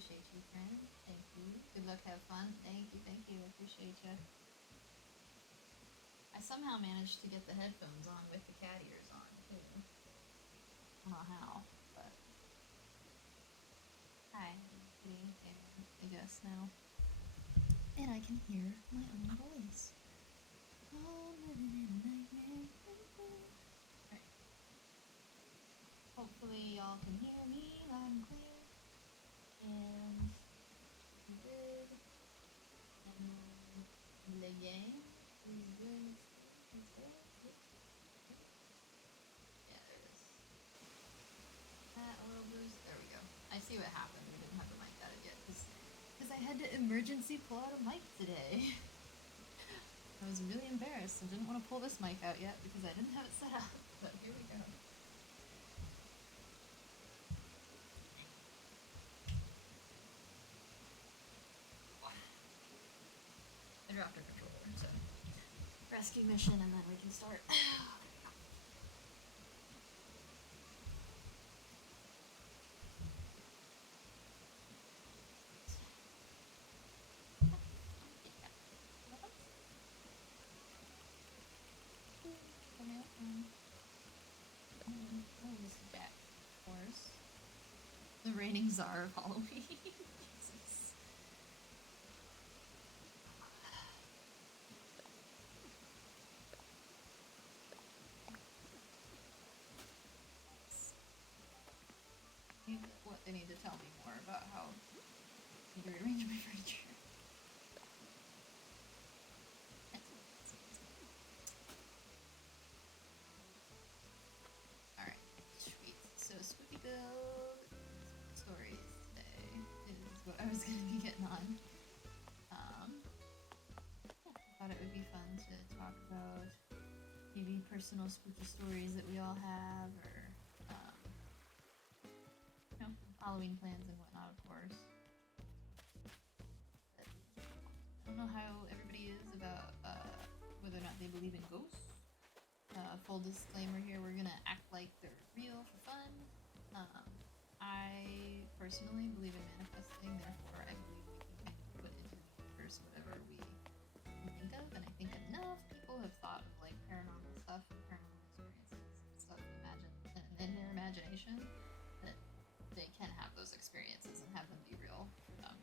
appreciate you, friend. Thank you. Good luck, have fun. Thank you, I appreciate you. I somehow managed to get the headphones on with the cat ears on, too. I don't know how, but... Hi, I guess now. And I can hear my own voice. Oh, living in a nightmare. Alright. Hopefully y'all can hear me loud and clear. And you good. And the game is good. Yeah, there it is. That oil boost. There we go. I see what happened. We didn't have the mic added yet because I had to emergency pull out a mic today. I was really embarrassed. I didn't want to pull this mic out yet because I didn't have it set up. But here we go. I dropped a controller, so rescue mission, and then we can start. Oh, this is Jack, of course. The reigning czar of Halloween. Jesus. What, they need to tell me more about how to rearrange my furniture. Alright, sweet. So, spooky build stories today is what I was going to be getting on. I thought it would be fun to talk about maybe personal spooky stories that we all have, or you know, Halloween plans and whatnot, of course. But I don't know how everybody is about whether or not they believe in ghosts. Full disclaimer here, we're gonna act like they're real for fun. I personally believe in manifesting, therefore I believe we can kind of put into the universe whatever we think of, and I think enough people have thought of like paranormal stuff and paranormal experiences and stuff in their imagination that they can have those experiences and have them be real for them.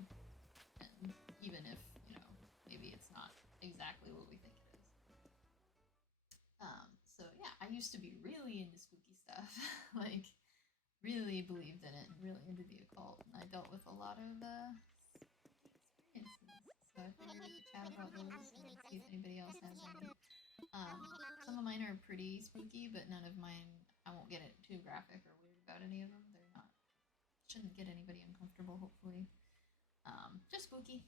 And even if, you know, maybe it's not exactly what we think it is. So yeah, I used to be really into spooky stuff, like really believed in it and really into the occult, and I dealt with a lot of experiences. So I figured we could chat about those and see if anybody else has any. Some of mine are pretty spooky, but none of mine, I won't get it too graphic or weird about any of them. They're not, shouldn't get anybody uncomfortable, hopefully. Just spooky.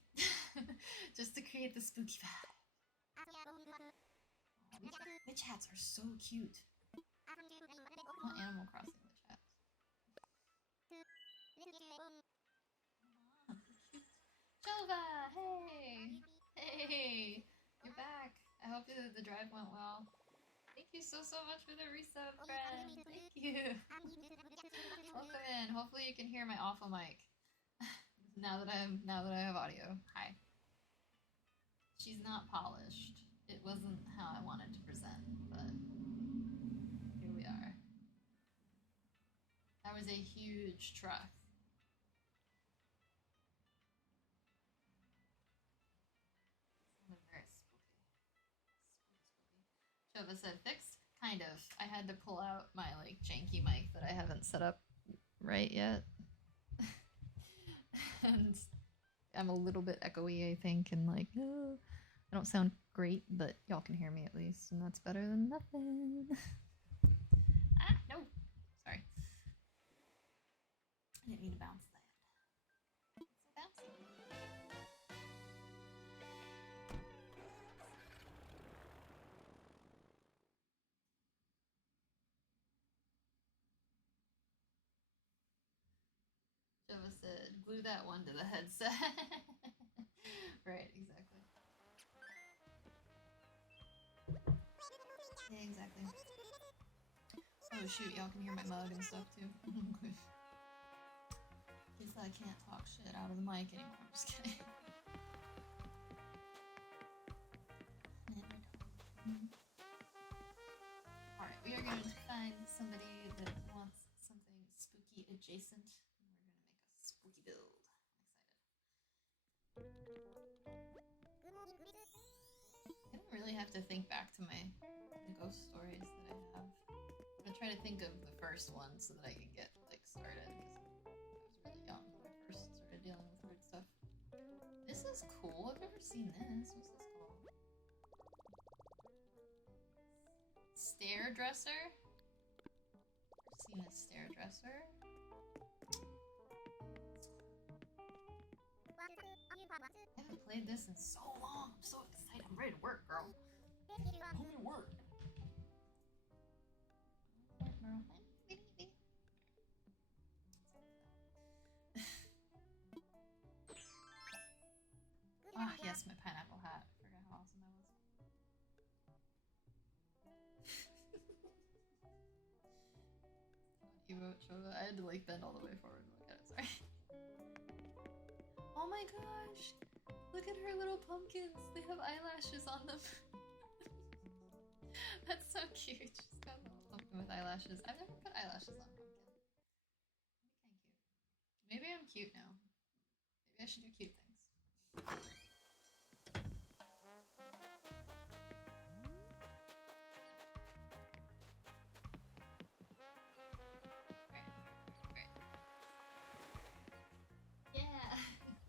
Just to create the spooky vibe. Witch hats are so cute. I want Animal Crossing witch hats. Ah, cute. Jova! Hey! Hey! You're back. I hope the drive went well. Thank you so much for the resub, friend. Thank you. Welcome in. Hopefully you can hear my awful mic. now that I have audio. Hi. She's not polished. It wasn't how I wanted to present, but here we are. That was a huge truck. Very spooky. Shova said fixed? Kind of. I had to pull out my like janky mic that I haven't set up right yet. And I'm a little bit echoey, I think, and like, oh, I don't sound great, but y'all can hear me at least, and that's better than nothing. Ah, no! Sorry. I didn't mean to bounce that. It's so bouncy. Jova said, glue that one to the headset. Right, exactly. Yeah, exactly. Oh shoot, y'all can hear my mug and stuff too. If I can't talk shit out of the mic anymore, I'm just kidding. Alright, we are going to find somebody that wants something spooky adjacent, and we're going to make a spooky build. I'm excited. I don't really have to think back to the ghost stories that I have. I'm going to try to think of the first one so that I can get, like, started, because I was really young when I first started dealing with weird stuff. This is cool. I've never seen this. What's this called? Stair dresser? I've seen a stair dresser. I haven't played this in so long. I'm so excited. I'm ready to work, girl. I'm ready to work. Ah, yes, my pineapple hat. I forgot how awesome that was. I had to like bend all the way forward and look at it, sorry. Oh my gosh! Look at her little pumpkins! They have eyelashes on them. That's so cute. She's got a little pumpkin with eyelashes. I've never put eyelashes on a pumpkin. Maybe I'm cute now. Maybe I should do cute things.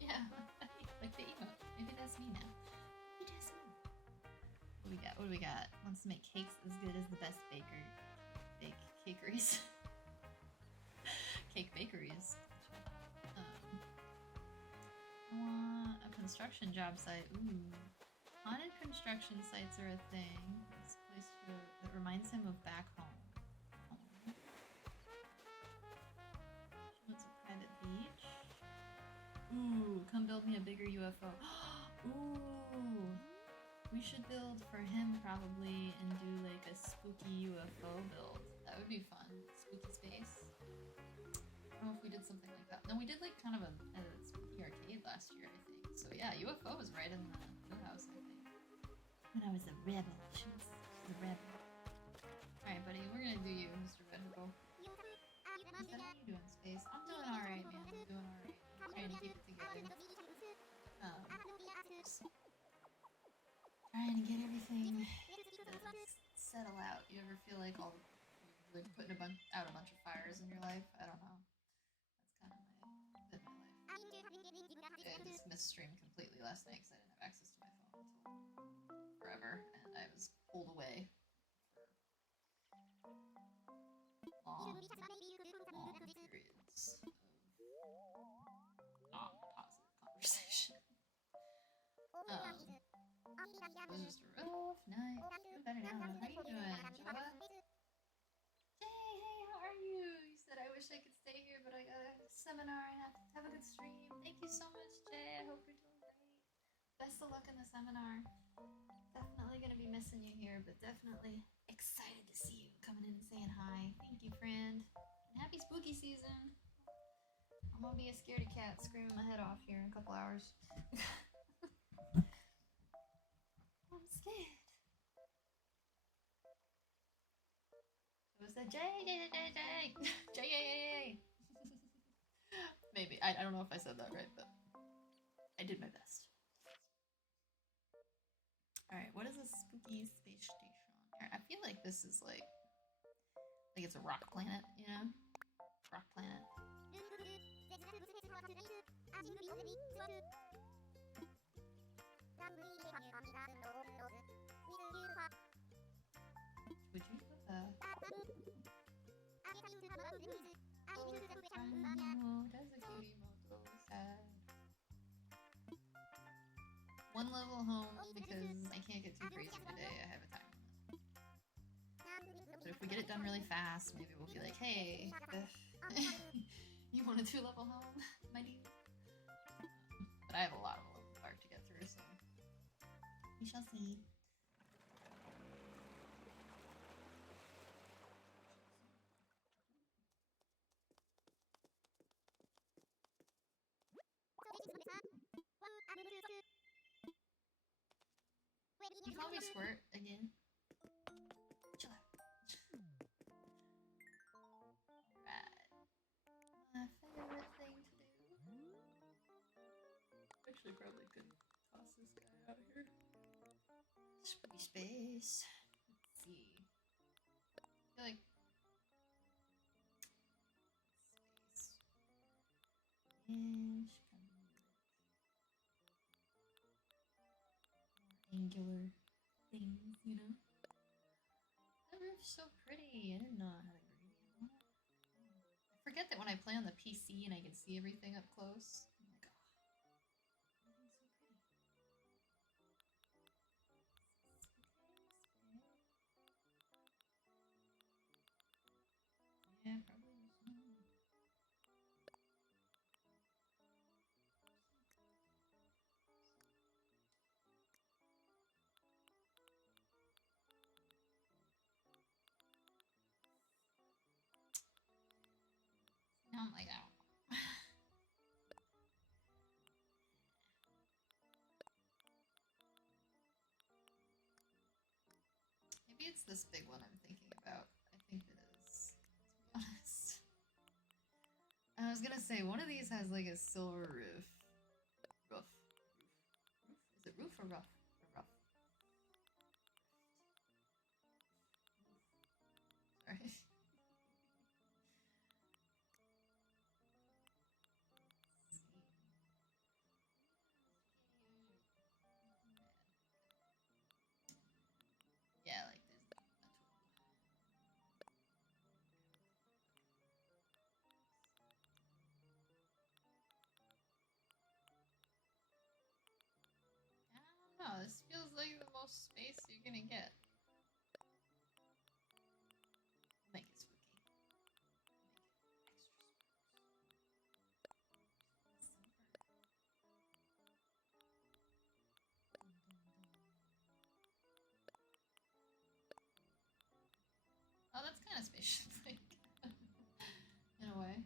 Yeah, like the emote. Maybe that's me now. Maybe that's me. What do we got? Wants to make cakes as good as the best cakeries. Cake bakeries. I want a construction job site. Ooh. Haunted construction sites are a thing. This place that reminds him of back home. She wants a private beach. Ooh, come build me a bigger UFO. Ooh, we should build for him probably and do like a spooky UFO build. That would be fun. Spooky space. I don't know if we did something like that. No, we did like kind of a spooky arcade last year, I think. So yeah, UFO was right in the wheelhouse, I think. When I was a rebel. She's a rebel. Alright, buddy, we're gonna do you, Mr. Red Hippo. How are you doing, Space? I'm doing alright, man. I'm doing alright. I'm trying to keep it together. Trying to get everything to settle out. You ever feel like like putting out a bunch of fires in your life? I don't know. That's kind of been my life. I just missed stream completely last night because I didn't have access to my phone until forever, and I was pulled away for long periods of not positive conversation. It was just a rough night. Feel better now. How are you doing, Java? Jay, hey, how are you? You said I wish I could stay here, but I got a seminar and have a good stream. Thank you so much, Jay. I hope you're doing great. Best of luck in the seminar. Definitely gonna be missing you here, but definitely excited to see you coming in and saying hi. Thank you, friend. And happy spooky season. I'm gonna be a scaredy cat screaming my head off here in a couple hours. I'm scared. It was that J. Maybe. I don't know if I said that right, but I did my best. Alright, what is a spooky space station? I feel like this is like it's a rock planet, you know? Rock planet. Would you one level home because I can't get too crazy today. I have a time limit. But if we get it done really fast, maybe we'll be like, hey, you want a 2-level home, my dude? But I have a lot of level art to get through, so we shall see. let me squirt again. Chill out. Alright. My favorite thing to do. Actually, probably could toss this guy out here. Spooky space. Let's see. I feel like space. And should probably like more angular things, you know? That roof's so pretty. I didn't know it had a gradient on it. I forget that when I play on the PC and I can see everything up close. I'm like, oh, everything's so pretty. Yeah, probably just one. Now I'm like, I don't know. Maybe it's this big one I'm thinking about. I think it is, to be honest. I was gonna say, one of these has like a silver roof. Roof. Is it roof or rough? Or rough? Sorry. Yeah, like there's the metal. I don't know, this feels like the most space you're gonna get. We'll make it spooky. We'll make it extra spooky. Dun, dun, dun. Oh, that's kind of spaceship-like. In a way.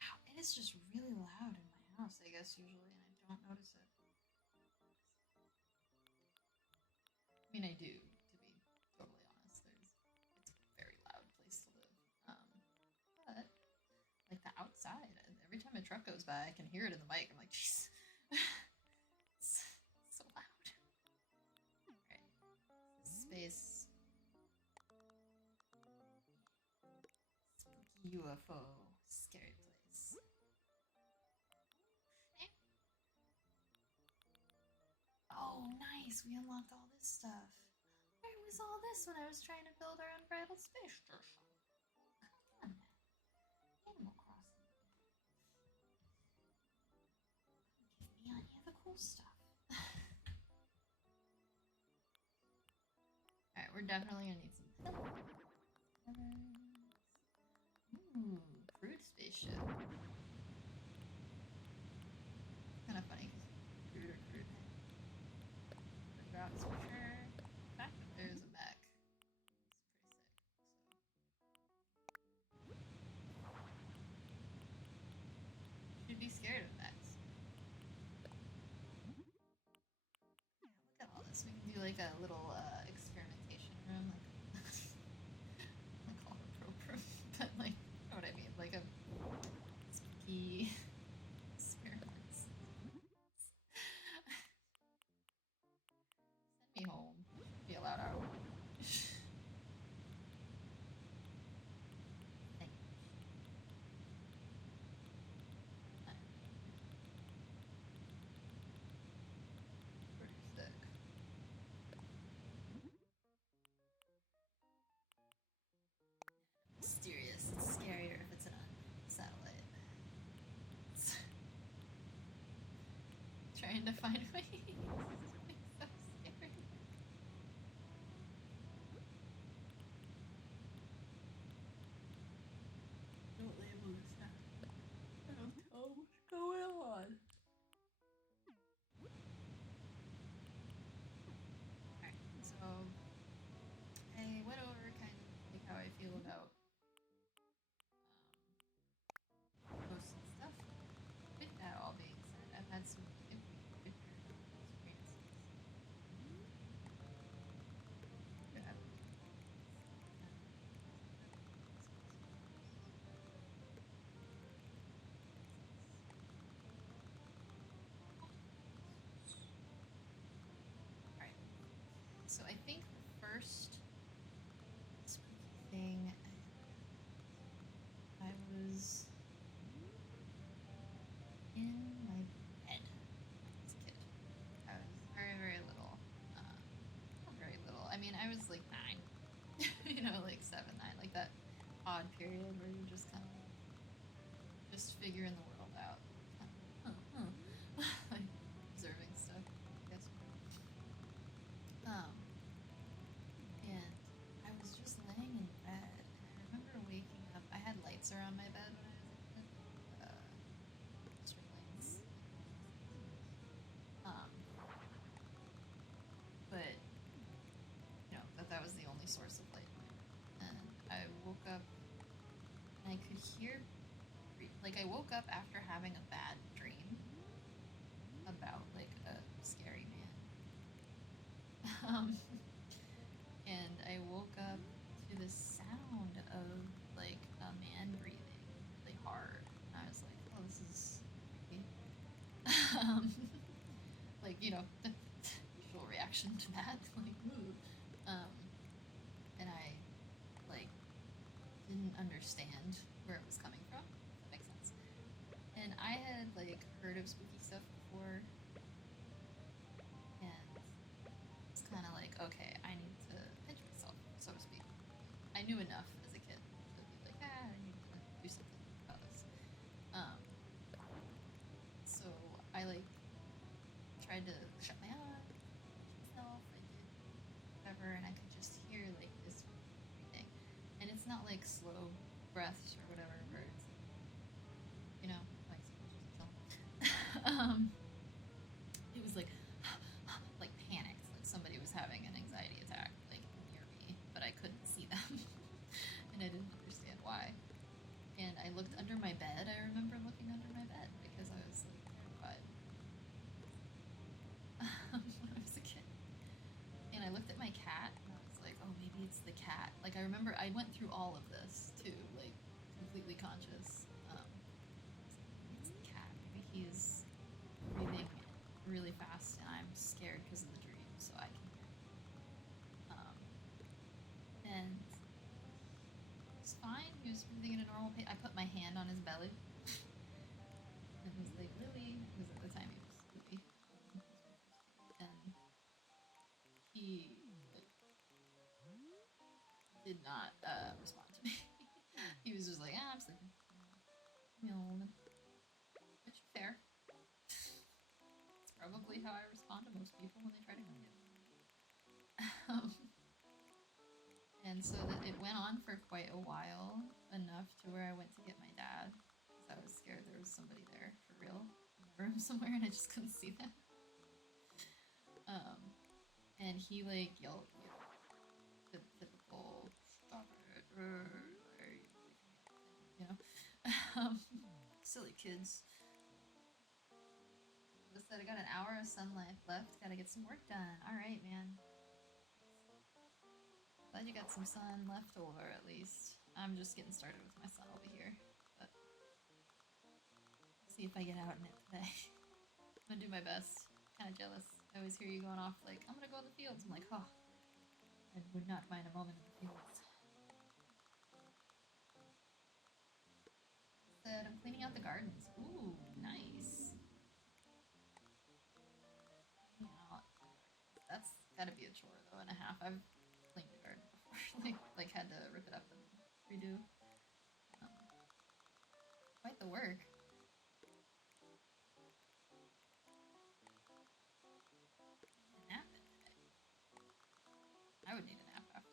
Wow, it is just really loud in my house, I guess, usually, and I don't notice it. I mean, I do, to be totally honest. It's a very loud place to live. But, like, the outside, every time a truck goes by, I can hear it in the mic. I'm like, jeez. It's so loud. Alright. Space. Spooky UFO. Scary place. Oh, nice! We unlocked all this stuff. Where was all this when I was trying to build our unbridled space station? Come on now. Animal Crossing. Come get me on any of the cool stuff. Alright, we're definitely gonna need some feathers. Ooh, crude spaceship. Kind of funny because crude or crude. The drops for sure. The fact that there's a mech is pretty sick. So should be scared of mechs. Yeah, look at all this. We can do like a little experimentation room, like all appropriate, but like, you know what I mean? Like a spooky experiments. Send me home. Be allowed out. Thank you. Pretty sick. Mysterious. It's scarier if it's an satellite. It's trying to find ways. It's so scary. Don't label this stuff. I don't tell what's going on. Alright, so I went over kind of like how I feel about most of the stuff. With that all being said, I've had some where you're just kind of like, just figuring the world out. Kind of like observing stuff, I guess. And I was just laying in bed, and I remember waking up. I had lights around my bed when I was a kid, string lights, but that was the only source of light in my room. And I woke up, and I could hear, like, I woke up after having a bad dream about like a scary man. And I woke up to the sound of like a man breathing really hard. And I was like, oh, this is creepy. Like, the usual reaction to that. Like, ooh. And I like didn't understand where it was coming from, if that makes sense. And I had like heard of spooky stuff before, and it's kind of like, okay, I need to pinch myself, so to speak. Like, I knew enough as a kid to be like, I need to do something about this. So I like tried to shut my eyes, pinch myself. I did whatever, and I could just hear like this breathing, and it's not like slow breaths or whatever, where it's like it was like like panicked, like somebody was having an anxiety attack like near me, but I couldn't see them. And I didn't understand why. And I looked under my bed. I remember looking under my bed because I was like terrified when I was a kid. And I looked at my cat, and I was like, oh, maybe it's the cat. Like, I remember I went through all of this too, like completely conscious. I was like, maybe it's the cat. Maybe he's breathing really fast, and I'm scared because of the dream, so I can hear him. And it was fine. He was breathing at a normal pace. I put my hand on his belly, and was like, Lily, because at the time he was Louis. He was my first name, and he like did not respond to me. He was just like, I'm sleeping. Leave me alone. Which fair. It's probably how I respond to most people when they try to come get me. And so that it went on for quite a while, enough to where I went to get my dad because I was scared there was somebody there for real in my room somewhere, and I just couldn't see them. And he like yelled, the typical "Stop it! Why are you waking me up?" Silly kids. I said I got an hour of sunlight left. Gotta get some work done. All right, man. Glad you got some sun left over, at least. I'm just getting started with my son over here, but see if I get out in it today. I'm gonna do my best. Kind of jealous. I always hear you going off like, I'm gonna go in the fields. I'm like, oh, I would not mind a moment in the fields. Said I'm cleaning out the gardens. Ooh, nice. Cleaning out the gardens. That's gotta be a chore though and a half. I've cleaned a garden before, like had to rip it up and redo. Quite the work. A nap in today. I would need a nap after.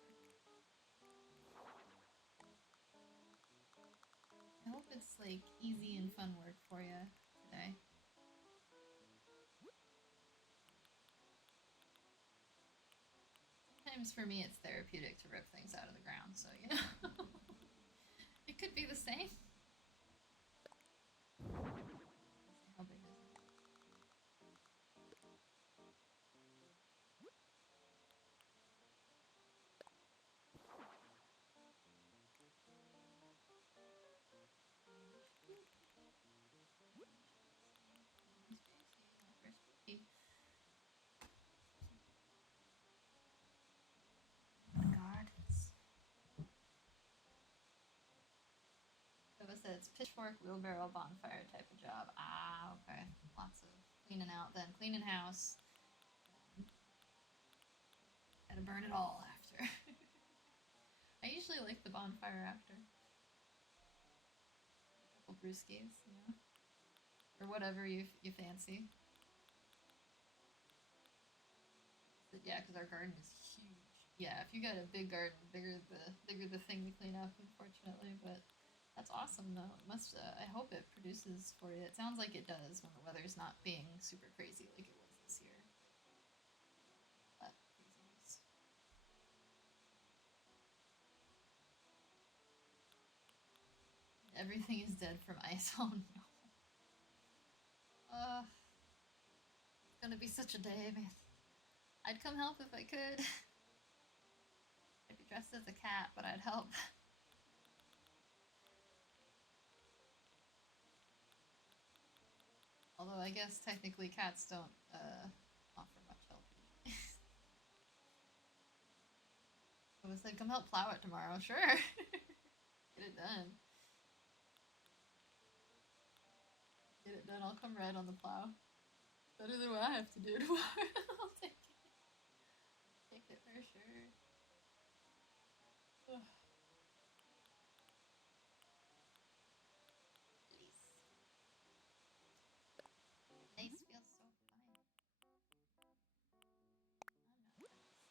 I hope it's like easy and fun work for you today. Sometimes for me it's therapeutic to rip things out of the ground, so it could be the same. How big is it? Nova said it's pitchfork, wheelbarrow, bonfire type of job. Ah, okay. Lots of cleaning out then. Cleaning house. Gotta burn it all after. I usually like the bonfire after. brewskis, you know, or whatever you fancy. But yeah, because our garden is huge. Yeah, if you got a big garden, bigger the thing to clean up, unfortunately. But that's awesome, though. It must. I hope it produces for you. It sounds like it does when the weather's not being super crazy like it was this year. Like, that craziness. Everything is dead from ice. Oh no. It's gonna be such a day, man. I'd come help if I could. I'd be dressed as a cat, but I'd help. Although I guess technically cats don't offer much help usually. I was like, come help plow it tomorrow. Sure. Get it done. Get it done. I'll come ride on the plow. Better than what I have to do tomorrow. I'll take it. Take it for sure. Ugh. Lace feels so fine.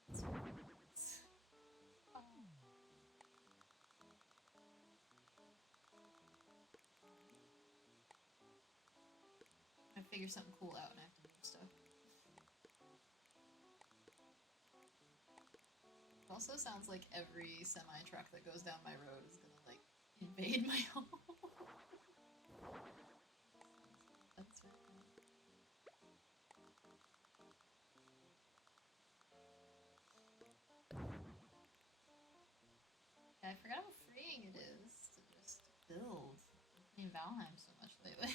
I'm not gonna sense. Oh. I figure something cool out and I have to move stuff. It also sounds like every semi truck that goes down my road is gonna like invade my home. That's right. Yeah, I forgot how freeing it is to just build. I've been playing Valheim so much lately.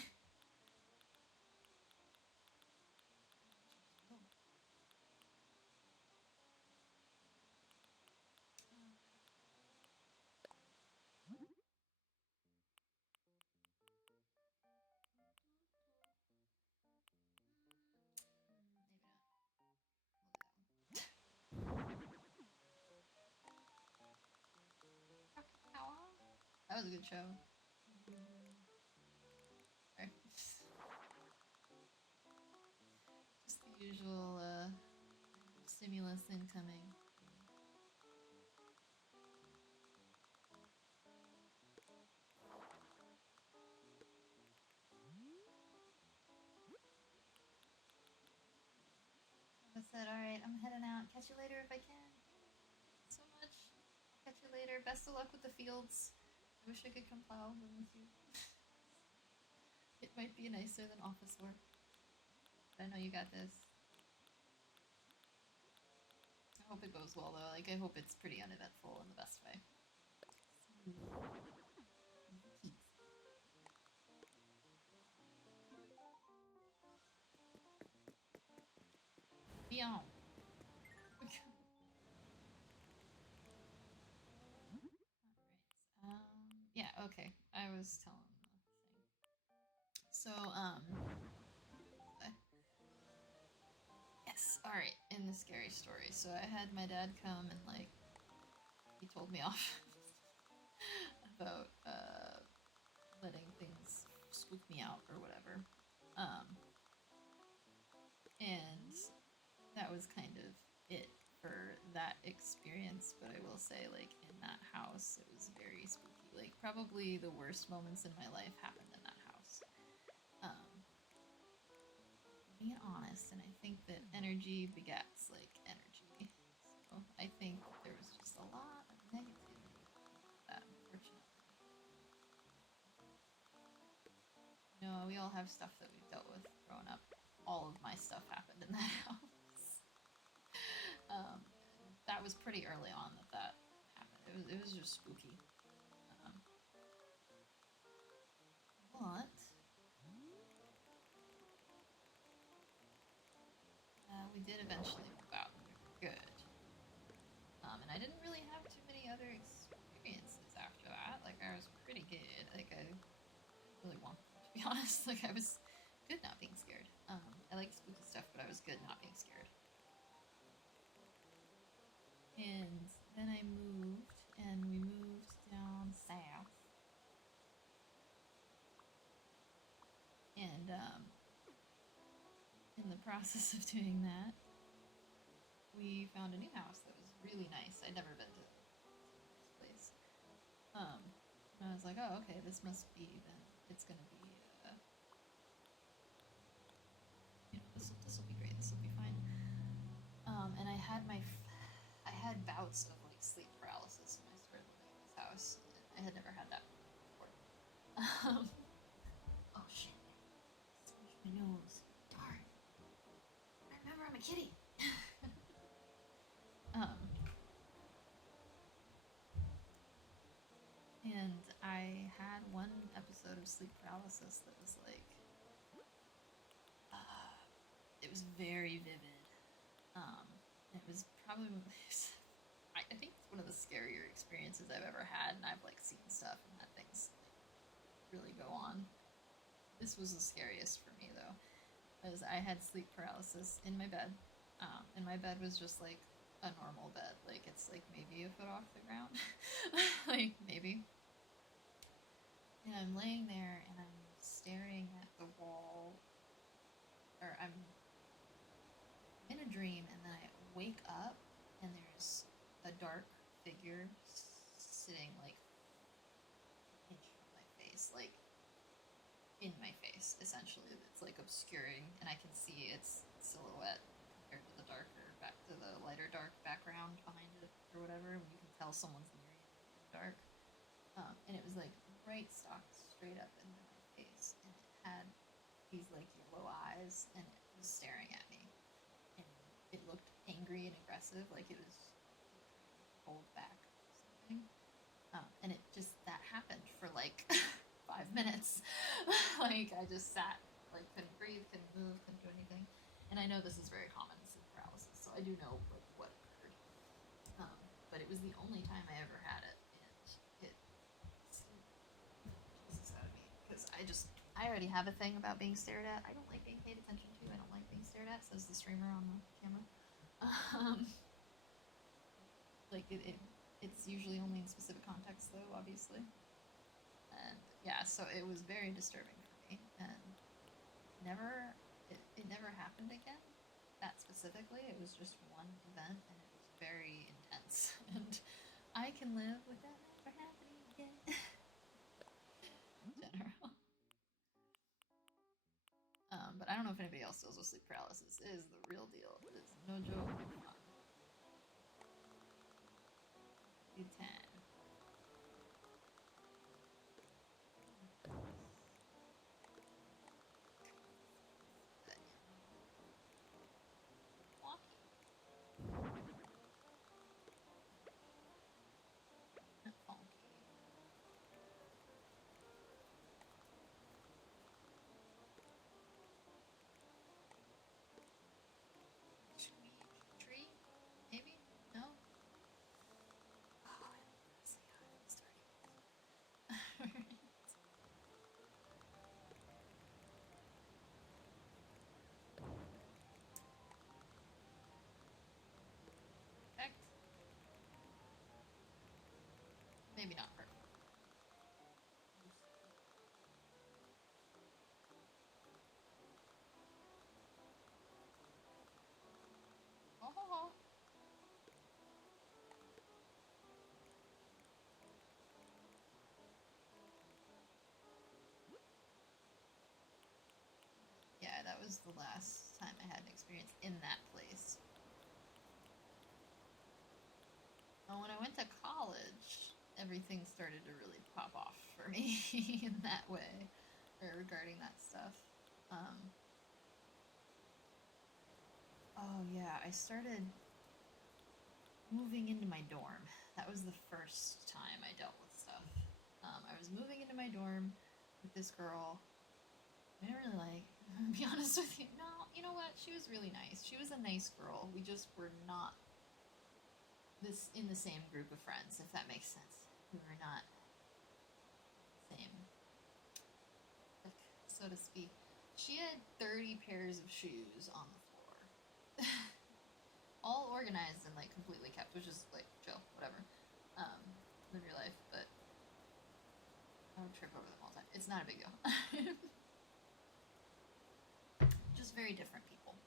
That was a good show. Sorry. Just the usual stimulus incoming. I said, alright, I'm heading out. Catch you later if I can. Thanks so much. I'll catch you later. Best of luck with the fields. I wish I could come plow them with you. It might be nicer than office work. But I know you got this. I hope it goes well though. Like I hope it's pretty uneventful in the best way. Meow. Yeah, okay. I was telling the thing. So, yes, alright, in the scary story. So I had my dad come and, like, he told me off about, letting things spook me out or whatever. And that was kind of it for that experience, but I will say, like, in that house, it was very spooky. Like, probably the worst moments in my life happened in that house. Being honest, and I think that energy begets, like, energy. So I think there was just a lot of negativity that, unfortunately. You know, we all have stuff that we've dealt with growing up. All of my stuff happened in that house. That was pretty early on that happened. It was just spooky. But we did eventually move out, and we were good. And I didn't really have too many other experiences after that. Like I was pretty good. Like I didn't really want them, to be honest. Like I was good not being scared. I liked spooky stuff, but I was good not being scared. And then I moved, and we moved down south. And in the process of doing that, we found a new house that was really nice. I'd never been to this place. And I was like, oh, okay, this must be then. It's gonna be, this will be great. This will be fine. And I had bouts of like sleep paralysis when I started living in this house. I had never had that before. Oh shit! Smushed my nose. Darn. I remember I'm a kitty. And I had one episode of sleep paralysis that was like, it was very vivid. It was probably, I think it's one of the scarier experiences I've ever had, and I've like seen stuff and had things like really go on. This was the scariest for me though, because I had sleep paralysis in my bed, and my bed was just like a normal bed, like it's like maybe a foot off the ground, like maybe. And I'm laying there and I'm staring at the wall, or I'm in a dream, and then I wake up and there's a dark figure sitting like an inch from my face, like in my face, essentially. It's like obscuring, and I can see its silhouette compared to the lighter dark background behind it, or whatever. When you can tell someone's near you in the dark. And it was like right stocked straight up into my face, and it had these like yellow eyes, and it was staring at me, and it looked angry and aggressive, like it was trying to hold back something. And it just, that happened for like 5 minutes. Like I just sat, like couldn't breathe, couldn't move, couldn't do anything. And I know this is very common, sleep paralysis, so I do know like what occurred. But it was the only time I ever had it, and it Jesus out of me, because I already have a thing about being stared at. I don't like being paid attention to. I don't like being stared at, says the streamer on the camera. Like it's usually only in specific context though, obviously. And yeah, so it was very disturbing for me, and it never happened again. That specifically, it was just one event, and it was very intense. And I can live with that never happening again. In general. But I don't know if anybody else deals with sleep paralysis. It is the real deal. It is no joke. Fun. Do 10. Tree? Maybe? No? Oh, I honestly got it starting. Perfect. Maybe not perfect. Oh. Yeah, that was the last time I had an experience in that place. And when I went to college, everything started to really pop off for me in that way, or regarding that stuff. Oh yeah, I started moving into my dorm. That was the first time I dealt with stuff. I was moving into my dorm with this girl. I didn't really like, to be honest with you. No, you know what? She was really nice. She was a nice girl. We just were not in the same group of friends, if that makes sense. We were not the same, so to speak. She had 30 pairs of shoes on the floor. All organized and like completely kept, which is like chill, whatever. Live your life, but I would trip over them all the time. It's not a big deal. very different people.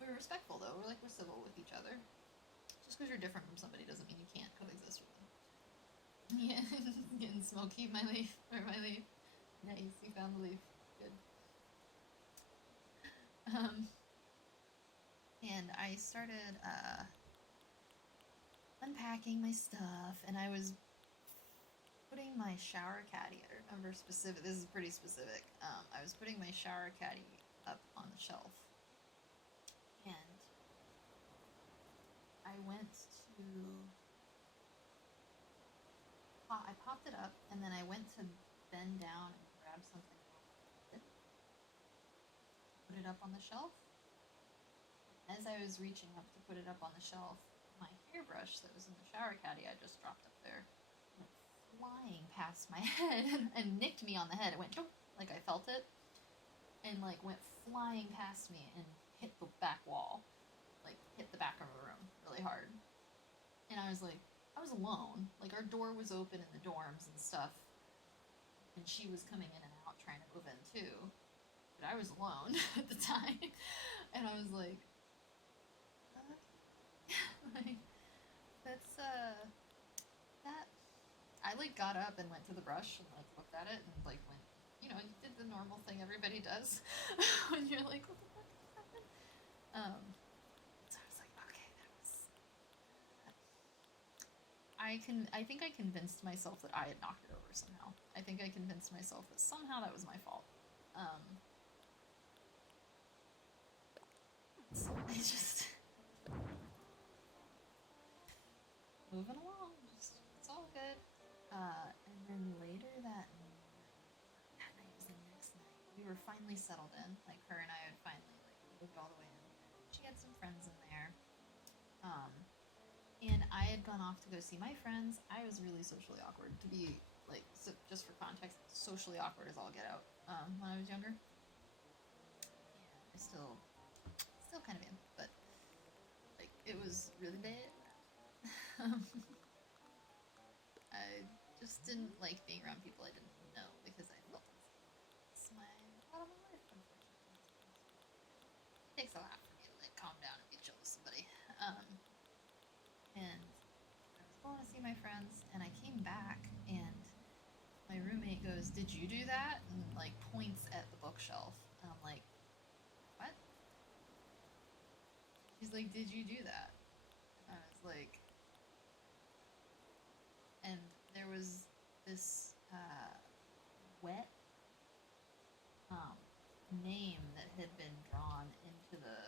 We were respectful though. We're civil with each other. Just because you're different from somebody doesn't mean you can't coexist with them. Yeah, getting smoky. My leaf. Nice, you found the leaf. Good. And I started unpacking my stuff, and I was putting my shower caddy. I remember specific. This is pretty specific. I was putting my shower caddy up on the shelf, and I went to. I popped it up, and then I went to bend down and grab something off it, put it up on the shelf. As I was reaching up to put it up on the shelf, my hairbrush that was in the shower caddy I just dropped up there went flying past my head and nicked me on the head. It went like I felt it, and like went flying past me and hit the back wall, like hit the back of the room really hard. And I was alone. Like our door was open in the dorms and stuff, and she was coming in and out trying to move in too. But I was alone at the time, and I was like, like that's that. I like got up and went to the brush and like looked at it and like went, you know, did the normal thing everybody does when you're like, what the fuck happened? So I was like, okay, that was. I think I convinced myself that I had knocked it over somehow. I think I convinced myself that somehow that was my fault. So I just moving along, just it's all good. And then later that night was the next night. We were finally settled in. Like her and I had finally like moved all the way in. She had some friends in there. And I had gone off to go see my friends. I was really socially awkward, to be like, so just for context, socially awkward as all get out when I was younger. And I still kind of am, but like it was really bad. I just didn't like being around people I didn't know because I felt it's a lot of my life, unfortunately. It takes a lot for me to like calm down and be chill with somebody. And I was going to see my friends, and I came back, and my roommate goes, "Did you do that?" And like points at the bookshelf, and I'm like, "What?" She's like, "Did you do that?" And I was like, and there was this wet name that had been drawn into the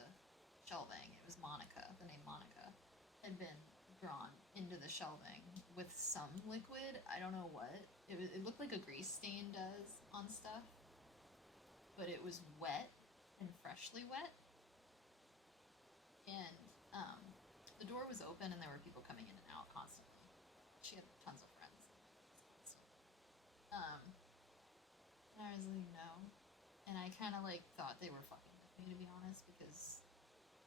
shelving. It was Monica. The name Monica had been drawn into the shelving with some liquid. I don't know what. It looked like a grease stain does on stuff, but it was wet and freshly wet. And the door was open, and there were people coming in and out constantly. She had tons of friends. And I was like, no. And I kind of like thought they were fucking with me, to be honest, because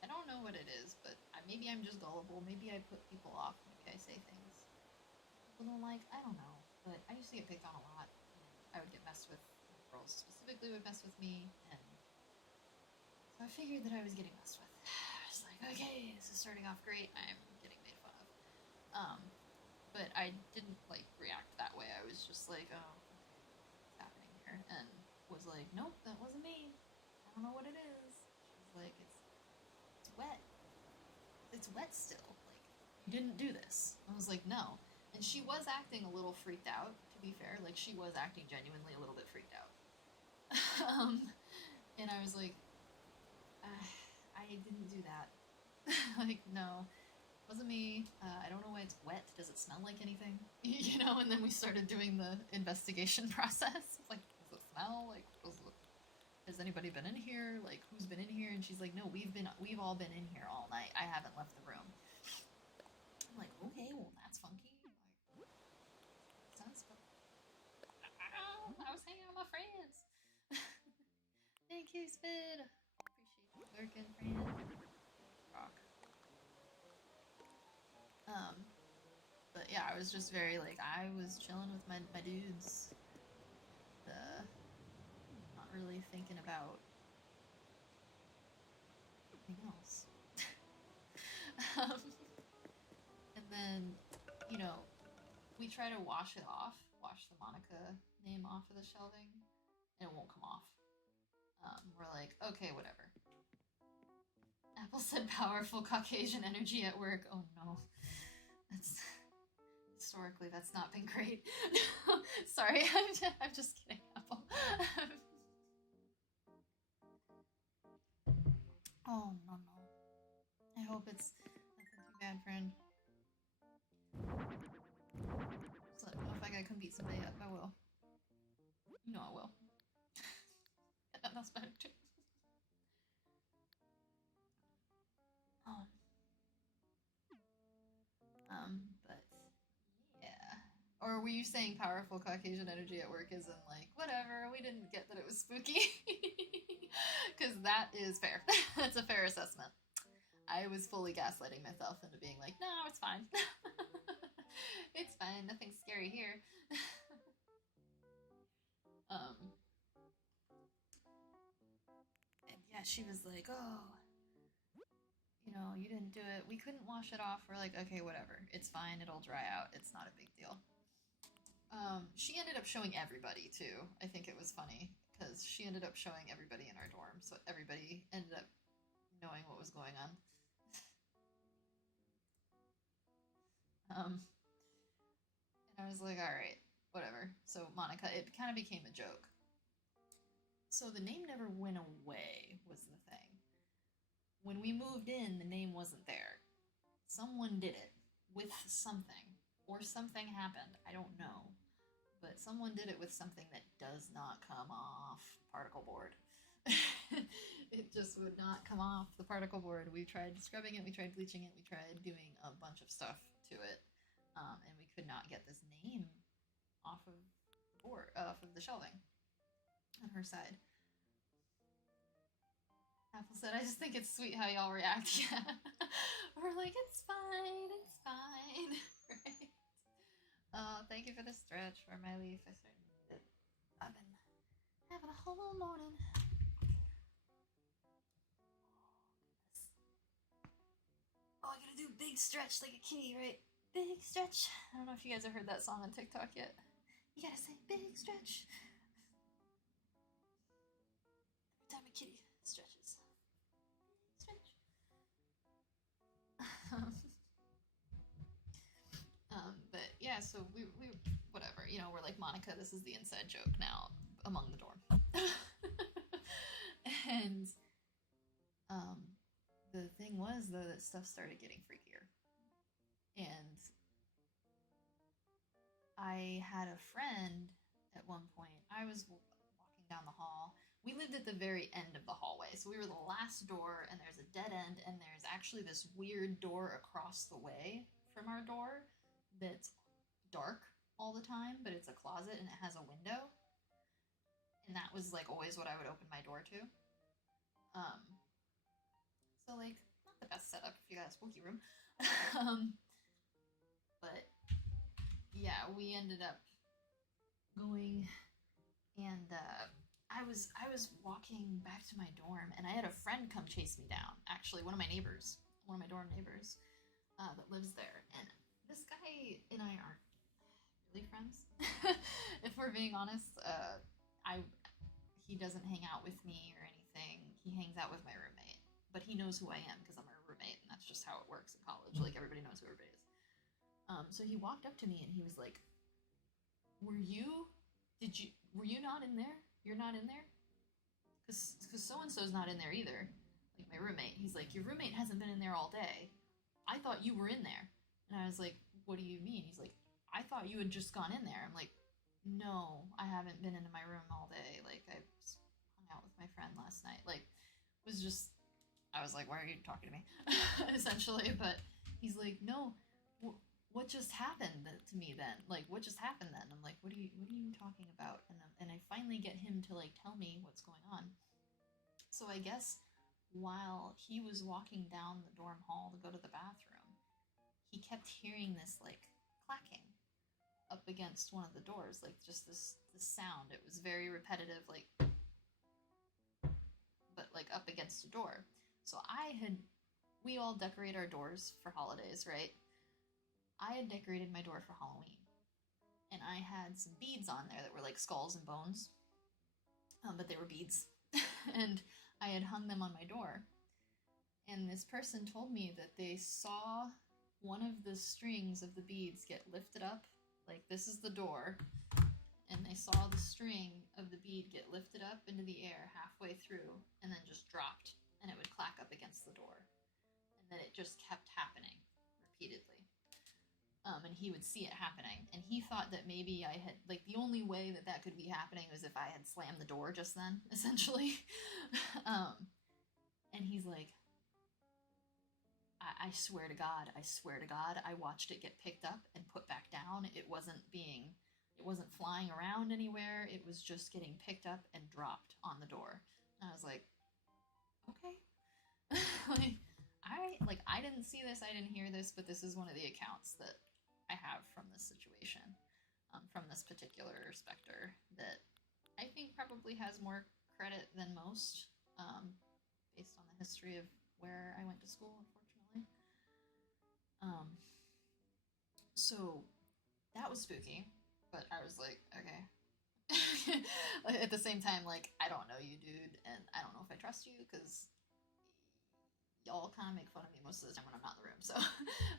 I don't know what it is, but maybe I'm just gullible. Maybe I put people off. Maybe I say things people don't like. I don't know. But I used to get picked on a lot. And I would get messed with. Girls specifically would mess with me, and so I figured that I was getting messed with. I was like, okay, this is starting off great. I'm getting made fun of. But I didn't like react that way. I was just like, oh, what's happening here? And was like, nope, that wasn't me. I don't know what it is. She's like, it's wet. It's wet still. Like, you didn't do this. I was like, no. And she was acting a little freaked out, to be fair. Like, she was acting genuinely a little bit freaked out. And I was like, I didn't do that. Like, no. Wasn't me. I don't know why it's wet. Does it smell like anything? You know, and then we started doing the investigation process. Like, does it smell? Like, has anybody been in here? Like, who's been in here? And she's like, no, we've all been in here all night. I haven't left the room. I'm like, okay, well, that's funky. Like, sounds fun. I was hanging out with my friends. Thank you, Spid. Appreciate you lurking, friend. Rock. But yeah, I was just very like, I was chilling with my dudes, not really thinking about anything else. um, and then, you know, we try to wash it off, wash the Monica name off of the shelving, and it won't come off. We're like, okay, whatever. Apple said powerful Caucasian energy at work. Oh no. That's historically that's not been great. Sorry, I'm just kidding, Apple. Oh no. I hope it's nothing too bad, friend. So if I gotta come beat somebody up, I will. You know I will. That's better too. But yeah. Or were you saying powerful Caucasian energy at work isn't like, whatever, we didn't get that it was spooky? Because that is fair. That's a fair assessment. I was fully gaslighting myself into being like, no, it's fine. It's fine, nothing scary here. And yeah, she was like, oh, you know, you didn't do it. We couldn't wash it off. We're like, okay, whatever. It's fine. It'll dry out. It's not a big deal. She ended up showing everybody too. I think it was funny because she ended up showing everybody in our dorm, so everybody ended up knowing what was going on. And I was like, all right, whatever. So Monica, it kind of became a joke. So the name never went away was the thing. When we moved in, the name wasn't there. Someone did it with something, or something happened. I don't know. But someone did it with something that does not come off particle board. It just would not come off the particle board. We tried scrubbing it, we tried bleaching it, we tried doing a bunch of stuff to it, and we could not get this name off of the shelving on her side. Apple said, I just think it's sweet how y'all react. Yeah. We're like, it's fine, it's fine. Right? Oh, thank you for the stretch for my leaf. I certainly needed it. I've been having a whole morning. Oh, I gotta do a big stretch like a kitty, right? Big stretch. I don't know if you guys have heard that song on TikTok yet. You gotta say big stretch. Every time a kitty stretches. Big stretch. But yeah, so we whatever, you know, we're like, Monica, this is the inside joke now among the dorm. And the thing was, though, that stuff started getting freakier. And I had a friend at one point. I was walking down the hall. We lived at the very end of the hallway. So we were the last door, and there's a dead end, and there's actually this weird door across the way from our door that's dark all the time, but it's a closet and it has a window. And that was like always what I would open my door to. So like, not the best setup if you got a spooky room. But yeah, we ended up going, and I was walking back to my dorm, and I had a friend come chase me down. Actually, one of my dorm neighbors, that lives there, and this guy and I aren't really friends. If we're being honest, he doesn't hang out with me or anything. He hangs out with my roommate, but he knows who I am because I'm her roommate, and that's just how it works in college. Like, everybody knows who everybody is. So he walked up to me and he was like, were you not in there? You're not in there? Because so-and-so's not in there either. Like, my roommate. He's like, your roommate hasn't been in there all day. I thought you were in there. And I was like, what do you mean? He's like, I thought you had just gone in there. I'm like, no, I haven't been into my room all day. Like, I hung out with my friend last night. Like, it was just, I was like, why are you talking to me? Essentially. But he's like, no, what just happened to me then? Like, what just happened then? I'm like, what are you talking about? And I finally get him to like tell me what's going on. So I guess while he was walking down the dorm hall to go to the bathroom, he kept hearing this like clacking up against one of the doors, like just this sound. It was very repetitive, like, but like up against a door. So we all decorate our doors for holidays, right? I had decorated my door for Halloween, and I had some beads on there that were like skulls and bones, but they were beads, and I had hung them on my door. And this person told me that they saw one of the strings of the beads get lifted up, like this is the door, and they saw the string of the bead get lifted up into the air halfway through and then just dropped, and it would clack up against the door. And then it just kept happening repeatedly. And he would see it happening, and he thought that maybe I had, like, the only way that that could be happening was if I had slammed the door just then, essentially. And he's like, I swear to God, I watched it get picked up and put back down. It wasn't flying around anywhere. It was just getting picked up and dropped on the door. And I was like, okay. Like, I didn't see this, I didn't hear this, but this is one of the accounts that I have from this situation, from this particular specter that I think probably has more credit than most, based on the history of where I went to school, unfortunately. So that was spooky, but I was like, okay. At the same time, like, I don't know you, dude, and I don't know if I trust you, because y'all kind of make fun of me most of the time when I'm not in the room. So,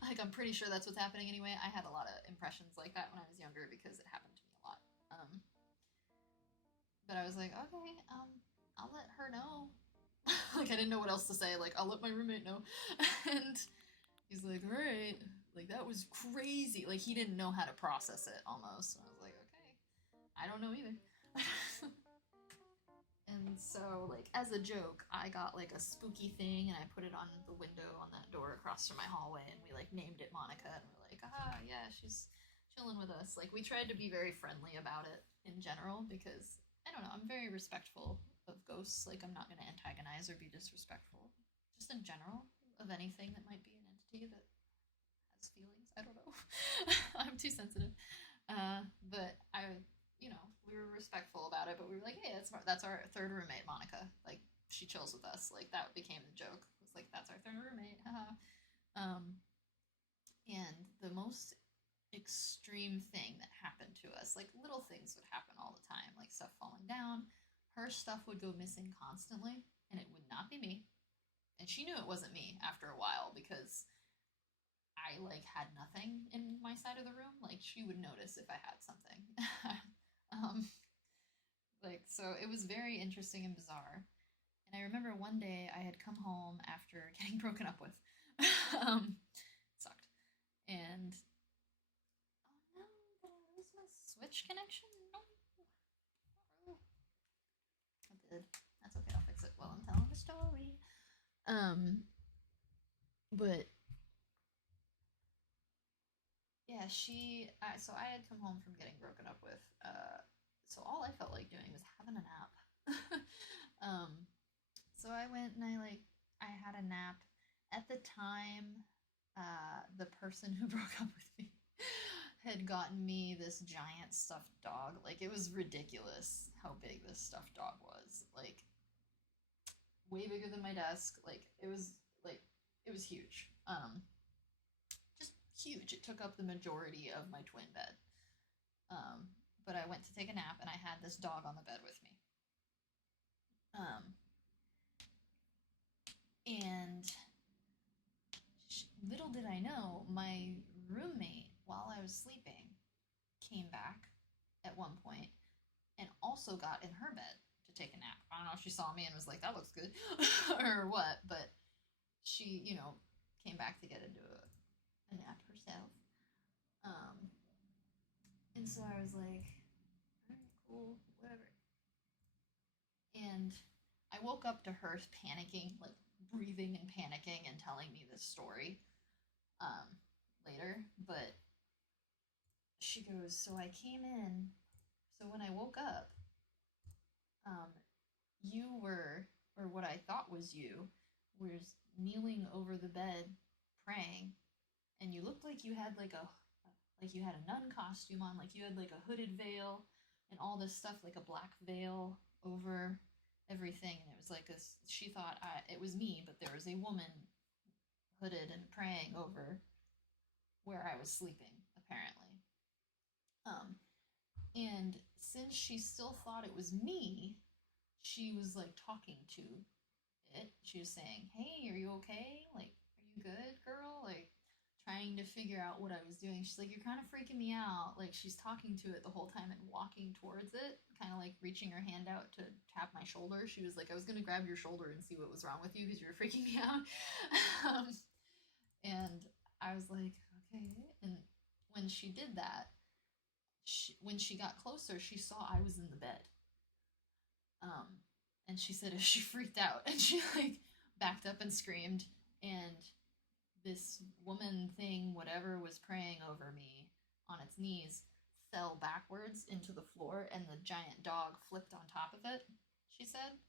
like, I'm pretty sure that's what's happening anyway. I had a lot of impressions like that when I was younger because it happened to me a lot. But I was like, okay, I'll let her know. Like, I didn't know what else to say. Like, I'll let my roommate know. And he's like, all right. Like, that was crazy. Like, he didn't know how to process it almost. And I was like, okay, I don't know either. And so, like, as a joke, I got, like, a spooky thing, and I put it on the window on that door across from my hallway, and we, like, named it Monica, and we're like, yeah, she's chilling with us. Like, we tried to be very friendly about it in general, because, I don't know, I'm very respectful of ghosts. Like, I'm not going to antagonize or be disrespectful, just in general, of anything that might be an entity that has feelings. I don't know. I'm too sensitive. But we were respectful about it, but we were like, hey, that's our third roommate, Monica. Like, she chills with us. Like, that became the joke. It's like, that's our third roommate. And the most extreme thing that happened to us, like, little things would happen all the time, like stuff falling down. Her stuff would go missing constantly, and it would not be me. And she knew it wasn't me after a while because I, like, had nothing in my side of the room. Like, she would notice if I had something. So it was very interesting and bizarre. And I remember one day I had come home after getting broken up with. Sucked. And, oh no, did I lose my Switch connection? No. I did. That's okay, I'll fix it while I'm telling the story. But yeah, so I had come home from getting broken up with, so all I felt like doing was having a nap. So I went and I had a nap. At the time, the person who broke up with me had gotten me this giant stuffed dog. Like, it was ridiculous how big this stuffed dog was. Like, way bigger than my desk. It was huge. Just huge. It took up the majority of my twin bed. But I went to take a nap, and I had this dog on the bed with me. And little did I know, my roommate, while I was sleeping, came back at one point and also got in her bed to take a nap. I don't know if she saw me and was like, that looks good, or what, but she, came back to get into a nap herself. And so I was like, all right, cool, whatever. And I woke up to her panicking, like, breathing and panicking and telling me this story later. But she goes, so I came in, so when I woke up, you were, or what I thought was you, was kneeling over the bed praying, and you looked like you had like you had a nun costume on, like you had like a hooded veil and all this stuff, like a black veil over everything, and it was like she thought it was me, but there was a woman hooded and praying over where I was sleeping, apparently. And since she still thought it was me, she was like talking to it. She was saying, "Hey, are you okay? Like, are you good, girl?" Like, trying to figure out what I was doing. She's like, "You're kind of freaking me out." Like, she's talking to it the whole time and walking towards it, kind of like reaching her hand out to tap my shoulder. She was like, "I was gonna grab your shoulder and see what was wrong with you because you were freaking me out." And I was like, "Okay." And when she did that, when she got closer, she saw I was in the bed. And she said she freaked out and she like backed up and screamed, and this woman thing, whatever was praying over me on its knees, fell backwards into the floor, and the giant dog flipped on top of it, she said.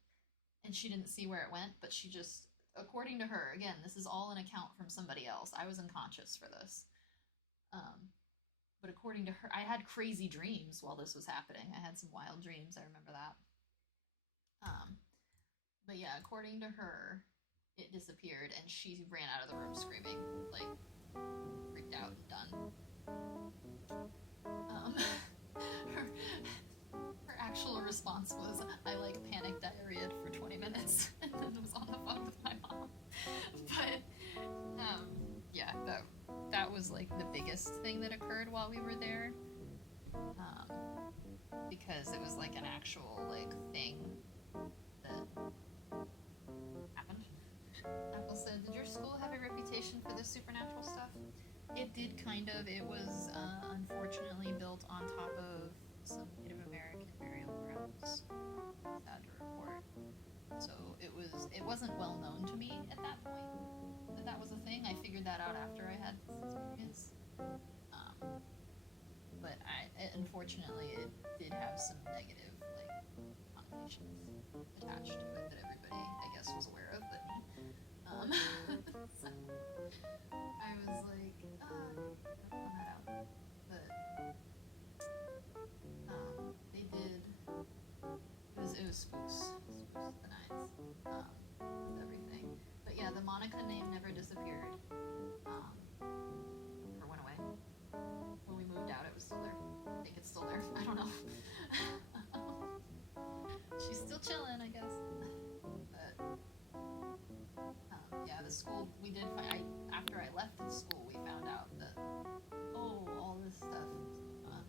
And she didn't see where it went, but she just, according to her, again, this is all an account from somebody else. I was unconscious for this. But according to her, I had crazy dreams while this was happening. I had some wild dreams. I remember that. But yeah, according to her, it disappeared, and she ran out of the room screaming, like, freaked out and done. Her actual response was, "I like panic diarrhea for 20 minutes," and then was on the phone with my mom. But yeah, that was like the biggest thing that occurred while we were there, because it was like an actual like thing that happened. Apple said, "Did your school have a reputation for this supernatural stuff?" It did, kind of. It was unfortunately built on top of some Native American burial grounds, sad to report. So it wasn't well known to me at that point that was a thing. I figured that out after I had this experience. But unfortunately, it did have some negative like connotations attached to it that everybody, I guess, was aware of, but me. So I was like, gotta find that out. But they did. It was spooks of the nights, with everything. But yeah, the Monica name never disappeared. Never went away. When we moved out, it was still there. I think it's still there. I don't know. She's still chilling, I guess. But yeah, the school, we did find, after I left the school, we found out that, oh, all this stuff is going on.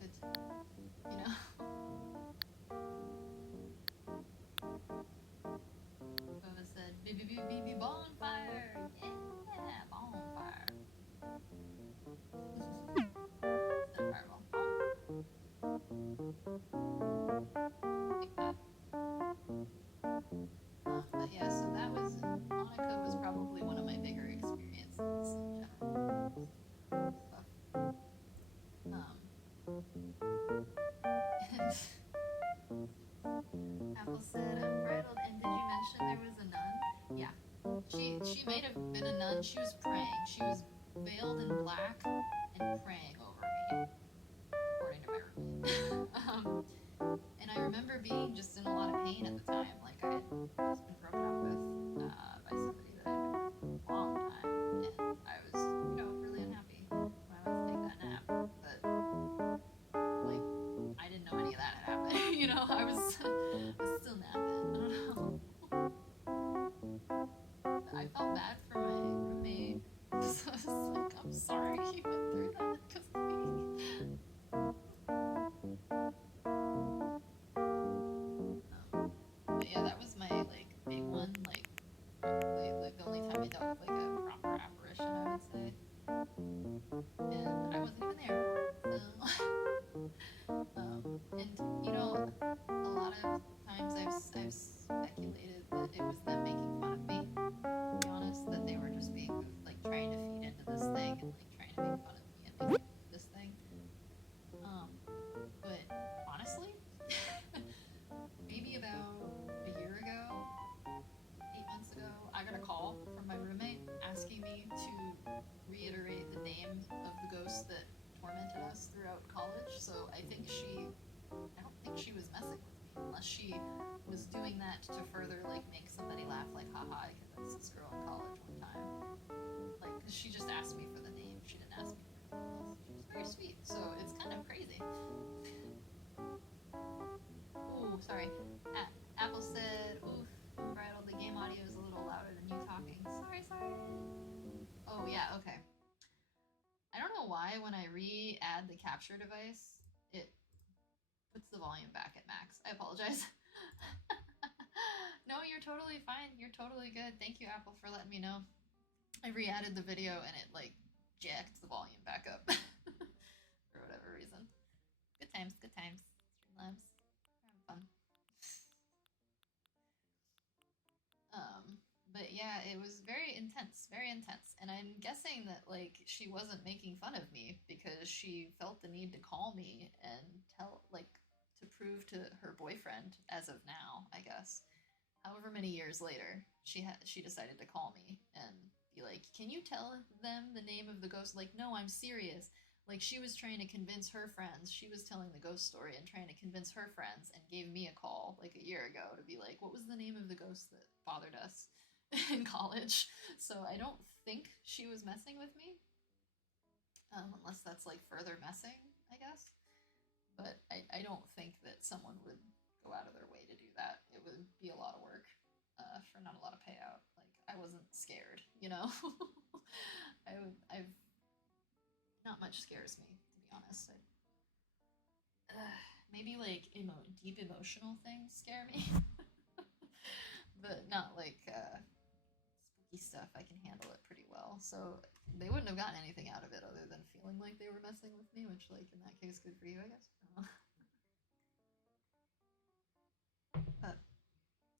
Good to know, you know? Bubba said, "BB bonfire! Yeah, bonfire!" Instead of fireball. Take that. But yeah, so Monica was probably one of my bigger experiences in general. Stuff. And Apple said, "Unbridled." And did you mention there was a nun? Yeah. She might have been a nun. She was praying. She was veiled in black and praying over me, according to my roommate. And I remember being just in a lot of pain at the time. Like, I had just been broken up with by somebody that I'd been with for a long time, and I was, really unhappy when I went to take that nap. But like, I didn't know any of that had happened. I was still napping. I don't know. I felt bad for my roommate. So I was like, I'm sorry he went through that because of me. But yeah, that was my like big one. Like, probably like the only time I dealt with like a proper apparition, I would say. And I wasn't even there. So, and a lot of times I've speculated that it was them making fun of me. To be honest, that they were just being like trying to feed into this thing and like trying to make fun of me and make fun of this thing. But honestly, maybe about a year ago, 8 months ago, I got a call from my roommate asking me to reiterate the name of the ghost that tormented us throughout college. So I don't think she was messing with me, unless she was doing that to further like make somebody laugh, like haha, I convinced this girl in college one time, like because she just asked me for the name, she didn't ask me for anything else. She was very sweet, so it's kind of crazy. Ooh, sorry. Apple said, oof, Bridal, the game audio is a little louder than you talking. Sorry. Oh yeah, okay. I don't know why when I re-add the capture device, it puts the volume back at max. I apologize. No, you're totally fine. You're totally good. Thank you, Apple, for letting me know. I re-added the video and it like jacked the volume back up for whatever reason. Good times. Streamlabs. Having fun. But yeah, it was very intense, and I'm guessing that like she wasn't making fun of me because she felt the need to call me and tell like to prove to her boyfriend as of now, I guess. However many years later, she decided to call me and be like, "Can you tell them the name of the ghost?" Like, no, I'm serious. Like she was trying to convince her friends. She was telling the ghost story and trying to convince her friends and gave me a call like a year ago to be like, "What was the name of the ghost that bothered us in college?" So I don't think she was messing with me. Unless that's like further messing, I guess. But I don't think that someone would go out of their way to do that. It would be a lot of work for not a lot of payout. Like I wasn't scared, you know. I've not much scares me, to be honest. Maybe like deep emotional things scare me, but not like spooky stuff. I can handle it pretty well. So they wouldn't have gotten anything out of it other than feeling like they were messing with me, which, like, in that case, good for you, I guess. But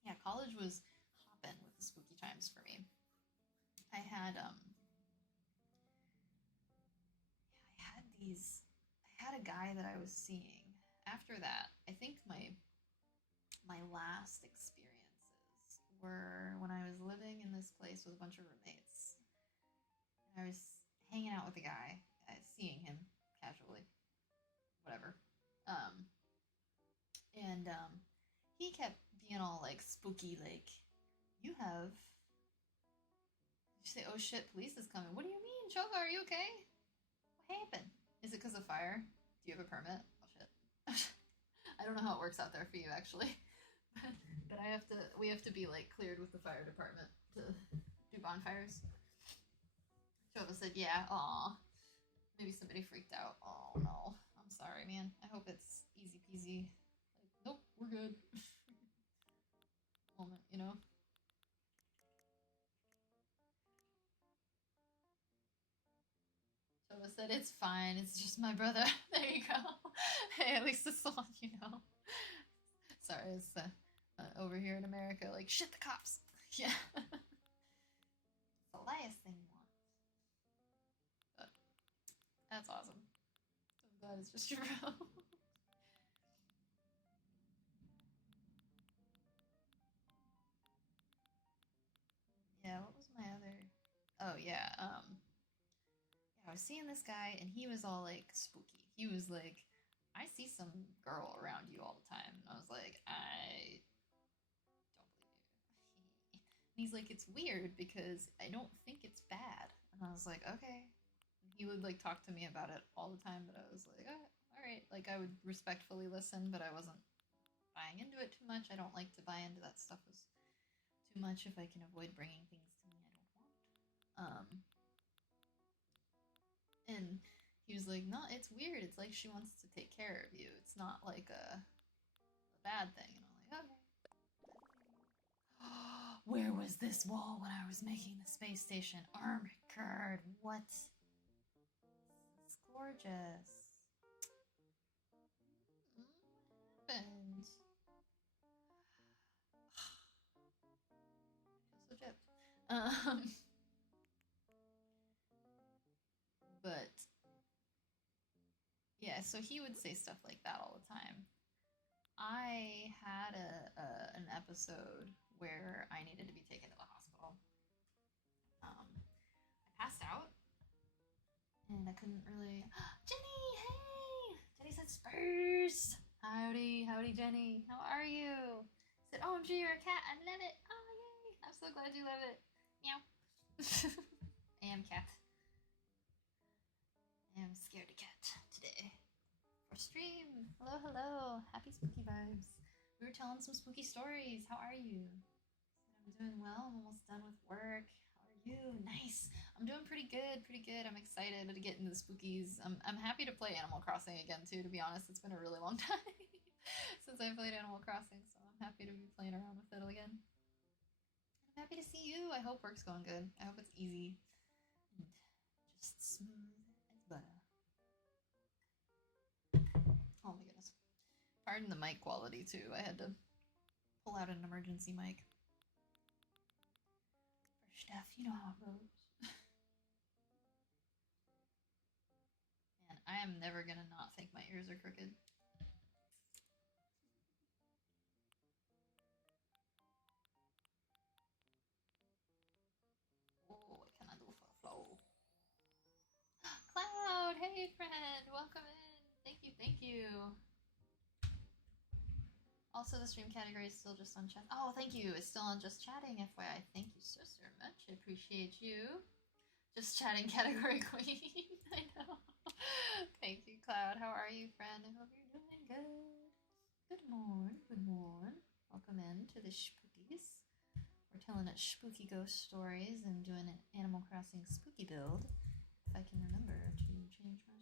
yeah, college was hopping with the spooky times for me. I had I had a guy that I was seeing. After that, I think my last experiences were when I was living in this place with a bunch of roommates. I was hanging out with a guy, seeing him casually, whatever. Um, and he kept being all like spooky, like, "You have." You say, "Oh shit, police is coming." What do you mean, Chova? Are you okay? What happened? Is it because of fire? Do you have a permit? Oh shit. I don't know how it works out there for you actually, but we have to be like cleared with the fire department to do bonfires. Chova said, "Yeah, aw." Maybe somebody freaked out. Oh no. I'm sorry, man. I hope it's easy peasy. Like, nope, we're good. Moment, you know? Shova said, "It's fine. It's just my brother." There you go. Hey, at least it's the one you know. Sorry, it's over here in America, like, shit the cops. Yeah. It's the last thing you want. But that's awesome. I'm glad it's just your bro. Yeah, what was my other? Oh yeah, yeah, I was seeing this guy and he was all like spooky. He was like, "I see some girl around you all the time," and I was like, "I don't believe you." And he's like, "It's weird because I don't think it's bad," and I was like, "Okay." And he would like talk to me about it all the time, but I was like, "Oh, all right." Like I would respectfully listen, but I wasn't buying into it too much. I don't like to buy into that stuff as too much if I can avoid bringing things to me I don't want. And he was like, "No, it's weird. It's like she wants to take care of you. It's not like a bad thing." And I'm like, "Okay." Where was this wall when I was making the space station? Armored guard. What? It's gorgeous. What happened? I feel so gypped. But yeah, so he would say stuff like that all the time. I had an episode where I needed to be taken to the hospital. I passed out and I couldn't really. Jenny, hey! Jenny said Spurs. Howdy, Jenny. How are you? said, OMG, you're a cat. I love it. Oh, yay. I'm so glad you love it. Meow. I am cat. I am Scaredy cat today. For stream. Hello, hello. Happy spooky vibes. We were telling some spooky stories. How are you? I'm doing well. I'm almost done with work. How are you? Nice. I'm doing pretty good. Pretty good. I'm excited to get into the spookies. I'm happy to play Animal Crossing again too. To be honest, it's been a really long time since I played Animal Crossing, so I'm happy to be playing around with it again. I'm happy to see you. I hope work's going good. I hope it's easy and just smooth as butter. Oh my goodness. Pardon the mic quality too. I had to pull out an emergency mic. For Steph, you know how it goes. Man, I am never gonna not think my ears are crooked. Oh, what can I do for a flow? Cloud, hey friend, welcome in. Thank you, thank you. Also, the stream category is still just on chat. Oh, thank you. It's still on just chatting, FYI. Thank you so much. I appreciate you. Just chatting category queen. I know. Thank you, Cloud. How are you, friend? I hope you're doing good. Good morning. Good morning. Welcome in to the spookies. We're telling it spooky ghost stories and doing an Animal Crossing spooky build. If I can remember to change my stream title.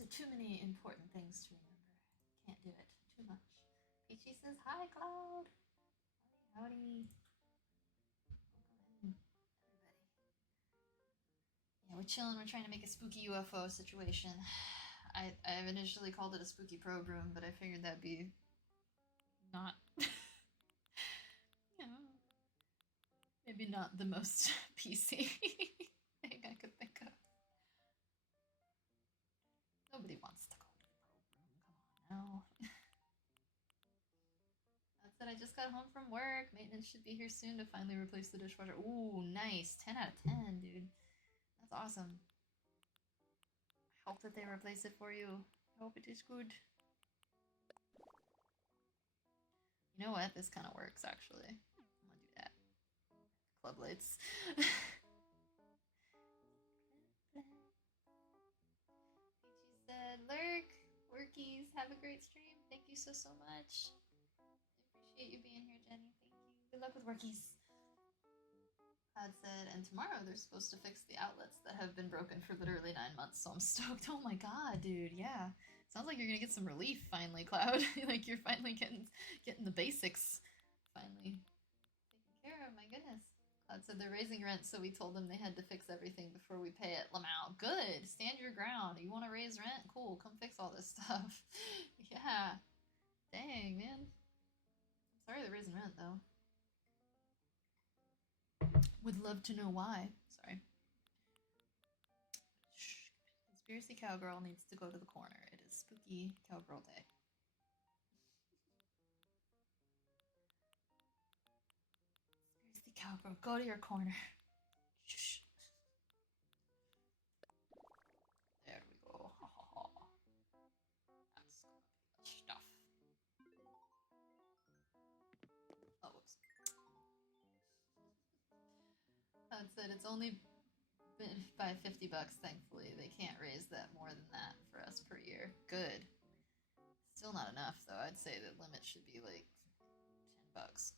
There are too many important things to remember. Can't do it. Too much. Peachy says, hi, Cloud. Howdy, howdy. Welcome in, everybody. Yeah, we're chilling. We're trying to make a spooky UFO situation. I've initially called it a spooky probe room, but I figured that'd be not, you know, maybe not the most PC thing I could think of. Nobody wants to go to the probe room. Come on now. That's it. I just got home from work. Maintenance should be here soon to finally replace the dishwasher. Ooh, nice. 10 out of 10, dude. That's awesome. I hope that they replace it for you. I hope it is good. You know what? This kind of works, actually. I'm gonna do that. Club lights. Peachy said, lurk, workies, have a great stream. Thank you so much. I appreciate you being here, Jenny. Thank you. Good luck with workies. Cloud said, and tomorrow they're supposed to fix the outlets that have been broken for literally 9 months, so I'm stoked. Oh my god, dude, yeah. Sounds like you're gonna get some relief finally, Cloud. Like you're finally getting the basics finally taken care of. My goodness. Cloud said they're raising rent, so we told them they had to fix everything before we pay it. Lamau, good. Stand your ground. You want to raise rent? Cool. Come fix all this stuff. Yeah. Dang, man. I'm sorry they're raising rent though. Would love to know why. Sorry. Shh. Conspiracy Cowgirl needs to go to the corner. It is spooky cowgirl day. Conspiracy Cowgirl, go to your corner. Shh. There we go. Ha ha ha. That's gonna be the stuff. Oh, whoops. That said, it's only been by $50, thankfully. They can't raise that more than that for us per year. Good. Still not enough, though. I'd say the limit should be like $10.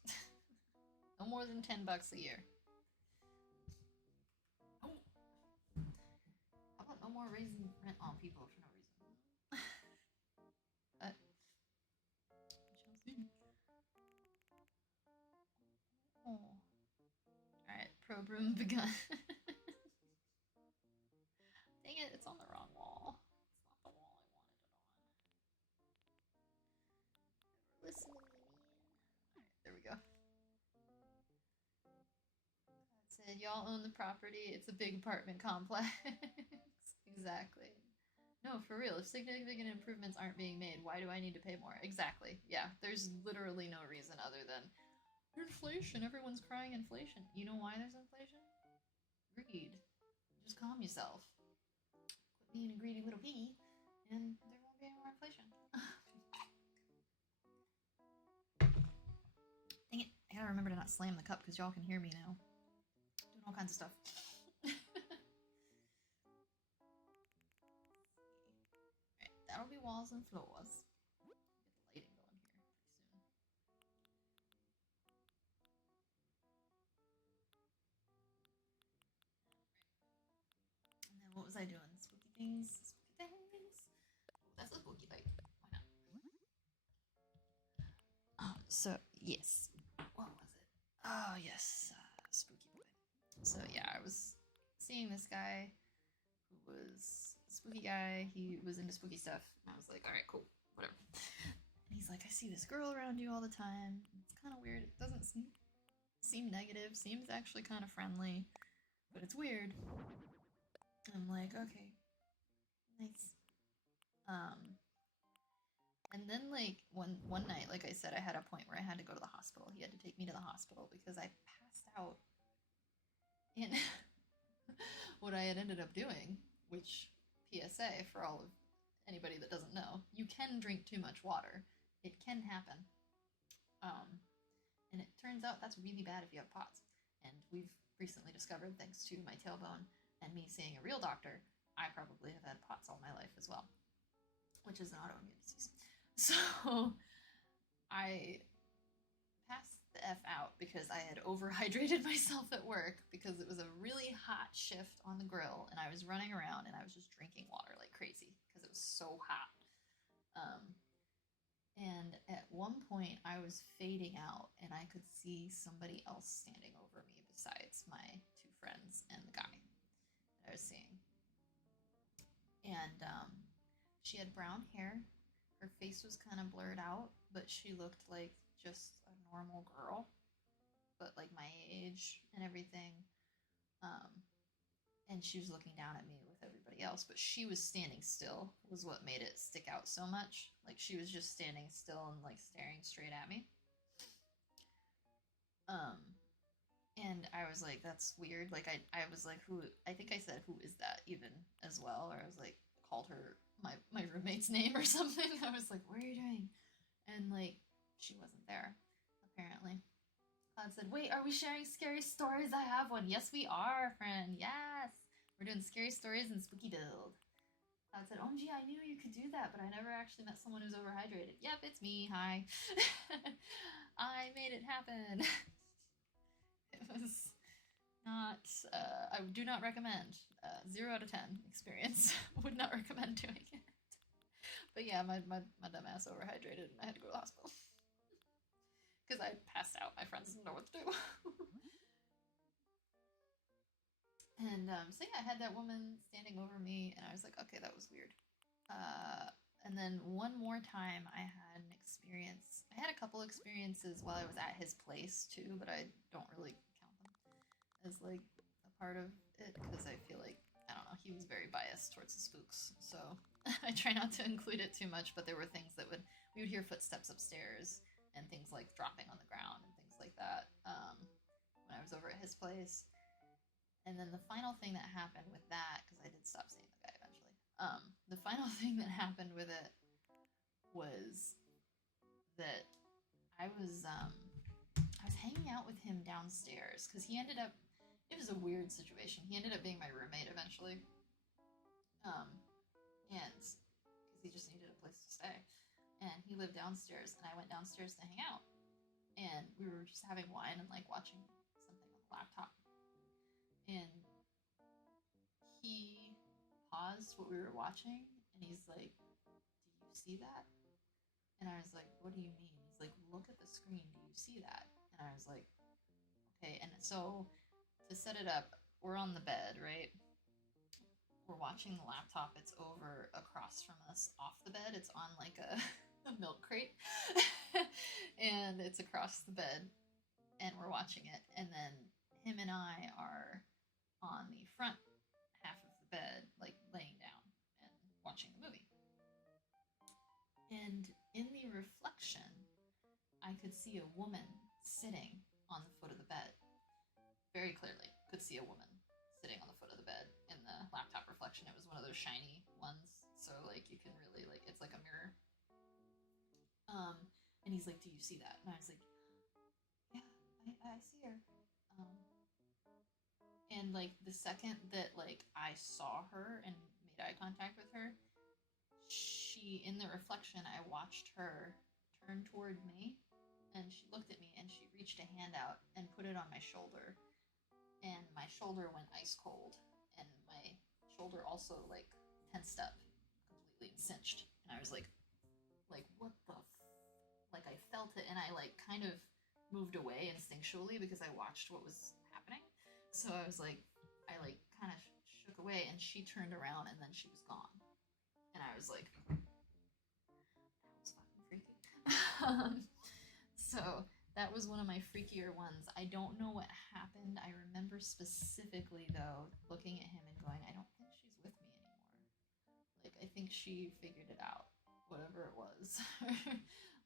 No more than $10 a year. Oh. How about no more raising rent on people for no reason? Chelsea. Oh. Alright, probe room begun. Dang it, it's on the wrong wall. It's not the wall I wanted it on. Never listen to me, man. Alright, there we go. God said, y'all own the property. It's a big apartment complex. Exactly. No, for real. If significant improvements aren't being made, why do I need to pay more? Exactly. Yeah, there's literally no reason other than inflation. Everyone's crying inflation. You know why there's inflation? Greed. Just calm yourself. Quit being a greedy little piggy, and there won't be any more not slam the cup because y'all can hear me now. Doing all kinds of stuff. Alright, that'll be walls and floors. Get the lighting going here pretty soon. And then what was I doing? Spooky things? Spooky things? Oh, that's a spooky light. Why not? So, yes. What was it? Oh, yes. Spooky boy. So, yeah, I was seeing this guy who was a spooky guy. He was into spooky stuff. And I was like, alright, cool. Whatever. And he's like, I see this girl around you all the time. It's kind of weird. It doesn't seem negative. Seems actually kind of friendly. But it's weird. I'm like, okay. Nice. And then like one night, like I said, I had a point where I had to go to the hospital. He had to take me to the hospital because I passed out in what I had ended up doing, which PSA for all of anybody that doesn't know, you can drink too much water. It can happen. And it turns out that's really bad if you have POTS. And we've recently discovered, thanks to my tailbone and me seeing a real doctor, I probably have had POTS all my life as well, which is an autoimmune disease. So I passed the F out because I had overhydrated myself at work because it was a really hot shift on the grill and I was running around and I was just drinking water like crazy because it was so hot. And at one point I was fading out and I could see somebody else standing over me besides my two friends and the guy that I was seeing. And she had brown hair. Her face was kind of blurred out, but she looked like just a normal girl, but like my age and everything. And she was looking down at me with everybody else, but she was standing still was what made it stick out so much. Like she was just standing still and like staring straight at me. And I was like, that's weird. Like I was like, who, I think I said, who is that even as well? Or I was like, called her my roommate's name or something. I was like, what are you doing? And like, she wasn't there, apparently. Cloud said, wait, are we sharing scary stories? I have one. Yes, we are, friend. Yes. We're doing scary stories in Spooky Build. Cloud said, OMG, I knew you could do that, but I never actually met someone who's overhydrated. Yep, it's me. Hi. I made it happen. It was not, I do not recommend. 0 out of 10 experience. Would not recommend doing it. But yeah, my dumbass overhydrated and I had to go to the hospital. Because I passed out. My friends didn't know what to do. And so yeah, I had that woman standing over me and I was like, okay, that was weird. And then one more time I had an experience. I had a couple experiences while I was at his place too, but I don't really count them as like a part of it because I feel like, I don't know, he was very biased towards the spooks. So I try not to include it too much, but there were things that we would hear footsteps upstairs and things like dropping on the ground and things like that when I was over at his place. And then the final thing that happened with that, because I did stop seeing the guy eventually, the final thing that happened with it was that I was hanging out with him downstairs because he ended up, it was a weird situation. He ended up being my roommate eventually, and because he just needed a place to stay, and he lived downstairs, and I went downstairs to hang out, and we were just having wine and like watching something on the laptop. And he paused what we were watching and he's like, do you see that? And I was like, what do you mean? He's like, look at the screen, do you see that? And I was like, okay. And so to set it up, we're on the bed, right? We're watching the laptop. It's over across from us off the bed. It's on like a milk crate and it's across the bed and we're watching it. And then him and I are on the front half of the bed, like laying down and watching the movie. And in the reflection, I could see a woman sitting on the foot of the bed. Very clearly, could see a woman sitting on the foot of the bed in the laptop reflection. It was one of those shiny ones, so like you can really like, it's like a mirror. And he's like, do you see that? And I was like, yeah, I see her. Um, and like the second that like I saw her and made eye contact with her, she in the reflection I watched her turn toward me, and she looked at me and she reached a hand out and put it on my shoulder, and my shoulder went ice cold, and my shoulder also like tensed up, completely cinched, and I was like what the like I felt it, and I like kind of moved away instinctually because I watched what was happening. So I was like, I like kind of shook away, and she turned around, and then she was gone, and I was like, that was fucking freaky. So that was one of my freakier ones. I don't know what happened. I remember specifically though looking at him and going, I don't think she's with me anymore. Like I think she figured it out, whatever it was.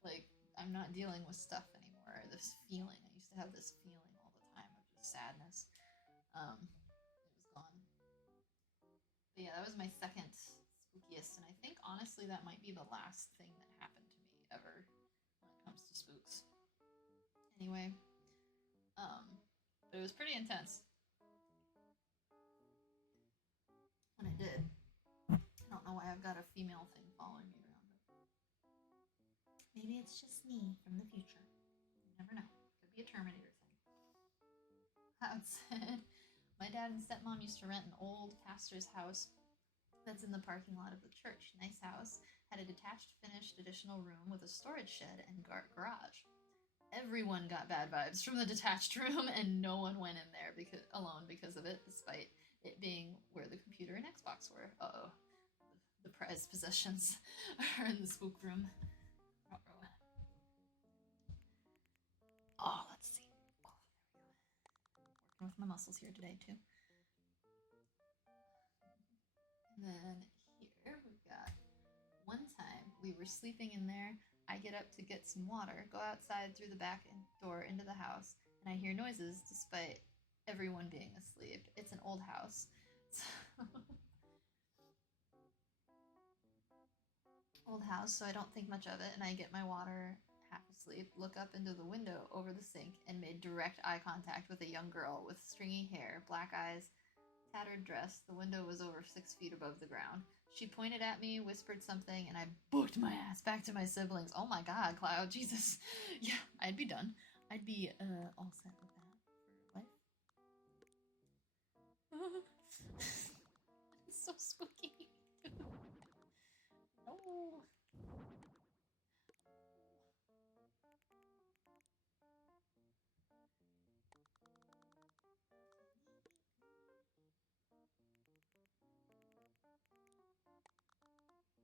Like I'm not dealing with stuff anymore. This feeling. I used to have this feeling all the time of just sadness. It was gone. But yeah, that was my second spookiest, and I think honestly that might be the last thing that happened to me ever when it comes to spooks. Anyway, but it was pretty intense when it did. I don't know why I've got a female thing following me around, but maybe it's just me from the future. You never know. Could be a Terminator thing. Cloud said, my dad and stepmom used to rent an old pastor's house that's in the parking lot of the church. Nice house. Had a detached, finished additional room with a storage shed and garage. Everyone got bad vibes from the detached room, and no one went in there alone because of it, despite it being where the computer and Xbox were. Uh-oh. The prized possessions are in the spook room. Oh, let's see. Oh, there we go. Working with my muscles here today, too. And then here we've got one time we were sleeping in there. I get up to get some water, go outside through the back door into the house, and I hear noises despite everyone being asleep. It's an old house. Old house, so I don't think much of it, and I get my water half asleep, look up into the window over the sink, and made direct eye contact with a young girl with stringy hair, black eyes, tattered dress. The window was over 6 feet above the ground. She pointed at me, whispered something, and I booked my ass back to my siblings. Oh my god, Cloud, Jesus. Yeah, I'd be done. I'd be all set with that for life. It's so spooky. No.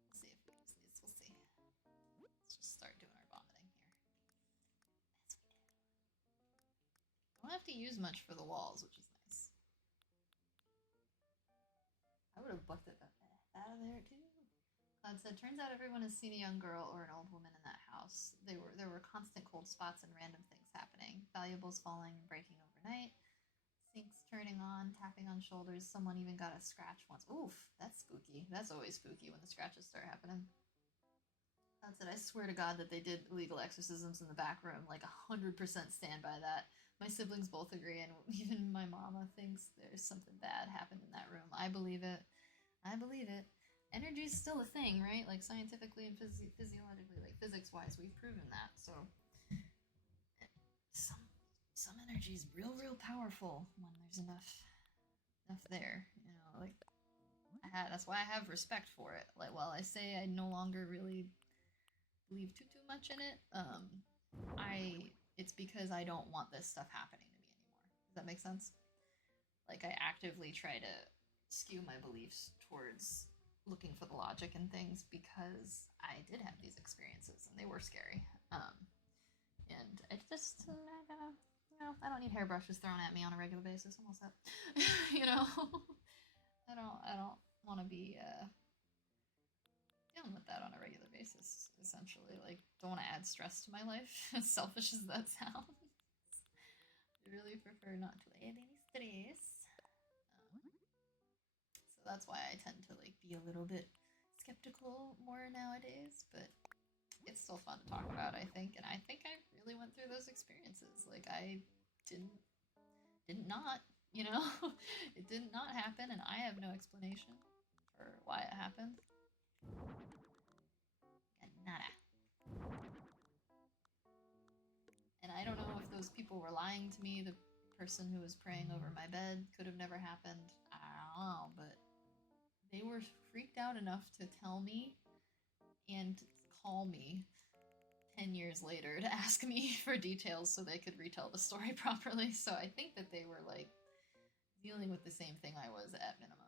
We'll see if we use these. We'll see. Let's just start doing our vomiting here. As we do. Don't have to use much for the walls, which is nice. I would have bucked it out of there too. Cloud said, turns out everyone has seen a young girl or an old woman in that house. There were constant cold spots and random things happening. Valuables falling and breaking overnight. Sinks turning on, tapping on shoulders. Someone even got a scratch once. Oof, that's spooky. That's always spooky when the scratches start happening. Cloud said, I swear to God that they did illegal exorcisms in the back room. Like 100% stand by that. My siblings both agree, and even my mama thinks there's something bad happened in that room. I believe it. I believe it. Energy's still a thing, right? Like scientifically and physiologically, like physics-wise, we've proven that. So some energy is real powerful when there's enough there. You know, like that's why I have respect for it. Like while I say I no longer really believe too much in it, it's because I don't want this stuff happening to me anymore. Does that make sense? Like I actively try to skew my beliefs towards looking for the logic in things because I did have these experiences and they were scary. And I just I don't need hairbrushes thrown at me on a regular basis. Almost that, you know. I don't want to be dealing with that on a regular basis. Essentially, like, don't want to add stress to my life. As selfish as that sounds, I really prefer not to add any stress. So that's why I tend to like be a little bit skeptical more nowadays. But it's still fun to talk about, I think, and I think I really went through those experiences. Like I didn't didn't not, you know? It did not happen, and I have no explanation for why it happened. Nada. And I don't know if those people were lying to me. The person who was praying over my bed could have never happened. I don't know, but they were freaked out enough to tell me and call me 10 years later to ask me for details so they could retell the story properly. So I think that they were like dealing with the same thing I was at minimum.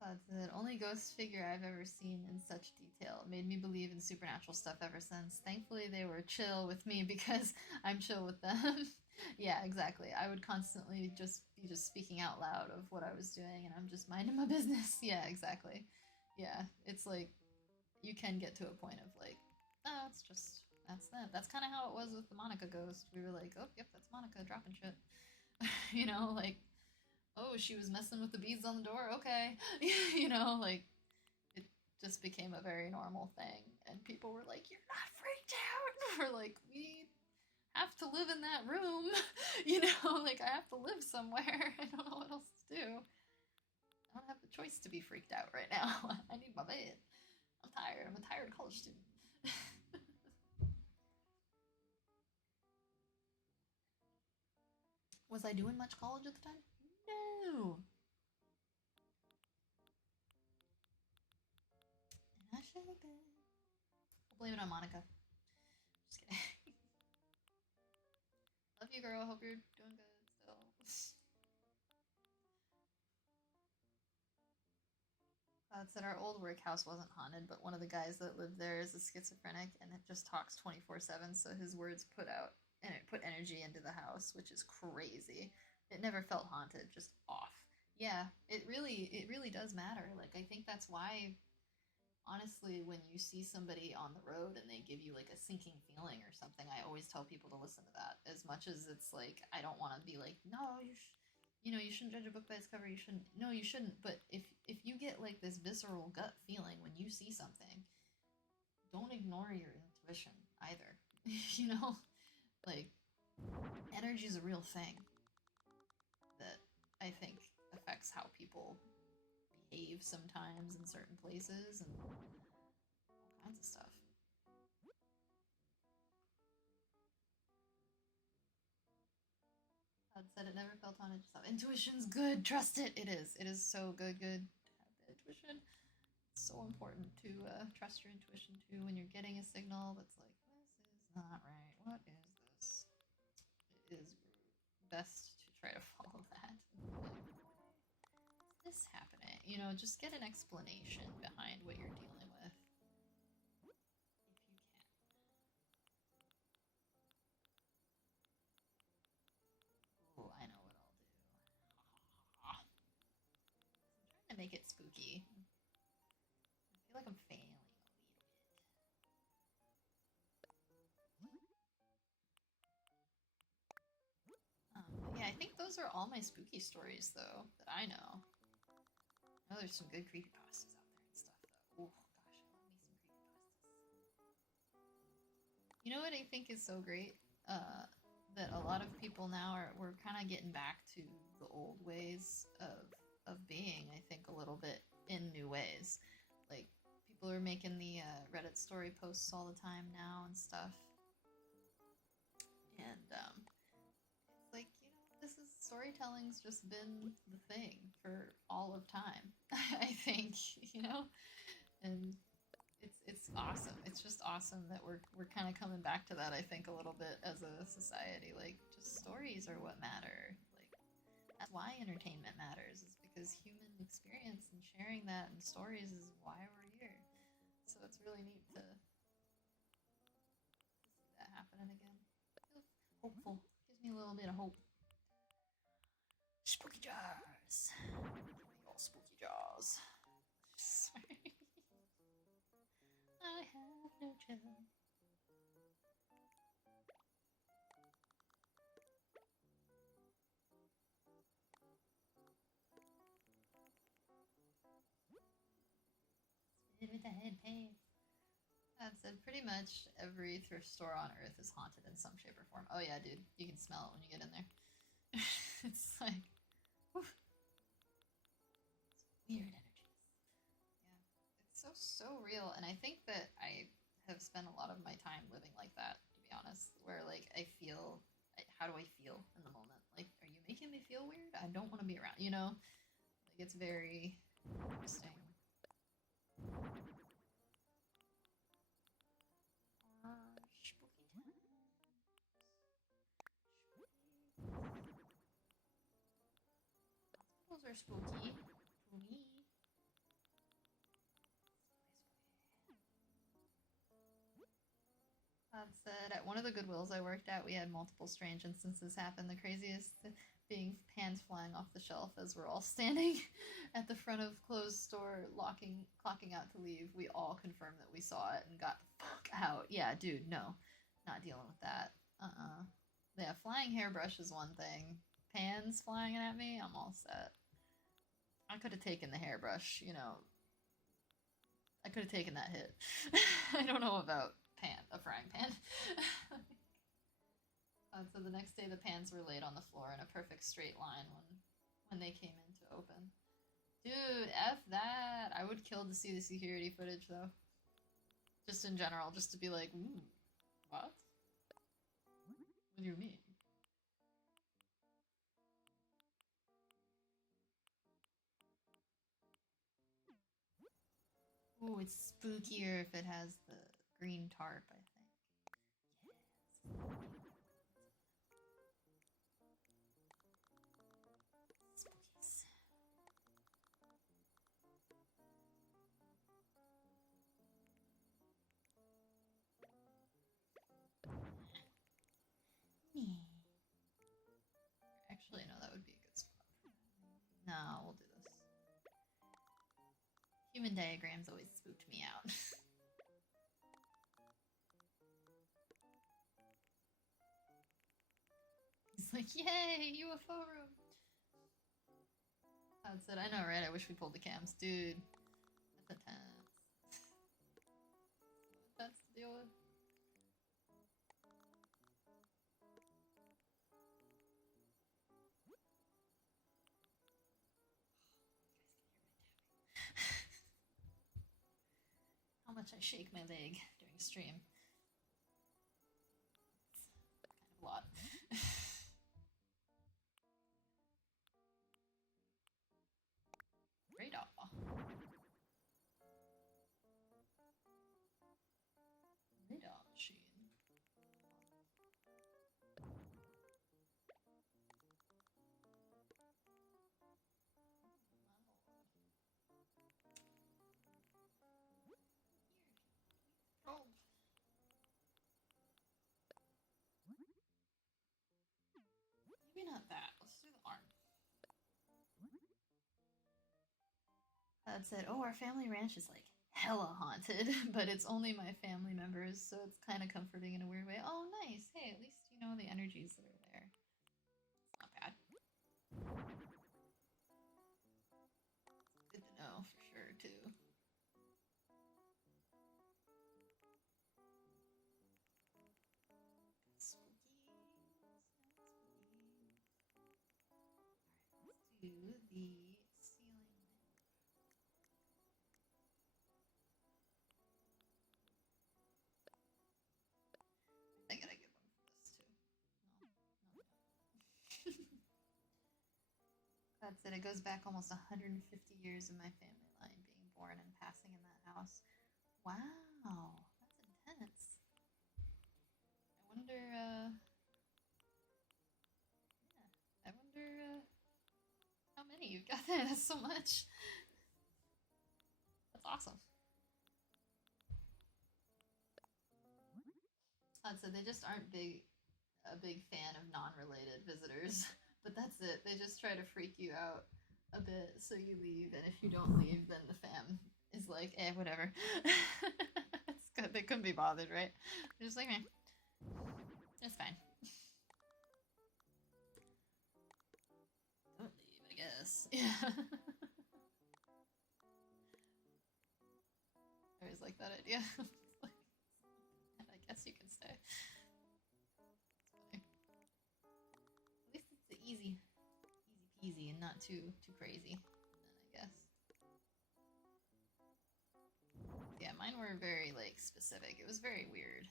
Cloud said, only ghost figure I've ever seen in such detail. It made me believe in supernatural stuff ever since. Thankfully, they were chill with me because I'm chill with them. Yeah, exactly. I would constantly just be speaking out loud of what I was doing, and I'm just minding my business. Yeah, exactly. Yeah, it's like you can get to a point of like, oh, it's just that's that. That's kind of how it was with the Monica ghost. We were like, oh, yep, that's Monica dropping shit. You know, like, oh, she was messing with the beads on the door. Okay, you know, like it just became a very normal thing, and people were like, you're not freaked out. We're like, we have to live in that room. You know, like I have to live somewhere. I don't know what else to do. I don't have the choice to be freaked out right now. I need my bed. I'm tired. I'm a tired college student. Was I doing much college at the time? No. And I should have been. We'll blame it on Monica. Just kidding. Love you, girl. Hope you're doing good still. It said our old work house wasn't haunted, but one of the guys that lived there is a schizophrenic and it just talks 24/7, so his words put out and it put energy into the house, which is crazy. It never felt haunted, just off. Yeah, it really does matter. Like I think that's why honestly when you see somebody on the road and they give you like a sinking feeling or something, I always tell people to listen to that. As much as it's like I don't want to be like, no, you know, you shouldn't judge a book by its cover. You shouldn't. No, you shouldn't. But if you get like this visceral gut feeling when you see something, don't ignore your intuition either. You know, like energy is a real thing that I think affects how people behave sometimes in certain places and all kinds of stuff. God said it never felt haunted. Just intuition's good. Trust it. It is. It is so good. Good to have the intuition. It's so important to trust your intuition too when you're getting a signal that's like, this is not right. What is this? It is best to try to follow that. Like, why is this happening? You know, just get an explanation behind what you're dealing with. If you can. Oh, I know what I'll do. I'm trying to make it spooky. I feel like I'm failing a little bit. Yeah, I think those are all my spooky stories, though, that I know. I know there's some good creepypastas out there and stuff, though. Oh, gosh, I love me some creepypastas. You know what I think is so great? That a lot of people now we're kind of getting back to the old ways of being, I think, a little bit in new ways. Like, people are making the Reddit story posts all the time now and stuff. And, it's like, you know, this is storytelling's just been the thing for all of time, I think, you know? And it's awesome. It's just awesome that we're kind of coming back to that, I think, a little bit as a society. Like, just stories are what matter. Like, that's why entertainment matters, is because human experience and sharing that in stories is why we're here. So it's really neat to see that happening again. Feels hopeful. Gives me a little bit of hope. Spooky jars. Give me all spooky jars. Sorry. I have no chill. With the head pain. That said, pretty much every thrift store on Earth is haunted in some shape or form. Oh yeah, dude, you can smell it when you get in there. It's like, whew, weird energies. Yeah, it's so real, and I think that I have spent a lot of my time living like that. To be honest, where like I feel, how do I feel in the moment? Like, are you making me feel weird? I don't want to be around. You know, like it's very interesting. Spooky times. Hospitals are spooky to me. That said, at one of the Goodwills I worked at, we had multiple strange instances happen. The craziest being pans flying off the shelf as we're all standing at the front of closed store, clocking out to leave. We all confirmed that we saw it and got the fuck out. Yeah, dude, no, not dealing with that. Yeah, flying hairbrush is one thing. Pans flying at me, I'm all set. I could have taken the hairbrush, you know. I could have taken that hit. I don't know about a frying pan. So the next day the pans were laid on the floor in a perfect straight line when they came in to open. Dude, F that. I would kill to see the security footage though. Just in general, just to be like, ooh, what? What do you mean? Ooh, it's spookier if it has the green tarp, I think. Yes. Spookies. Actually, no, that would be a good spot. No, we'll do this. Human diagrams always spooked me out. He's like, yay, UFO room. That's it. I know, right? I wish we pulled the cams. Dude, that's intense. That's to deal with. How much I shake my leg during stream. It's kind of a lot. Radar. Radar machine. Oh. Maybe not that. Let's do the arm. That said, oh, our family ranch is like hella haunted, but it's only my family members, so it's kind of comforting in a weird way. Oh, nice. Hey, at least you know the energies that are there. It's not bad. Good to know for sure, too. Spooky. Alright, let's do the ceiling lamp. I gotta get one for this too. No, no, no. That's it. It goes back almost 150 years of my family line being born and passing in that house. Wow, that's intense. I wonder, yeah, I wonder, how many you've got there. That's so much. That's awesome. So they just aren't a big fan of non-related visitors, but that's it. They just try to freak you out a bit so you leave, and if you don't leave, then the fam is like, eh, whatever. It's good. They couldn't be bothered, right? They're just like, man, it's fine. Don't leave, I guess. Yeah. I always like that idea. too crazy, I guess. Yeah, mine were very like specific. It was very weird.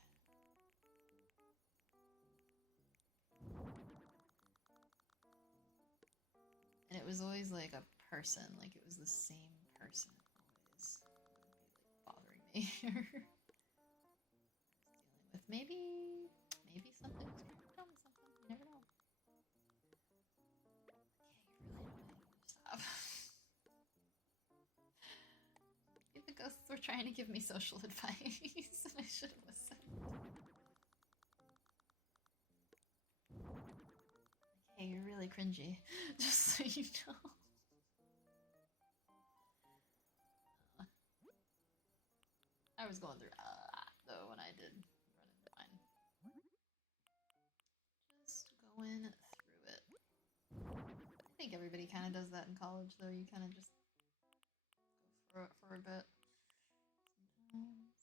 And it was always like a person, like it was the same person always. It would be like bothering me or dealing with. Maybe something was trying to tell me something. You never know. Okay, you're really annoying. Stop. Maybe the ghosts were trying to give me social advice and I should have listened. Hey, you're really cringy. Just so you know. I was going through though when I did run into mine. Just going through it. I think everybody kind of does that in college though. You kind of just go for a bit. Sometimes.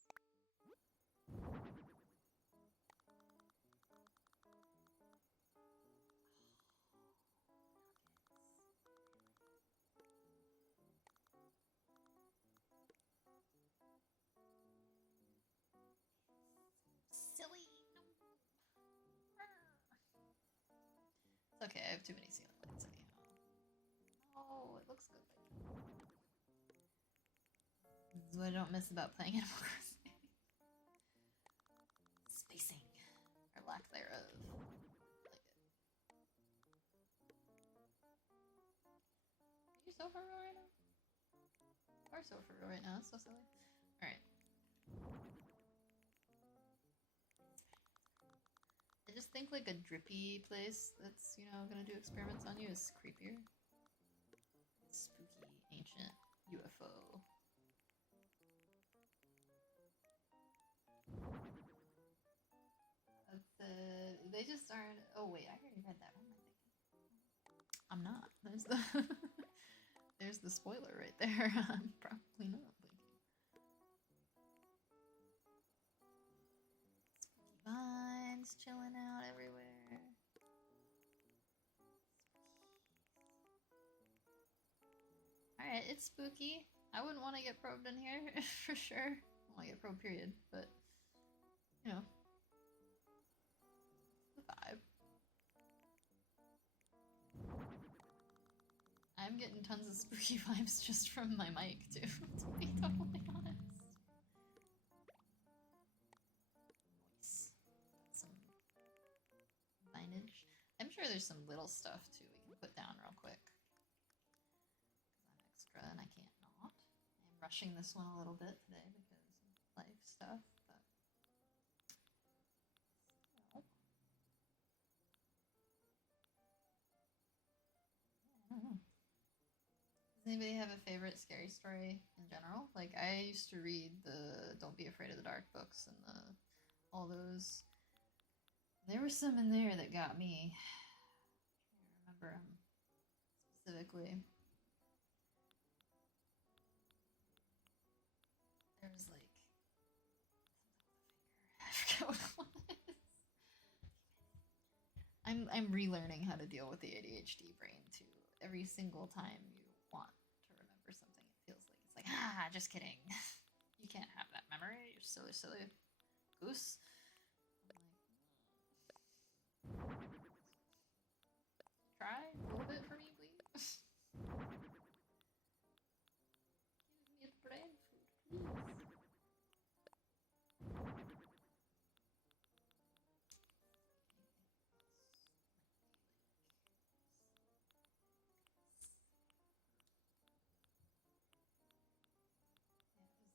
Silly. It's okay, I have too many ceiling lights anyhow. Oh, it looks good. This is what I don't miss about playing Animal Crossing. Spacing. Or lack thereof. I like it. Are you so for real right now? You are so for real right now, it's so silly. Alright. I just think like a drippy place that's, you know, gonna do experiments on you is creepier. Spooky, ancient UFO. That's they just aren't. Oh wait, I already read that. What am I thinking? I'm not. There's the there's the spoiler right there. I'm probably not thinking. Spooky vines chilling out everywhere. Alright, it's spooky. I wouldn't want to get probed in here for sure. I don't want to get probed, period. But you know, the vibe. I'm getting tons of spooky vibes just from my mic, too, to be totally honest. Nice. Got some signage. I'm sure there's some little stuff, too, we can put down real quick. Because I'm extra and I can't not. I'm rushing this one a little bit today because of life stuff, but... So... I don't know. Does anybody have a favorite scary story in general? Like, I used to read the Don't Be Afraid of the Dark books and all those. There were some in there that got me. I can't remember them specifically. There was like I forget what it was. I'm relearning how to deal with the ADHD brain too. Every single time you want to remember something, it feels like it's like just kidding. You can't have that memory. You're silly goose. Try a little bit for me, please. Give me the brain food, please.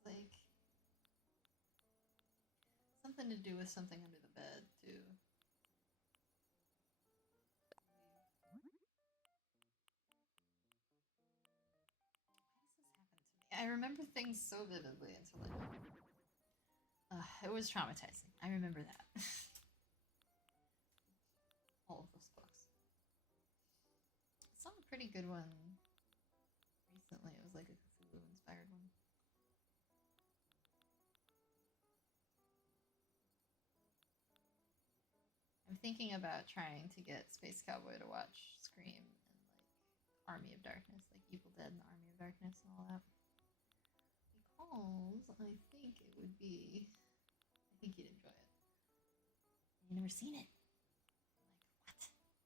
Like something to do with something under the bed too. Why does this happen to me? I remember things so vividly until I don't. It was traumatizing. I remember that. All of those books. I saw a pretty good one recently. It was like a Cthulhu-inspired one. I'm thinking about trying to get Space Cowboy to watch Scream and like Army of Darkness, like Evil Dead and Army of Darkness and all that. Because I think it would be, I think you'd enjoy it. You've never seen it. I'm like, what?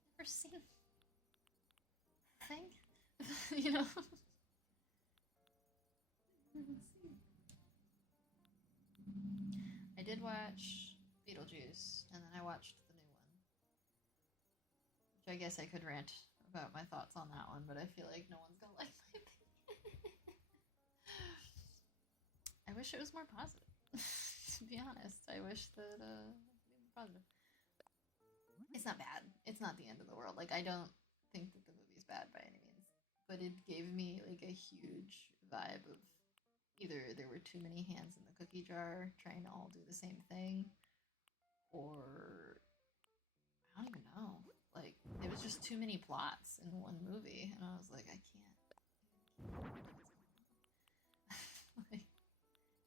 You've never seen the thing? You know? I did watch Beetlejuice, and then I watched the new one. Which I guess I could rant about my thoughts on that one, but I feel like no one's gonna like my opinion. I wish it was more positive. To be honest, I wish that it was more positive. It's not bad. It's not the end of the world. Like, I don't think that the movie's bad by any means, but it gave me like a huge vibe of either there were too many hands in the cookie jar trying to all do the same thing, or I don't even know. Like, it was just too many plots in one movie, and I was like, I can't. Like,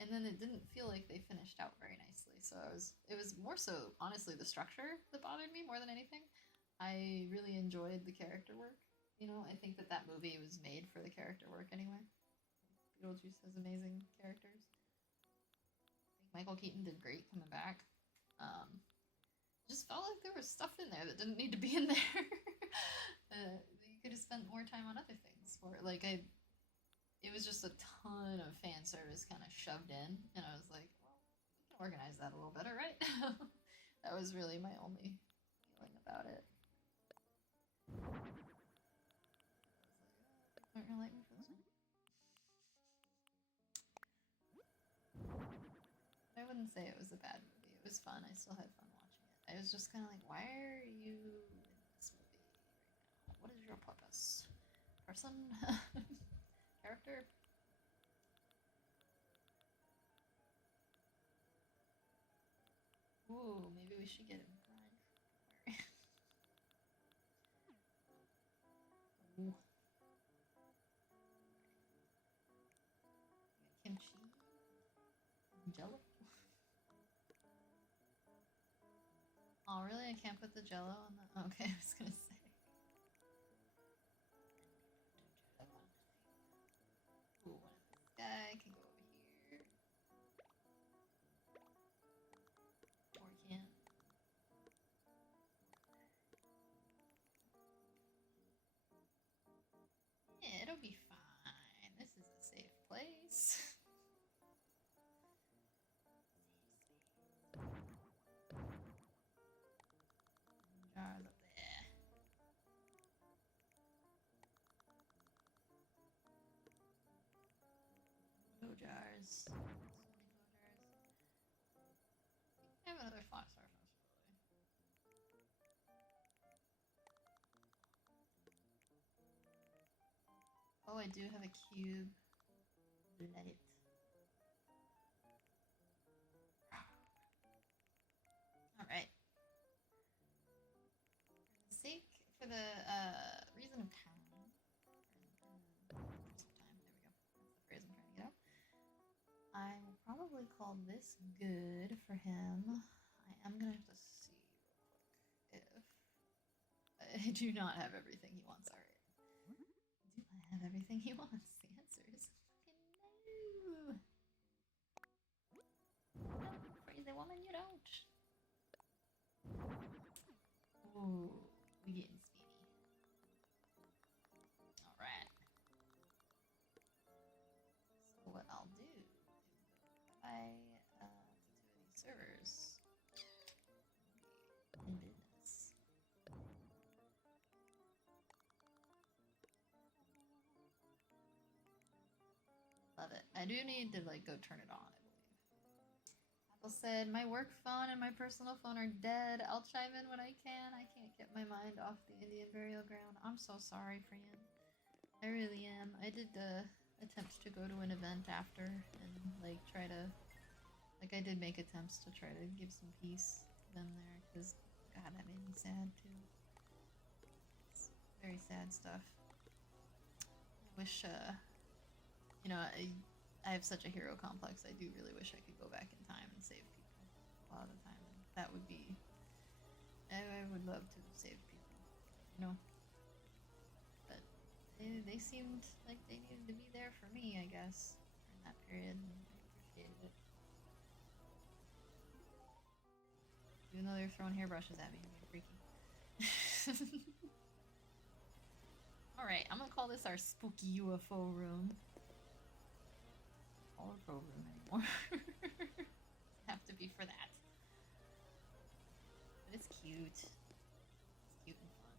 and then it didn't feel like they finished out very nicely. So it was more so, honestly, the structure that bothered me more than anything. I really enjoyed the character work. You know, I think that movie was made for the character work anyway. Beetlejuice has amazing characters. I think Michael Keaton did great coming back. Just felt like there was stuff in there that didn't need to be in there. You could have spent more time on other things for it. Like, it was just a ton of fan service kind of shoved in, and I was like, well, we can organize that a little better, right? That was really my only feeling about it. Aren't gonna like me for this one? I wouldn't say it was a bad movie. It was fun. I still had fun watching it. I was just kind of like, why are you in this movie right now? What is your purpose? Person? Character? Ooh, maybe we should get him fried. Ooh. Kimchi? Jello? Oh, really? I can't put the Jello on the... Okay, I was gonna say. Ooh, what if this guy can go over here? Or he can't. Yeah, it'll be fine. This is a safe place. Jars up there. No jars. So many no jars. I have another fox possibility. Oh, I do have a cube light. Alright. For the reason of time. There we go. That's the phrase I'm trying to get out. I will probably call this good for him. I am gonna have to see real quick if I do not have everything he wants. Alright. Do I have everything he wants? The answer is fucking no. No, crazy woman, you don't. Ooh, we getting speedy. Alright. So what I'll do is buy to 2 of these servers in business. Love it. I do need to like go turn it on, I believe. Apple said, my work phone and my personal phone are dead. I'll chime in when I can. I can't get my mind off the Indian burial ground. I'm so sorry, friend. I really am. I did attempt to go to an event after and like try to, like I did make attempts to try to give some peace to them there because God, that made me sad too. It's very sad stuff. I wish, you know, I have such a hero complex. I do really wish I could go back in time and save people a lot of the time. And that would be, I would love to save people, you know. They seemed like they needed to be there for me, I guess, during that period, and I appreciated it. Even though they're throwing hairbrushes at me, I'm being freaky. Alright, I'm gonna call this our spooky UFO room. Or pro room anymore. Have to be for that. But it's cute. It's cute and fun.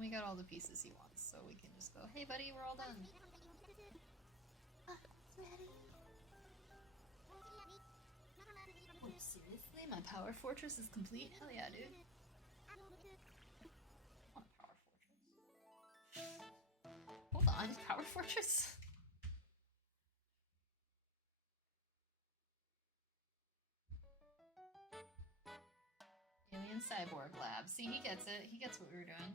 We got all the pieces he wants, so we can just go, hey buddy, we're all done. It's ready. Oh, seriously? My power fortress is complete? Hell yeah, dude. I want a power fortress. Hold on, power fortress? Alien Cyborg Lab. See, he gets it. He gets what we were doing.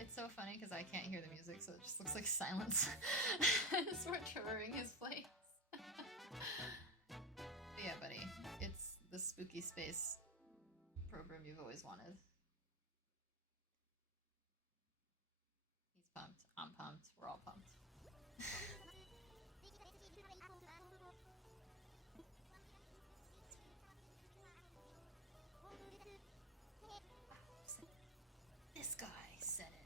It's so funny because I can't hear the music, so it just looks like silence as we're touring his place. But yeah, buddy, it's the spooky space program you've always wanted. He's pumped. I'm pumped. We're all pumped. This guy said it.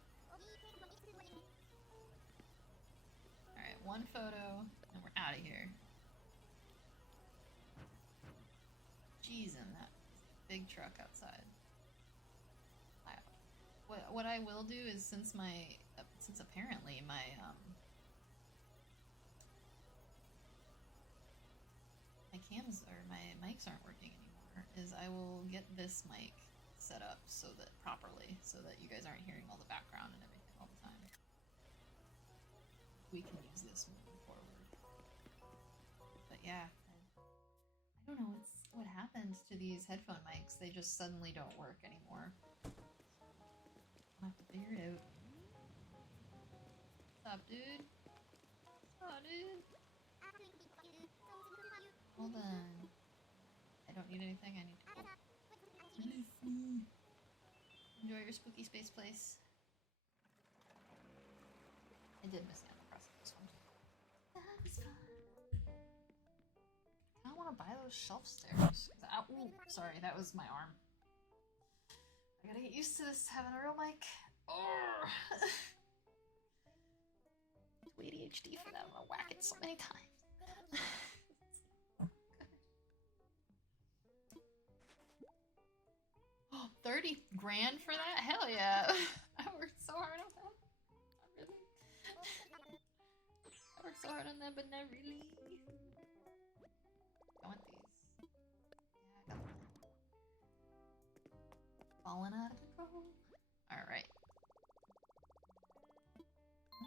Alright, one photo, and we're out of here. Jeez, and that big truck outside. What I will do is, since apparently my cams or my mics aren't working anymore, is I will get this mic set up so that you guys aren't hearing all the background and everything all the time. We can use this moving forward. But yeah, I don't know what happened to these headphone mics. They just suddenly don't work anymore. I'll have to figure it out. What's up, dude? Oh, dude. Hold on. I don't need anything. I need to go. Enjoy your spooky space place. I did miss the press this one. That was fun. I don't want to buy those shelf stairs. Ooh, sorry, that was my arm. I gotta get used to this having a real mic. Too ADHD for that. I'm gonna whack it so many times. Oh, 30 grand for that? Hell yeah. I worked so hard on that. Not really. I worked so hard on that, but not really. I want these. Yeah, I got them. Falling out of control. Alright.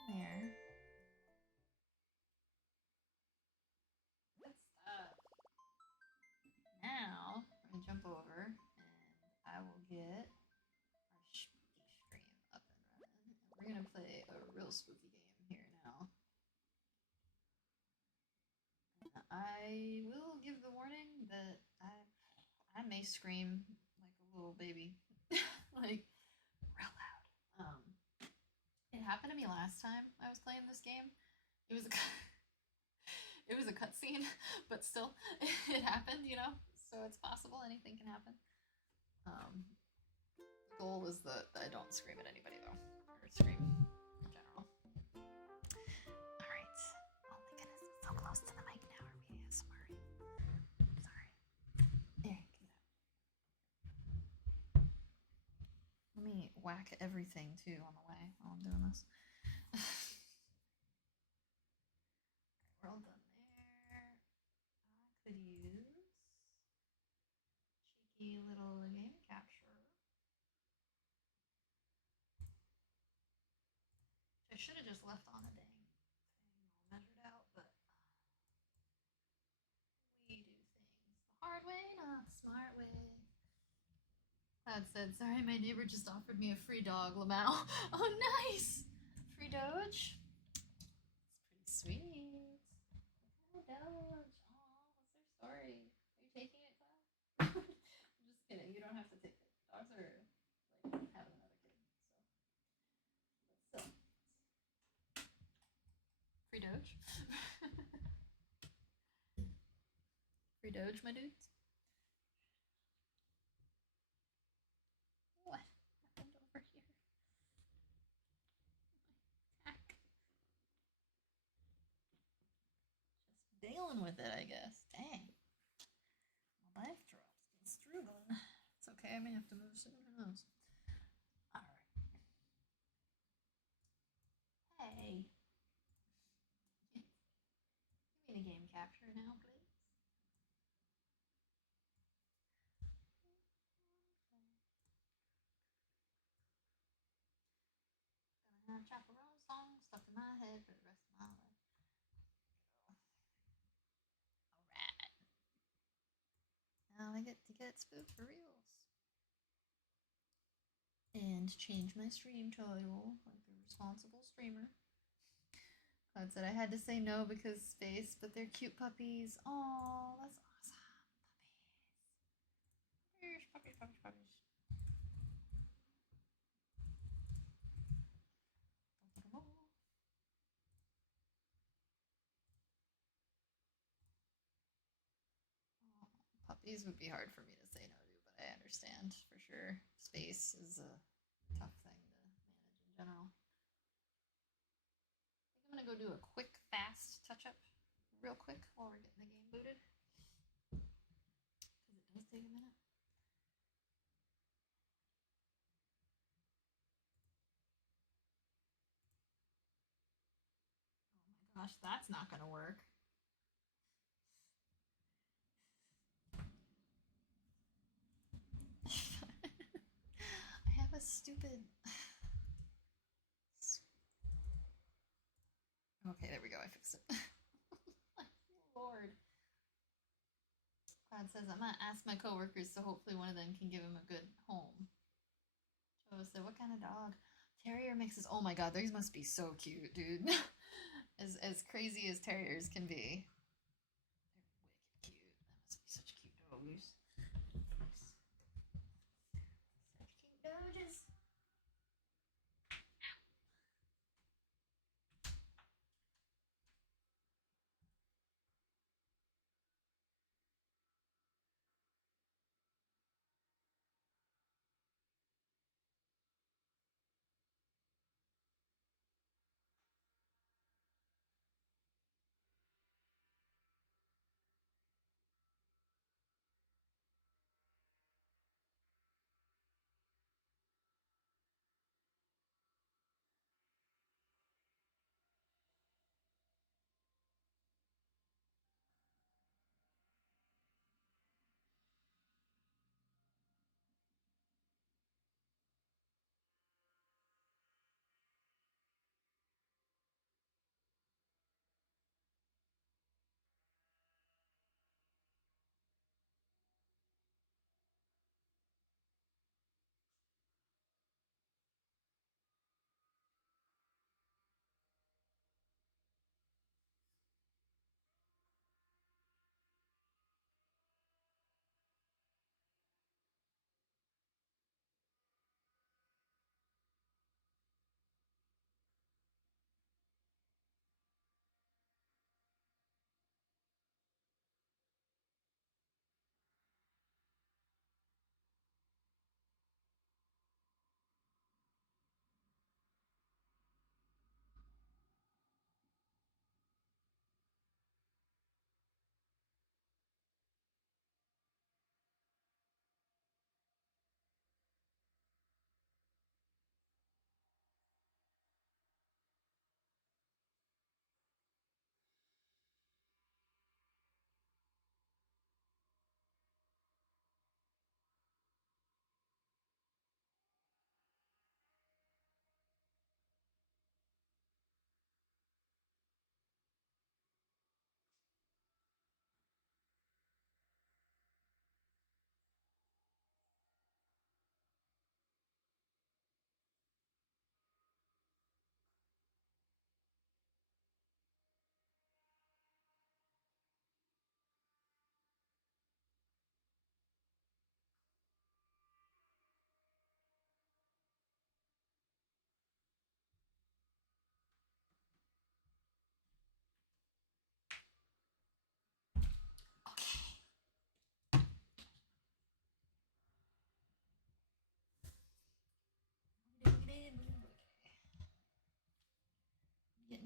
There. Good stuff. Now, I'm gonna jump over and I will get our spooky stream up and running. And we're gonna play a real spooky game here now. I will give the warning that I may scream like a little baby. Like, real loud. It happened to me last time I was playing this game. It was a cutscene, but still, it happened, you know? So it's possible anything can happen. The goal is that I don't scream at anybody, though. Or scream in general. Alright. Oh my goodness, I'm so close to the mic now. Are we ASMR? Sorry. There, give it up. Let me whack everything, too, on the way while I'm doing this. We're all done there. I could use cheeky little game capture. I should have just left on a dang thing all measured out, but we do things the hard way, not the smart way. Cloud said, sorry, my neighbor just offered me a free dog, Lamau. Oh, nice! Free Doge? It's pretty sweet. Oh, Doge. Aw, what's their story? Are you taking it, Cloud? I'm just kidding. You don't have to take it. Dogs are like having another kid. So, free Doge? Free Doge, my dudes? What happened over here? Heck. Just dealing with it, I guess. Dang. My life drops. Been struggling. It's okay, I may have to move soon. Who knows? Alright. Hey. Give me the game capture now, please. Gonna have chaperone song stuck in my head for the rest of my life. Alright. Now I get to get spooked for reals. And change my stream title like a responsible streamer. Cloud said I had to say no because space, but they're cute puppies. Oh, that's awesome. Puppies. Puppies, puppies, puppies. Puppies would be hard for me to say no to, but I understand for sure. Space is a tough thing to manage in general. I think I'm gonna go do a quick, fast touch up, real quick, while we're getting the game booted. Because it does take a minute. Oh my gosh, that's not gonna work. I have a stupid. Okay, there we go. I fixed it. Lord. Cloud says I'm gonna ask my coworkers so hopefully one of them can give him a good home. Joe said, "What kind of dog?" Terrier mixes. Oh my god, these must be so cute, dude. as crazy as terriers can be. They're wicked cute. That must be such cute dogs. Such cute doges.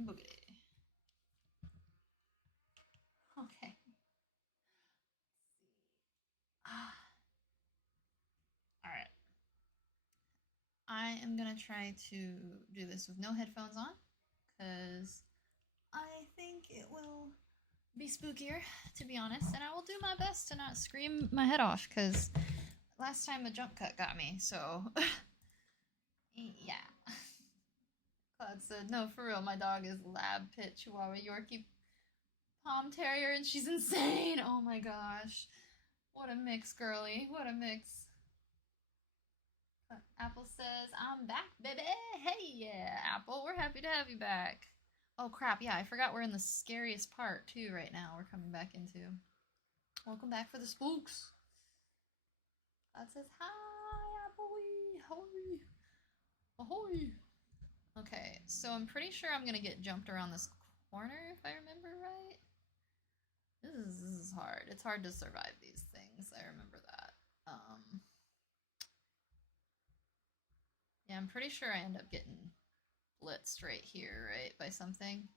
boogity. Okay. Alright. I am gonna try to do this with no headphones on, because I think it will be spookier, to be honest, and I will do my best to not scream my head off, because last time the jump cut got me, so yeah. Claude said, no, for real, my dog is Lab Pit Chihuahua Yorkie Palm Terrier, and she's insane! Oh my gosh. What a mix, girly. What a mix. Apple says, I'm back, baby! Hey, yeah, Apple, we're happy to have you back. Oh crap, yeah, I forgot we're in the scariest part, too, right now, we're coming back into. Welcome back for the spooks. God says, hi, Appley! Ahoy! Ahoy! Okay, so I'm pretty sure I'm gonna get jumped around this corner, if I remember right. This is hard. It's hard to survive these things, I remember that. Yeah, I'm pretty sure I end up getting blitzed right here, right, by something.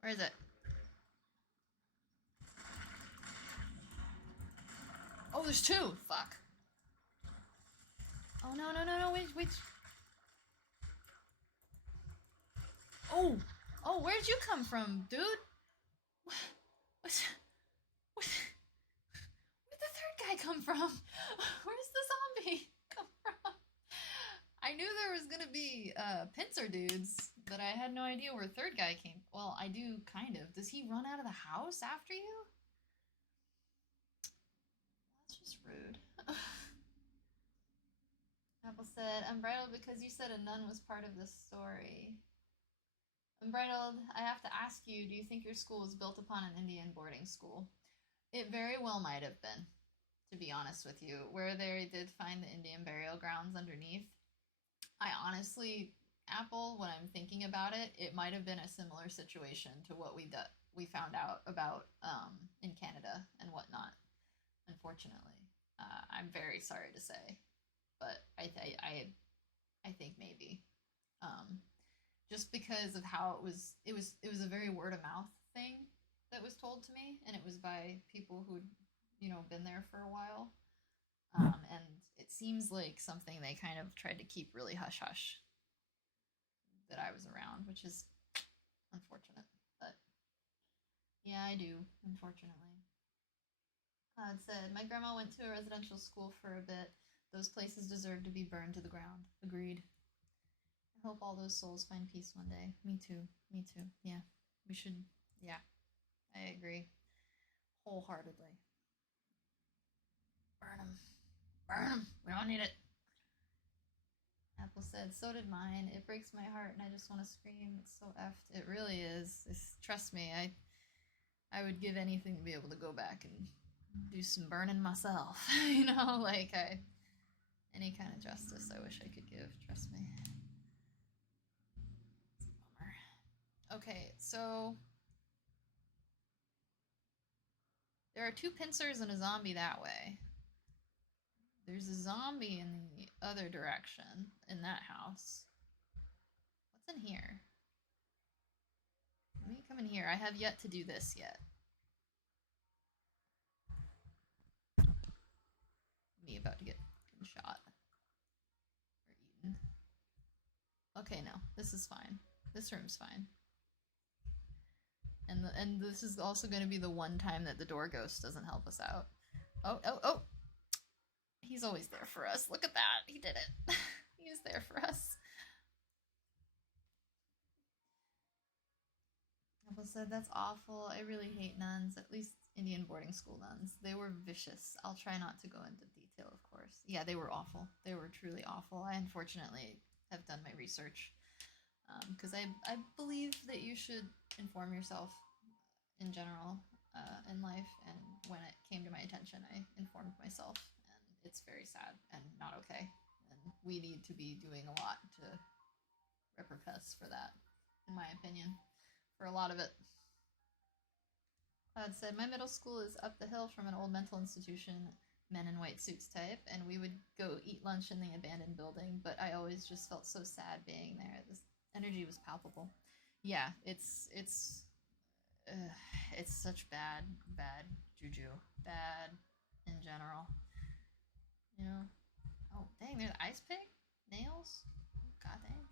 Where is it? Oh, there's two! Fuck. Oh, no, no, no, no, wait. Oh! Oh, where'd you come from, dude? Where'd the third guy come from? Where's the zombie come from? I knew there was gonna be pincer dudes, but I had no idea where third guy came. Well, I do kind of. Does he run out of the house after you? That's just rude. Apple said, Unbridled because you said a nun was part of this story. Unbridled, I have to ask you, do you think your school was built upon an Indian boarding school? It very well might have been, to be honest with you. Where they did find the Indian burial grounds underneath, I honestly, Apple, when I'm thinking about it, it might have been a similar situation to what we found out about in Canada and whatnot. Unfortunately, I'm very sorry to say, but I think maybe, just because of how it was a very word of mouth thing that was told to me, and it was by people who'd been there for a while, and it seems like something they kind of tried to keep really hush hush that I was around, which is unfortunate. But yeah, I do, unfortunately. It said, my grandma went to a residential school for a bit. Those places deserve to be burned to the ground. Agreed. I hope all those souls find peace one day. Me too. Me too. Yeah. We should. Yeah. I agree. Wholeheartedly. Burn them. Burn them. We don't need it. Apple said, so did mine. It breaks my heart and I just want to scream. It's so effed. It really is. Trust me, I would give anything to be able to go back and do some burning myself. Like any kind of justice I wish I could give. Trust me. It's a bummer. Okay, so there are two pincers and a zombie that way. There's a zombie in the other direction, in that house. What's in here? Let me come in here. I have yet to do this yet. Me about to get shot. Or eaten. Okay, no. This is fine. This room's fine. And this is also going to be the one time that the door ghost doesn't help us out. Oh! He's always there for us. Look at that. He did it. He is there for us. Apple said, that's awful. I really hate nuns. At least Indian boarding school nuns. They were vicious. I'll try not to go into detail, of course. Yeah, they were awful. They were truly awful. I unfortunately have done my research. Because I believe that you should inform yourself in general in life. And when it came to my attention, I informed myself. It's very sad and not okay. And we need to be doing a lot to repercuss for that, in my opinion. For a lot of it. Cloud said, my middle school is up the hill from an old mental institution, men in white suits type, and we would go eat lunch in the abandoned building, but I always just felt so sad being there. This energy was palpable. Yeah, it's such bad juju. Bad in general. You know? Oh, dang, there's ice pick? Nails? God dang.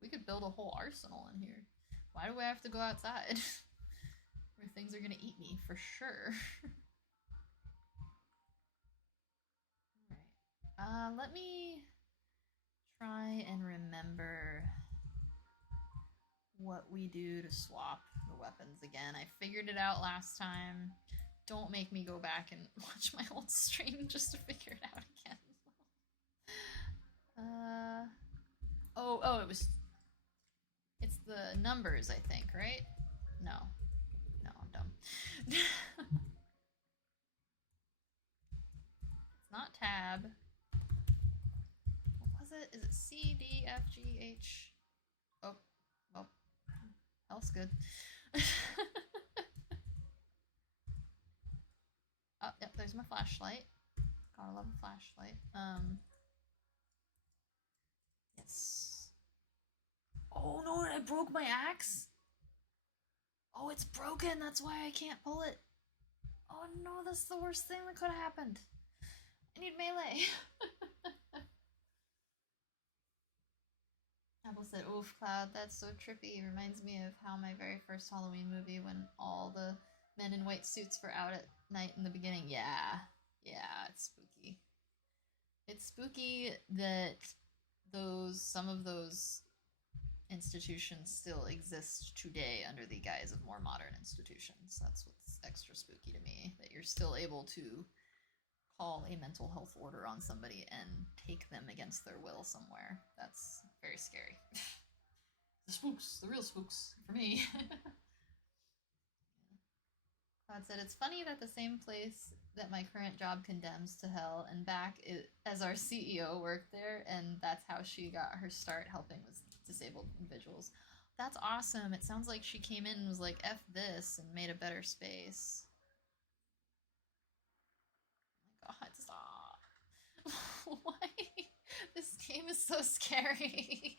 We could build a whole arsenal in here. Why do I have to go outside? Where things are gonna eat me, for sure. Alright. Let me try and remember what we do to swap the weapons again. I figured it out last time. Don't make me go back and watch my old stream just to figure it out again. Oh, it's the numbers, I think, right? No, I'm dumb. It's not tab. What was it? Is it C, D, F, G, H? Oh, well, else good. Oh, yep, there's my flashlight. Gotta love a flashlight. Yes. Oh no, I broke my axe? Oh, it's broken, that's why I can't pull it. Oh no, that's the worst thing that could have happened. I need melee. Apple said, oof, Cloud, that's so trippy. It reminds me of how my very first Halloween movie, when all the men in white suits were out at night in the beginning. Yeah, it's spooky. It's spooky that some of those institutions still exist today under the guise of more modern institutions. That's what's extra spooky to me, that you're still able to call a mental health order on somebody and take them against their will somewhere. That's very scary. The spooks, the real spooks, for me. Cloud said, it's funny that the same place that my current job condemns to hell and back as our CEO worked there, and that's how she got her start helping with disabled individuals. That's awesome. It sounds like she came in and was like, F this, and made a better space. Oh my god, stop. Why? This game is so scary.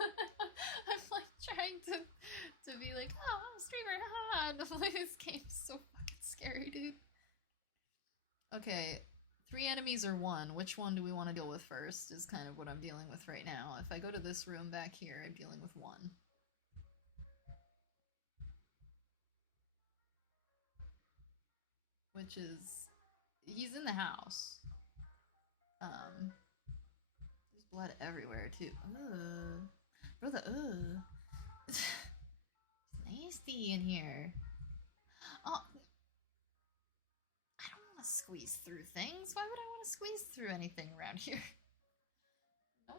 I'm like trying to be like, oh, I'm a streamer, haha. And I'm like, this game is so fucking scary, dude. Okay, 3 enemies or 1. Which one do we want to deal with first is kind of what I'm dealing with right now. If I go to this room back here, I'm dealing with 1. Which is, he's in the house. There's blood everywhere too. Ugh. Brother, ugh. It's nasty in here. Oh, I don't want to squeeze through things. Why would I want to squeeze through anything around here? No.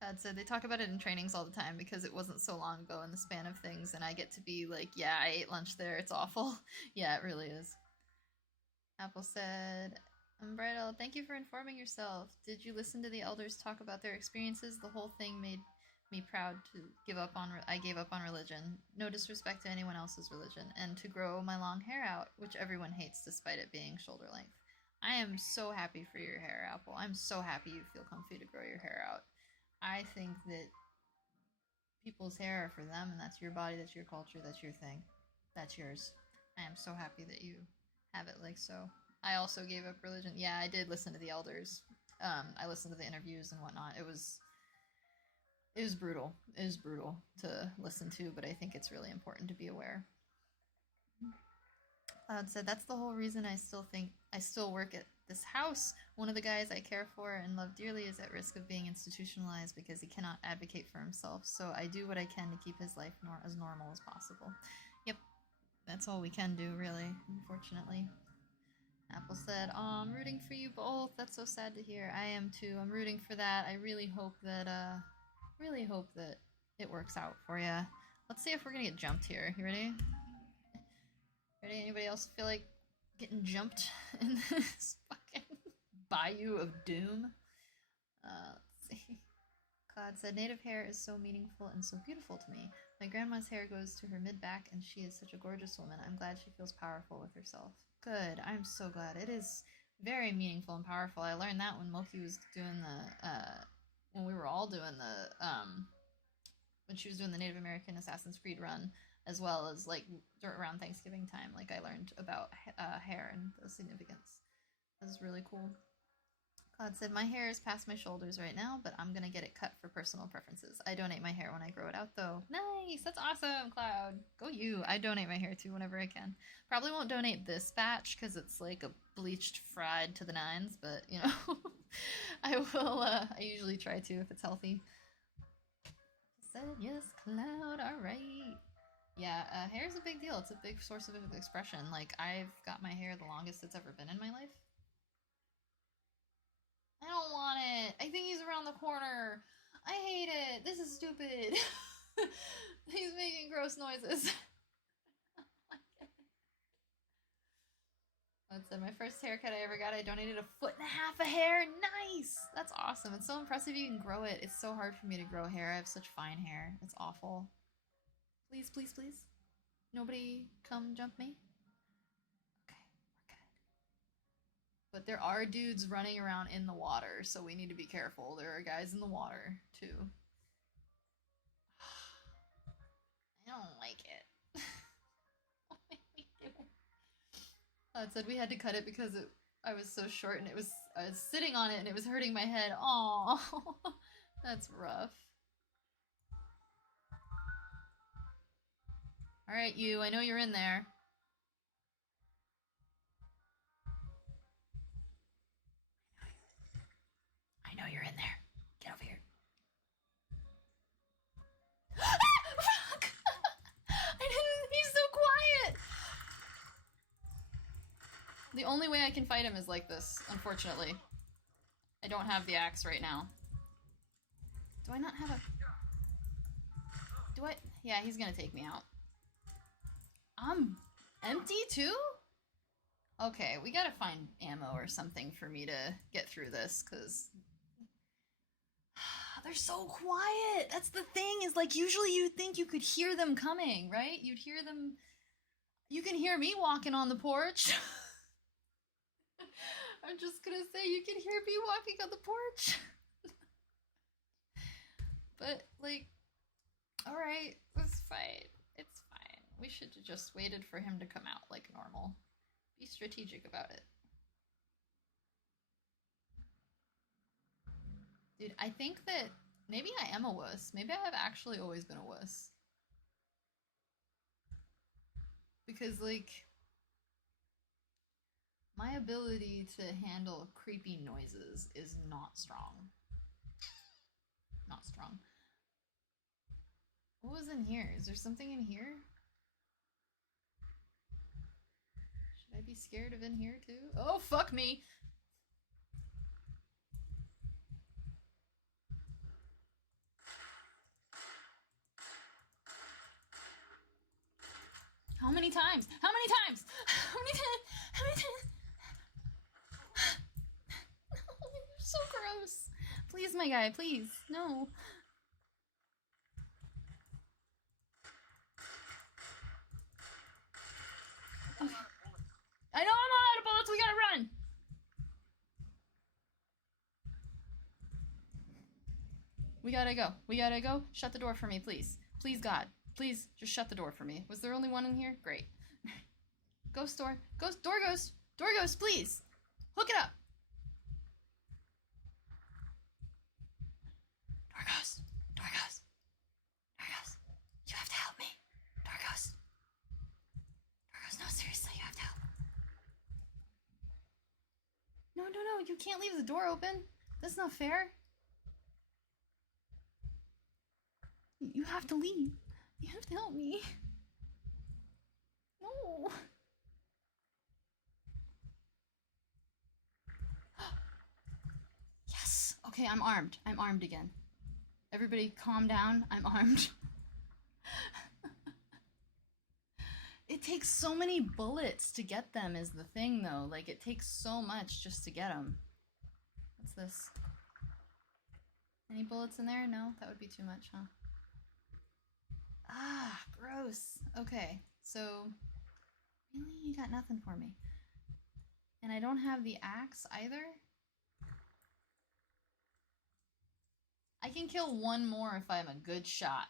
Dad said they talk about it in trainings all the time because it wasn't so long ago in the span of things, and I get to be like, yeah, I ate lunch there, it's awful. Yeah, it really is. Apple said, Umbrella, thank you for informing yourself. Did you listen to the elders talk about their experiences? The whole thing made me proud to I gave up on religion. No disrespect to anyone else's religion. And to grow my long hair out, which everyone hates despite it being shoulder length. I am so happy for your hair, Apple. I'm so happy you feel comfy to grow your hair out. I think that people's hair are for them, and that's your body, that's your culture, that's your thing. That's yours. I am so happy that you have it like so. I also gave up religion. Yeah, I did listen to the elders. I listened to the interviews and whatnot. It was brutal. It was brutal to listen to, but I think it's really important to be aware. Cloud said, that's the whole reason I still work at this house. One of the guys I care for and love dearly is at risk of being institutionalized because he cannot advocate for himself, so I do what I can to keep his life as normal as possible. Yep, that's all we can do, really, unfortunately. Apple said, oh, I'm rooting for you both. That's so sad to hear. I am too. I'm rooting for that. I really hope that it works out for you. Let's see if we're gonna get jumped here. You ready? Ready? Anybody else feel like getting jumped in this fucking bayou of doom. Let's see. Cloud said, native hair is so meaningful and so beautiful to me. My grandma's hair goes to her mid-back, and she is such a gorgeous woman. I'm glad she feels powerful with herself. Good. I'm so glad. It is very meaningful and powerful. I learned that when Moki was doing the, when we were all doing the, when she was doing the Native American Assassin's Creed run, as well as, like, around Thanksgiving time. Like, I learned about hair and the significance. That was really cool. Cloud said, my hair is past my shoulders right now, but I'm gonna get it cut for personal preferences. I donate my hair when I grow it out, though. Nice! That's awesome, Cloud! Go you! I donate my hair, too, whenever I can. Probably won't donate this batch, because it's, like, a bleached fried to the nines, but, you know, I will, I usually try to if it's healthy. Said, yes, Cloud, alright. Yeah, hair is a big deal. It's a big source of expression. Like, I've got my hair the longest it's ever been in my life. I don't want it. I think he's around the corner. I hate it. This is stupid. He's making gross noises. That's my first haircut I ever got. I donated 1.5 feet of hair. Nice. That's awesome. It's so impressive you can grow it. It's so hard for me to grow hair. I have such fine hair. It's awful. Please, please, please. Nobody come jump me. But there are dudes running around in the water, so we need to be careful. There are guys in the water, too. I don't like it. What made me do it? It said we had to cut it because I was so short and I was sitting on it and it was hurting my head. Aww. That's rough. Alright, you. I know you're in there. I know you're in there. Get over here. Fuck! He's so quiet! The only way I can fight him is like this, unfortunately. I don't have the axe right now. Do I not have a... Do I... Yeah, he's gonna take me out. I'm empty too? Okay, we gotta find ammo or something for me to get through this, because... They're so quiet! That's the thing, is like, usually you'd think you could hear them coming, right? You'd hear them... You can hear me walking on the porch. I'm just gonna say, you can hear me walking on the porch. But, like, alright, it's fine. It's fine. We should have just waited for him to come out like normal. Be strategic about it. Dude, I think that maybe I am a wuss. Maybe I have actually always been a wuss. Because, like, my ability to handle creepy noises is not strong. Not strong. What was in here? Is there something in here? Should I be scared of in here too? Oh, fuck me! How many times? How many times? How many times? How many times? Oh, you're so gross. Please, my guy, please. No. Okay. I know I'm all out of bullets. We gotta run. We gotta go. We gotta go. Shut the door for me, please. Please, God. Please, just shut the door for me. Was there only one in here? Great. Ghost door. Ghost. Door ghost. Door ghost, please. Hook it up. Door ghost. Door ghost. Door ghost. You have to help me. Door ghost. Door ghost. No, seriously, you have to help. No, no, no. You can't leave the door open. That's not fair. You have to leave. You have to help me. No. Yes. Okay, I'm armed. I'm armed again. Everybody calm down. I'm armed. It takes so many bullets to get them is the thing, though. Like, it takes so much just to get them. this? Any bullets in there? No? That would be too much, huh? Ah, gross. Okay, so... Really? You got nothing for me. And I don't have the axe either? I can kill one more if I'm a good shot.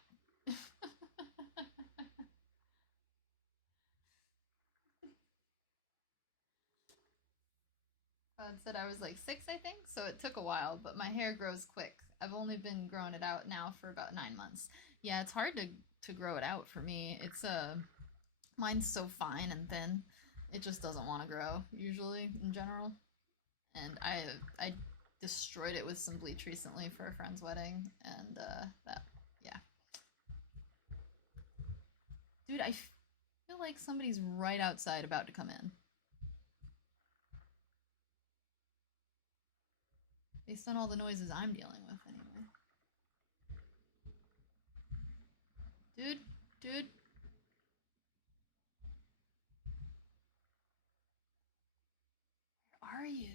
God said I was like 6, I think, so it took a while, but my hair grows quick. I've only been growing it out now for about 9 months. Yeah, it's hard to grow it out for me. It's mine's so fine and thin, it just doesn't want to grow usually in general. And I destroyed it with some bleach recently for a friend's wedding, and that, yeah. Dude, I feel like somebody's right outside about to come in. Based on all the noises I'm dealing with, anyway. Dude. Where are you?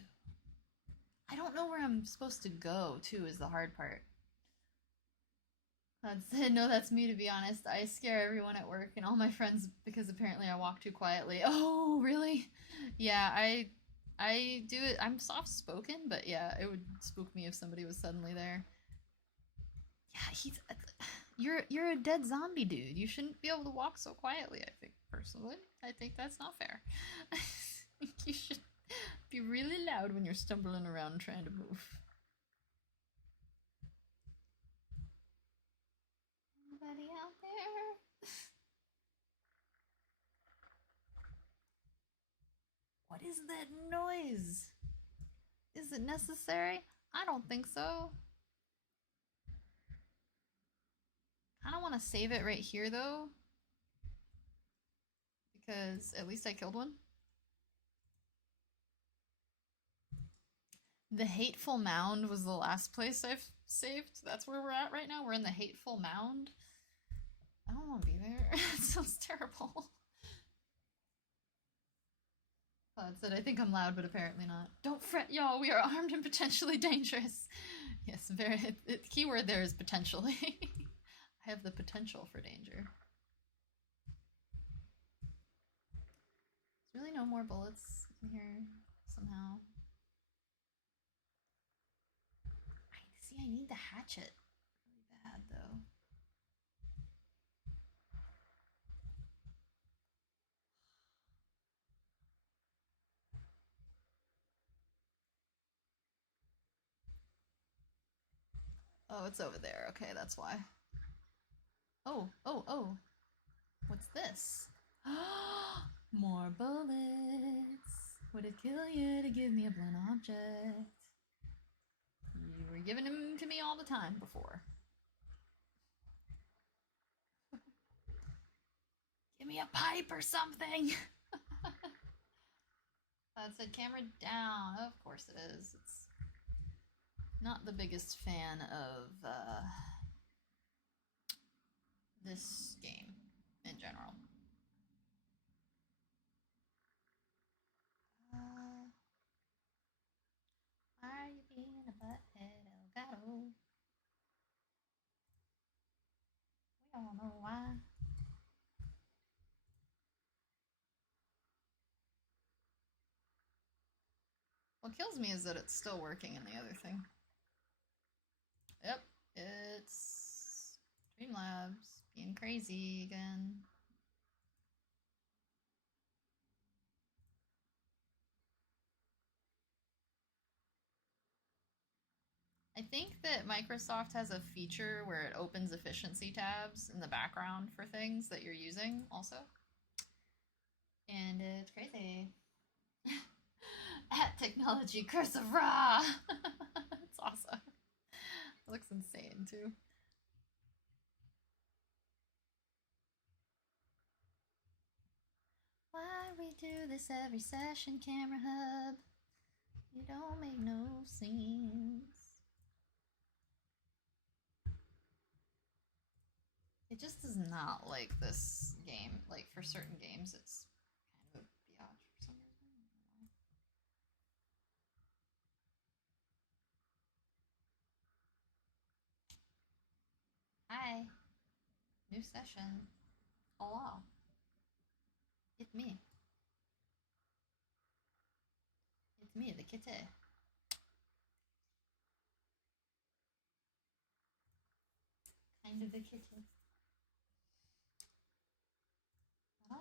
I don't know where I'm supposed to go, too, is the hard part. No, that's me, to be honest. I scare everyone at work and all my friends because apparently I walk too quietly. Oh, really? Yeah, I do it. I'm soft-spoken, but yeah, it would spook me if somebody was suddenly there. Yeah, you're a dead zombie dude. You shouldn't be able to walk so quietly, I think, personally. I think that's not fair. I think you should be really loud when you're stumbling around trying to move. Anybody out there? What is that noise? Is it necessary? I don't think so. I don't want to save it right here, though. Because at least I killed one. The Hateful Mound was the last place I've saved. That's where we're at right now. We're in the Hateful Mound. I don't want to be there. It sounds terrible. Claude said, I think I'm loud, but apparently not. Don't fret, y'all. We are armed and potentially dangerous. Yes, very. The keyword there is potentially. I have the potential for danger. There's really no more bullets in here somehow. I need the hatchet really bad, though. Oh, it's over there. Okay, that's why. Oh. What's this? More bullets. Would it kill you to give me a blunt object? You were giving them to me all the time before. Give me a pipe or something! That said camera down. Of course it is. It's not the biggest fan of this game in general. Why are you being a butthead, Elgato? We all know why. What kills me is that it's still working in the other thing. Yep, it's Streamlabs being crazy again. I think that Microsoft has a feature where it opens efficiency tabs in the background for things that you're using also. And it's crazy. At Technology Curse of Ra! It's awesome. It looks insane too. Why we do this every session, Camera Hub? You don't make no sense. It just does not like this game. Like, for certain games, it's kind of a biatch for some reason. Hi. New session. Hello. It's me. It's me, the kitty. Kind of the kitty. Ah.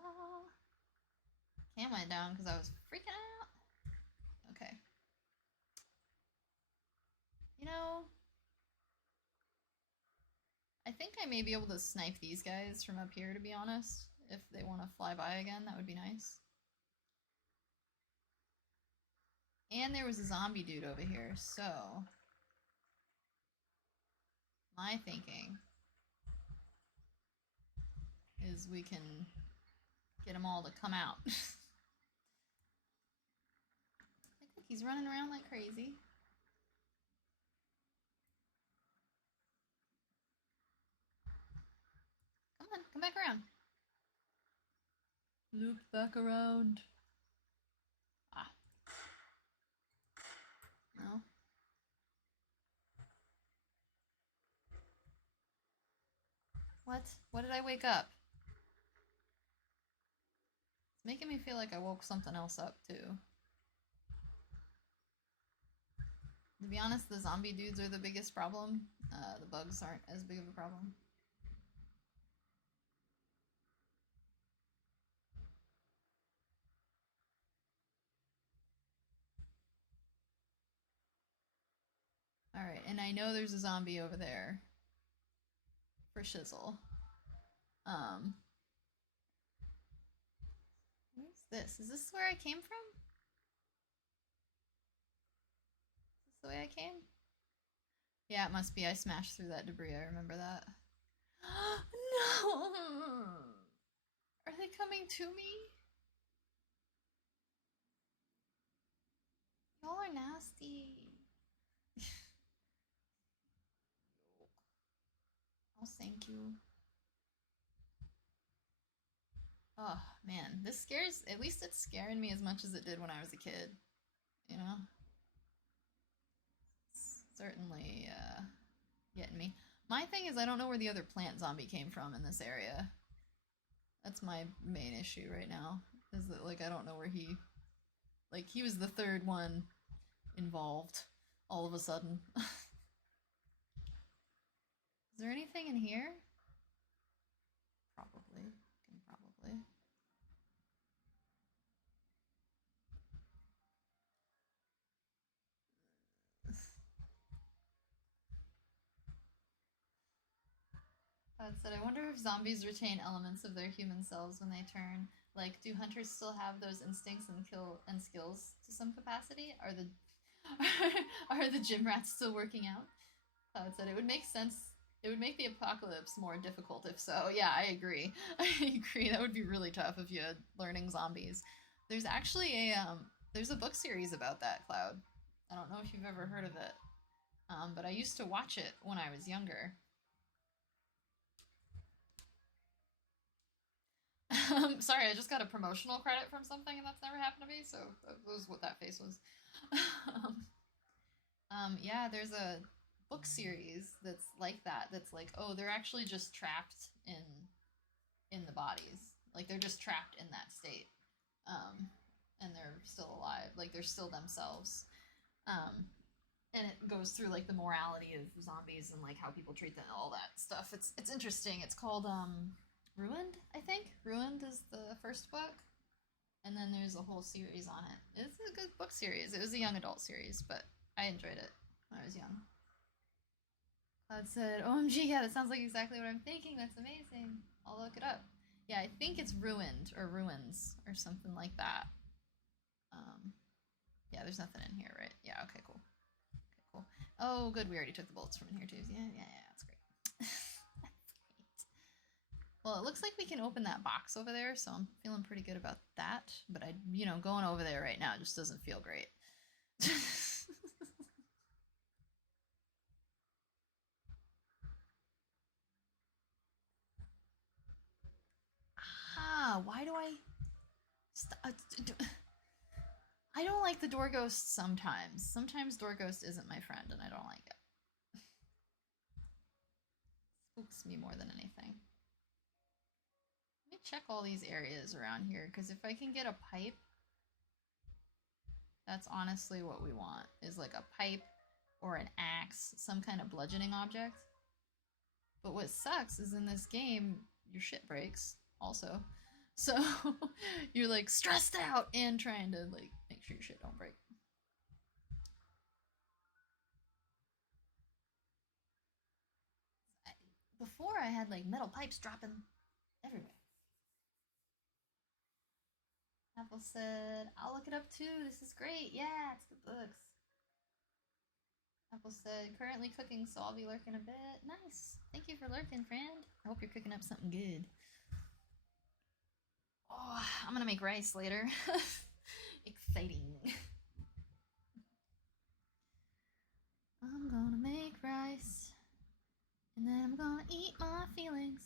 Cam went down because I was freaking out. Okay. You know, I think I may be able to snipe these guys from up here, to be honest. If they want to fly by again, that would be nice. And there was a zombie dude over here, so... my thinking is we can get them all to come out. Look, he's running around like crazy. Come on, come back around. Loop back around. Ah. No. What? What did I wake up? It's making me feel like I woke something else up, too. To be honest, the zombie dudes are the biggest problem. The bugs aren't as big of a problem. Alright, and I know there's a zombie over there. For shizzle. Where's this? Is this where I came from? Is this the way I came? Yeah, it must be. I smashed through that debris. I remember that. No! Are they coming to me? Y'all are nasty. Oh, thank you. Oh, man. This scares... at least it's scaring me as much as it did when I was a kid. You know? It's certainly, getting me. My thing is I don't know where the other plant zombie came from in this area. That's my main issue right now. Is that, like, I don't know where he... like, he was the third one involved all of a sudden. Is there anything in here? Probably. Probably. That said, I wonder if zombies retain elements of their human selves when they turn. Like, do hunters still have those instincts and skills to some capacity? Are the are the gym rats still working out? That said, it would make sense. It would make the apocalypse more difficult if so. Yeah, I agree. I agree. That would be really tough if you had learning zombies. There's actually there's a book series about that, Cloud. I don't know if you've ever heard of it, but I used to watch it when I was younger. Sorry, I just got a promotional credit from something, and that's never happened to me. So that was what that face was. Yeah, there's a book series that's like that. That's like, oh, they're actually just trapped in the bodies. Like they're just trapped in that state, and they're still alive. Like they're still themselves. And it goes through like the morality of zombies and like how people treat them, all that stuff. It's interesting. It's called Ruined, I think. Ruined is the first book, and then there's a whole series on it. It's a good book series. It was a young adult series, but I enjoyed it when I was young. Cloud said, OMG, yeah, that sounds like exactly what I'm thinking. That's amazing. I'll look it up. Yeah, I think it's Ruined or Ruins or something like that. Yeah, there's nothing in here, right? Yeah, okay, cool. Okay, cool. Oh, good, we already took the bullets from in here too. Yeah, that's great. That's great. Well, it looks like we can open that box over there, so I'm feeling pretty good about that. But going over there right now just doesn't feel great. Why do I... I don't like the door ghost sometimes. Sometimes door ghost isn't my friend, and I don't like it. bugs me more than anything. Let me check all these areas around here, because if I can get a pipe, that's honestly what we want, is like a pipe or an axe, some kind of bludgeoning object. But what sucks is in this game, your shit breaks also. So you're like stressed out and trying to like make sure your shit don't break. Before I had like metal pipes dropping everywhere. Apple said, I'll look it up too. This is great. Yeah, it's good books. Apple said, currently cooking, so I'll be lurking a bit. Nice. Thank you for lurking, friend. I hope you're cooking up something good. Oh, I'm gonna make rice later. Exciting. I'm gonna make rice, and then I'm gonna eat my feelings.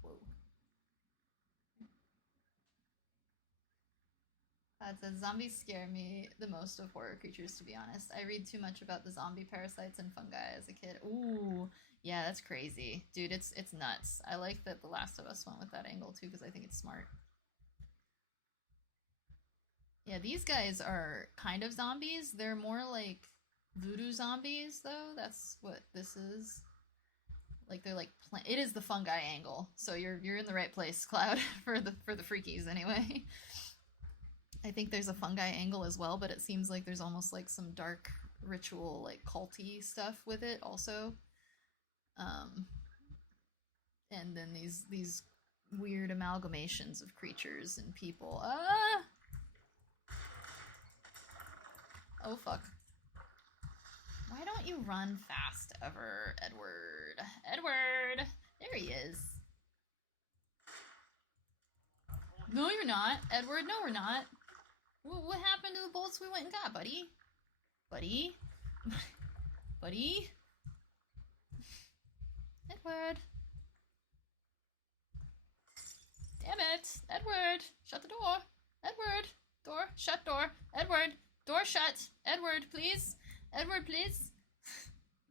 Whoa. That says, zombies scare me the most of horror creatures, to be honest. I read too much about the zombie parasites and fungi as a kid. Ooh, yeah, that's crazy. Dude, it's nuts. I like that The Last of Us went with that angle, too, because I think it's smart. Yeah, these guys are kind of zombies. They're more like voodoo zombies, though. That's what this is. Like, they're like... It is the fungi angle, so you're in the right place, Cloud, for the freakies, anyway. I think there's a fungi angle as well, but it seems like there's almost like some dark ritual, like culty stuff with it also. And then these weird amalgamations of creatures and people. Ah! Oh fuck. Why don't you run fast ever, Edward? Edward! There he is. No, you're not. Edward, no, we're not. What happened to the bolts we went and got, buddy? Buddy? Buddy? Edward! Damn it! Edward! Shut the door! Edward! Door! Shut door! Edward! Door shut! Edward, please! Edward, please!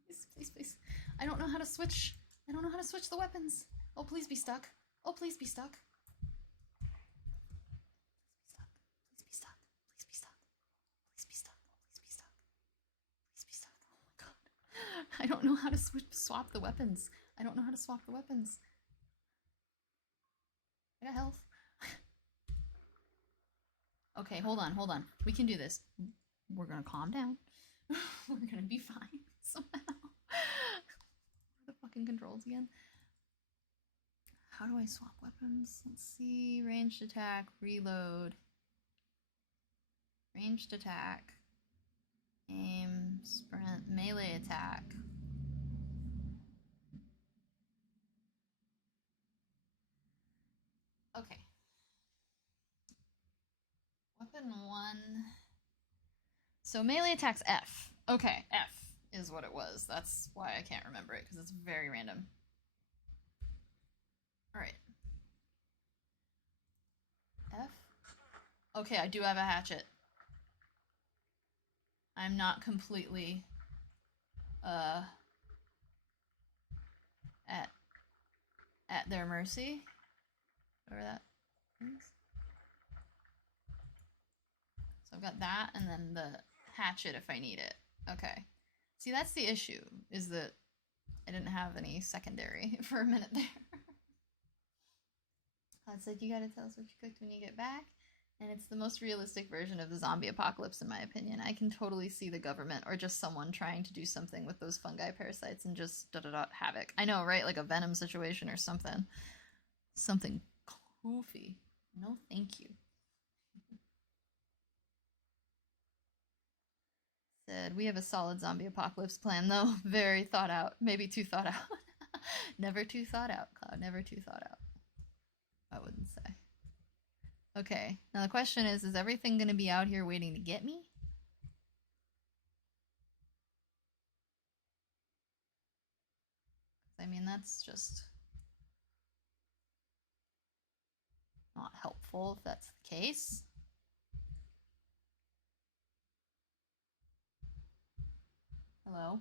Please, please, please. I don't know how to switch. I don't know how to switch the weapons. Oh, please be stuck. Oh, please be stuck. I don't know how to swap the weapons. I don't know how to swap the weapons. I got health. Okay, hold on, hold on. We can do this. We're gonna calm down. We're gonna be fine somehow. The fucking controls again. How do I swap weapons? Let's see. Ranged attack, reload. Ranged attack. Aim, sprint, melee attack. Okay. Weapon 1. So melee attack's F. Okay, F is what it was. That's why I can't remember it, because it's very random. Alright. F? Okay, I do have a hatchet. I'm not completely at their mercy. Whatever that means. So I've got that, and then the hatchet if I need it. Okay. See, that's the issue, is that I didn't have any secondary for a minute there. It's like, you gotta tell us what you cooked when you get back. And it's the most realistic version of the zombie apocalypse, in my opinion. I can totally see the government or just someone trying to do something with those fungi parasites and just havoc. I know, right? Like a Venom situation or something. Something goofy. No, thank you. Said, we have a solid zombie apocalypse plan, though. Very thought out. Maybe too thought out. Never too thought out, Cloud. Never too thought out. I wouldn't say. Okay, now the question is everything going to be out here waiting to get me? I mean, that's just not helpful if that's the case. Hello?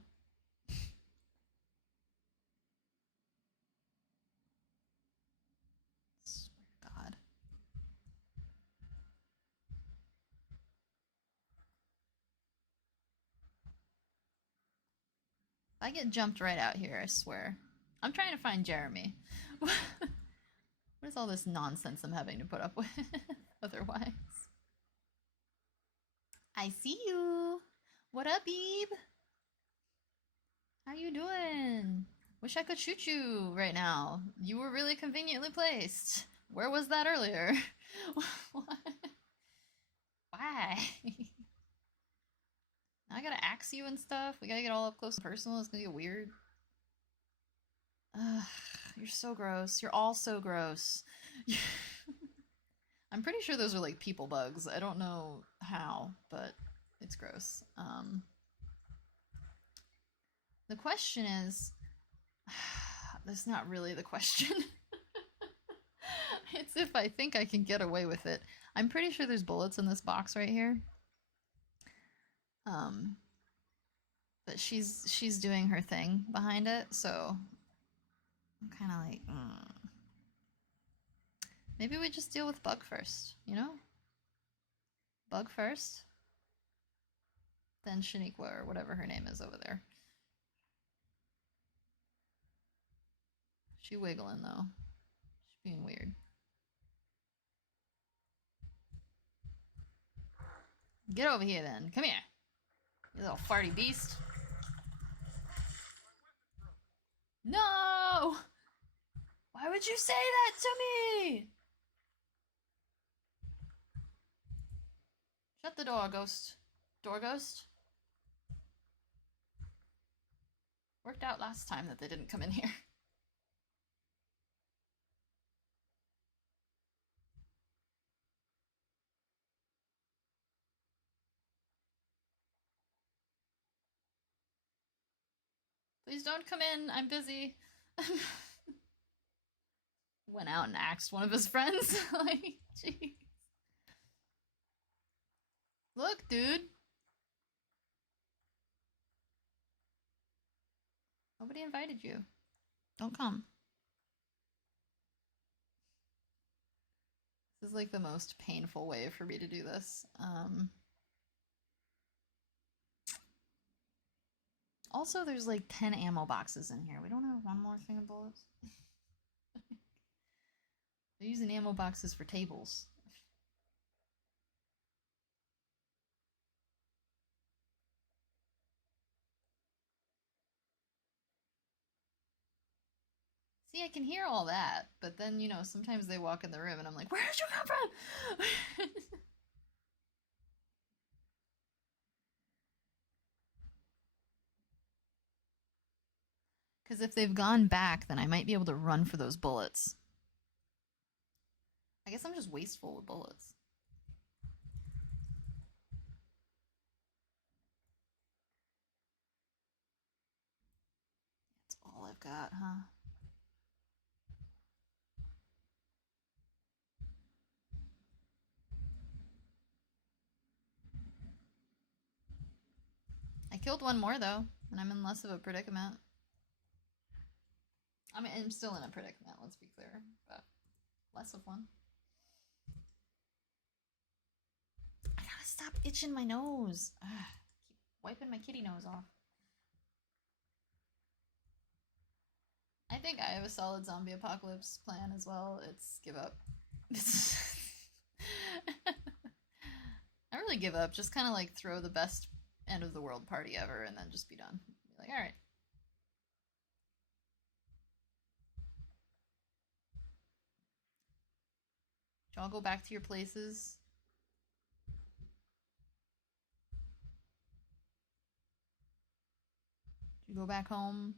I get jumped right out here, I swear. I'm trying to find Jeremy. What is all this nonsense I'm having to put up with otherwise? I see you. What up, Ebe? How you doing? Wish I could shoot you right now. You were really conveniently placed. Where was that earlier? What? Why? Now I gotta axe you and stuff. We gotta get all up close and personal. It's gonna get weird. Ugh, you're so gross. You're all so gross. I'm pretty sure those are like people bugs. I don't know how, but it's gross. The question is, that's not really the question. It's if I think I can get away with it. I'm pretty sure there's bullets in this box right here. But she's doing her thing behind it, so I'm kind of like, maybe we just deal with Bug first, you know? Bug first, then Shaniqua or whatever her name is over there. She wiggling though. She's being weird. Get over here then. Come here. You little farty beast. No! Why would you say that to me? Shut the door, ghost. Door ghost? Worked out last time that they didn't come in here. Please don't come in. I'm busy. Went out and axed one of his friends. Like, jeez. Look, dude. Nobody invited you. Don't come. This is like the most painful way for me to do this. Also, there's like 10 ammo boxes in here. We don't have one more thing of bullets. They're using ammo boxes for tables. See, I can hear all that, but then, you know, sometimes they walk in the room and I'm like, where did you come from? Because if they've gone back, then I might be able to run for those bullets. I guess I'm just wasteful with bullets. That's all I've got, huh? I killed one more, though, and I'm in less of a predicament. I mean, I'm still in a predicament, let's be clear, but less of one. I gotta stop itching my nose. Ugh, keep wiping my kitty nose off. I think I have a solid zombie apocalypse plan as well. It's give up. I really give up. Just kind of like throw the best end of the world party ever and then just be done. Be like, alright. Y'all go back to your places. You go back home.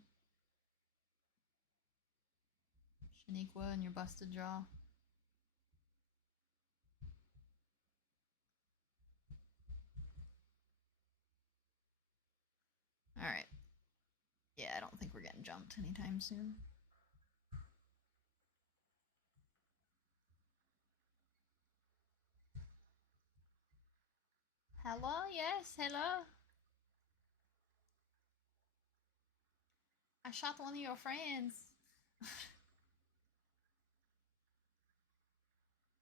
Shaniqua and your busted jaw. Alright. Yeah, I don't think we're getting jumped anytime soon. Hello? Yes, hello? I shot one of your friends.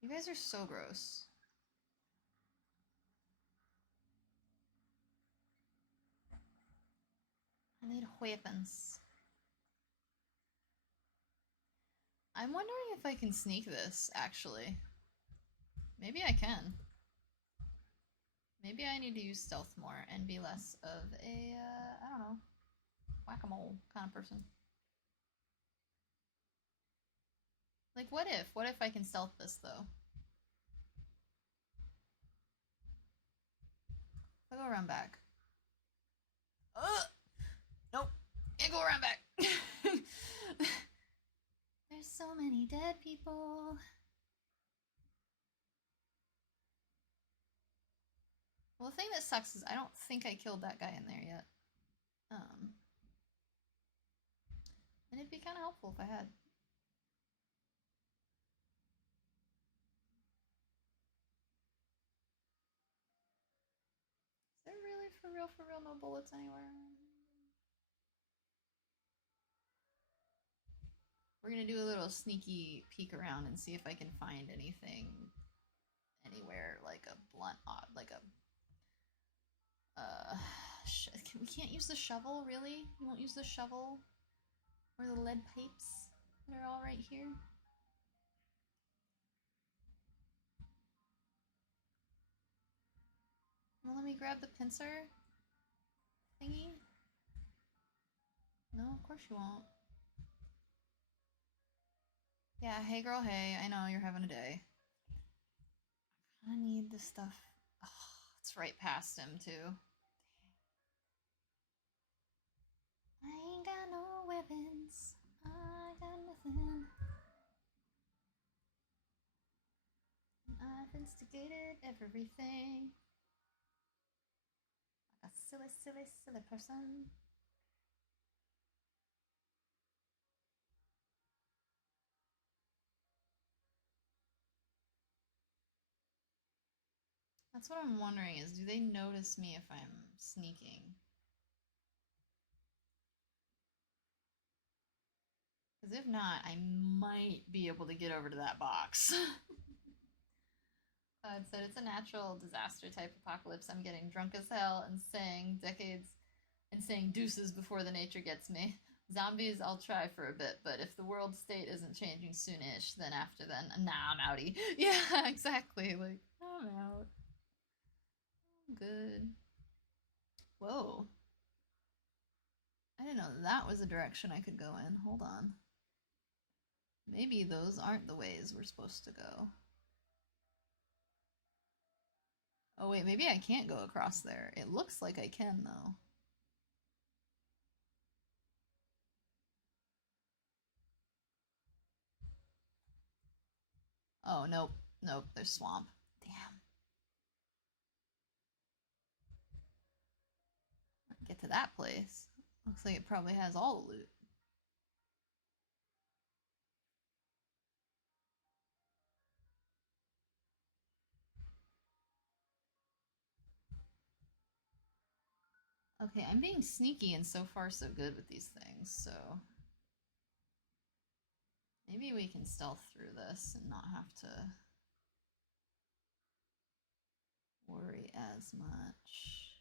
You guys are so gross. I need weapons. I'm wondering if I can sneak this, actually. Maybe I can. Maybe I need to use stealth more and be less of a, I don't know, whack-a-mole kind of person. Like, what if? What if I can stealth this, though? I'll go around back. Nope. Can't go around back. There's so many dead people. Well, the thing that sucks is I don't think I killed that guy in there yet. And it'd be kind of helpful if I had. Is there really, for real, no bullets anywhere? We're gonna do a little sneaky peek around and see if I can find anything anywhere, like a blunt, like a, we can't use the shovel, really? You won't use the shovel? Or the lead pipes that are all right here? Well, let me grab the pincer thingy. No, of course you won't. Yeah, hey girl, hey, I know you're having a day. I need this stuff. Oh, it's right past him, too. I ain't got no weapons. I got nothing. I've instigated everything. Like a silly, silly, silly person. That's what I'm wondering is, do they notice me if I'm sneaking? Because if not, I might be able to get over to that box. It said it's a natural disaster type apocalypse. I'm getting drunk as hell and saying deuces before the nature gets me. Zombies, I'll try for a bit, but if the world state isn't changing soon-ish, then after then, nah, I'm outie. Yeah, exactly. Like, I'm out. I'm good. Whoa. I didn't know that was a direction I could go in. Hold on. Maybe those aren't the ways we're supposed to go. Oh wait, maybe I can't go across there. It looks like I can, though. Oh, nope. Nope, there's swamp. Damn. Get to that place. Looks like it probably has all the loot. Okay, I'm being sneaky and so far so good with these things, so... Maybe we can stealth through this and not have to worry as much.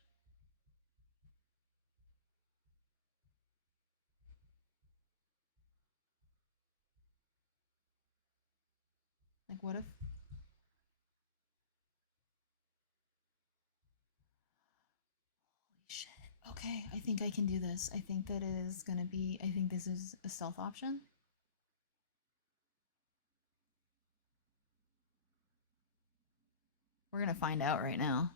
Like, what if... Holy shit. Okay, I think I can do this. I think that is gonna be... I think this is a stealth option. We're gonna find out right now.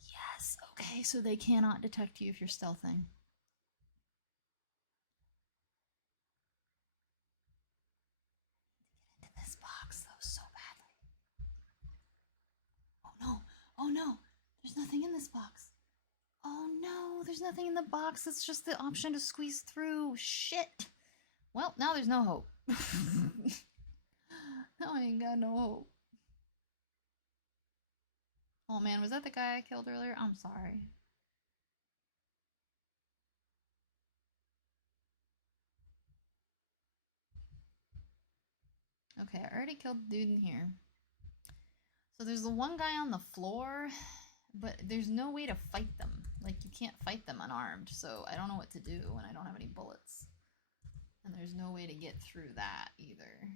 Yes, okay, so they cannot detect you if you're stealthing. Get into this box, though, so badly. Oh no, oh no, there's nothing in this box. Oh no, there's nothing in the box. It's just the option to squeeze through. Shit. Well, now there's no hope. Now I ain't got no hope. Oh man, was that the guy I killed earlier? I'm sorry. Okay, I already killed the dude in here. So there's the one guy on the floor, but there's no way to fight them. Like, you can't fight them unarmed, so I don't know what to do when I don't have any bullets. And there's no way to get through that either.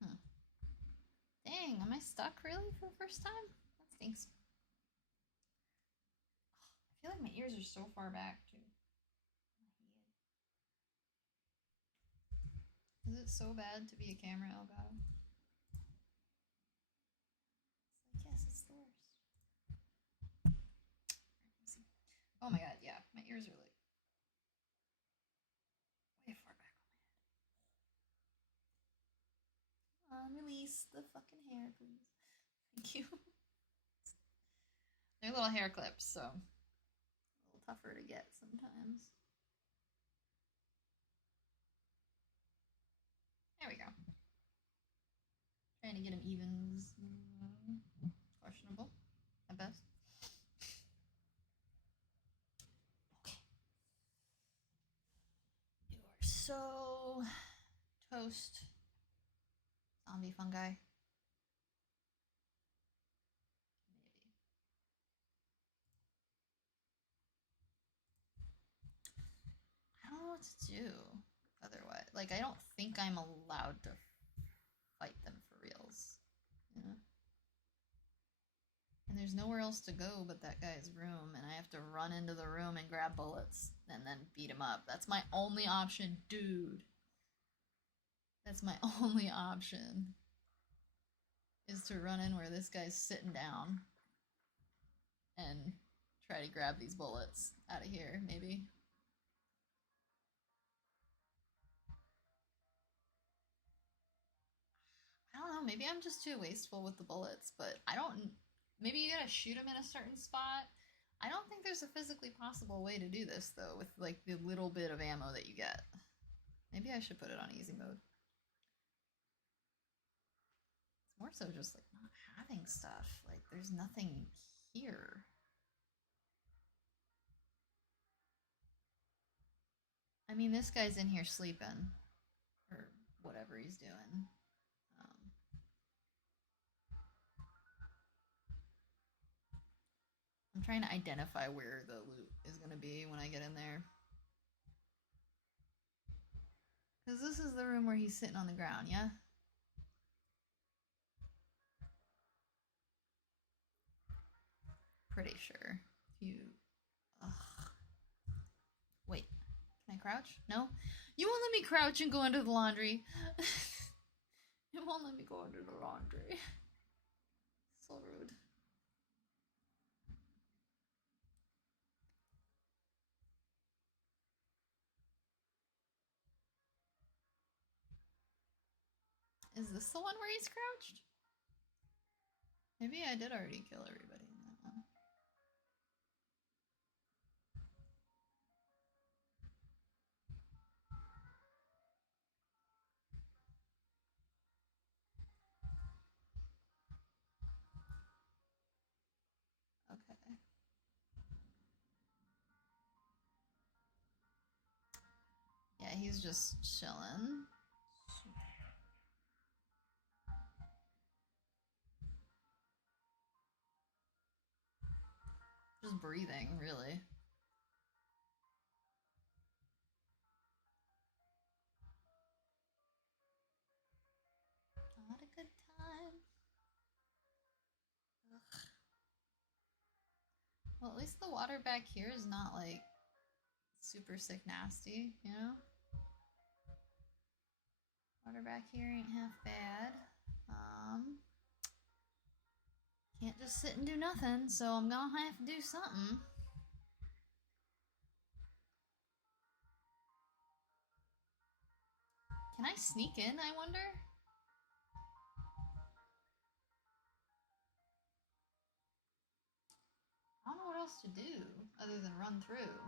So, Dang, am I stuck really for the first time? That stinks. I feel like my ears are so far back, too. Is it so bad to be a camera Elgato? It's like, yes, it's the worst. Oh my god, yeah, my ears are like way far back on my head. Release the fucking hair, please. Thank you. They're little hair clips, so a little tougher to get sometimes. There we go. Trying to get them even. Questionable, at best. Okay. You are so toast, zombie fungi. Maybe. I don't know what to do otherwise. Like, I don't think I'm allowed to fight them for reals. Yeah. And there's nowhere else to go but that guy's room, and I have to run into the room and grab bullets and then beat him up. That's my only option, dude. That's my only option. Is to run in where this guy's sitting down and try to grab these bullets out of here, maybe. I don't know, maybe I'm just too wasteful with the bullets, but I don't... Maybe you gotta shoot them in a certain spot. I don't think there's a physically possible way to do this, though, with, like, the little bit of ammo that you get. Maybe I should put it on easy mode. It's more so just, like, not having stuff. Like, there's nothing here. I mean, this guy's in here sleeping. Or whatever he's doing. I'm trying to identify where the loot is going to be when I get in there. Because this is the room where he's sitting on the ground, yeah? Pretty sure. You... Ugh. Wait. Can I crouch? No? You won't let me crouch and go under the laundry. You won't let me go under the laundry. So rude. Is this the one where he's crouched? Maybe I did already kill everybody in that one. Okay. Yeah, he's just chilling. Just breathing, really. Not a good time. Ugh. Well, at least the water back here is not, like, super sick nasty, you know? Water back here ain't half bad. Can't just sit and do nothing, so I'm gonna have to do something. Can I sneak in, I wonder? I don't know what else to do other than run through.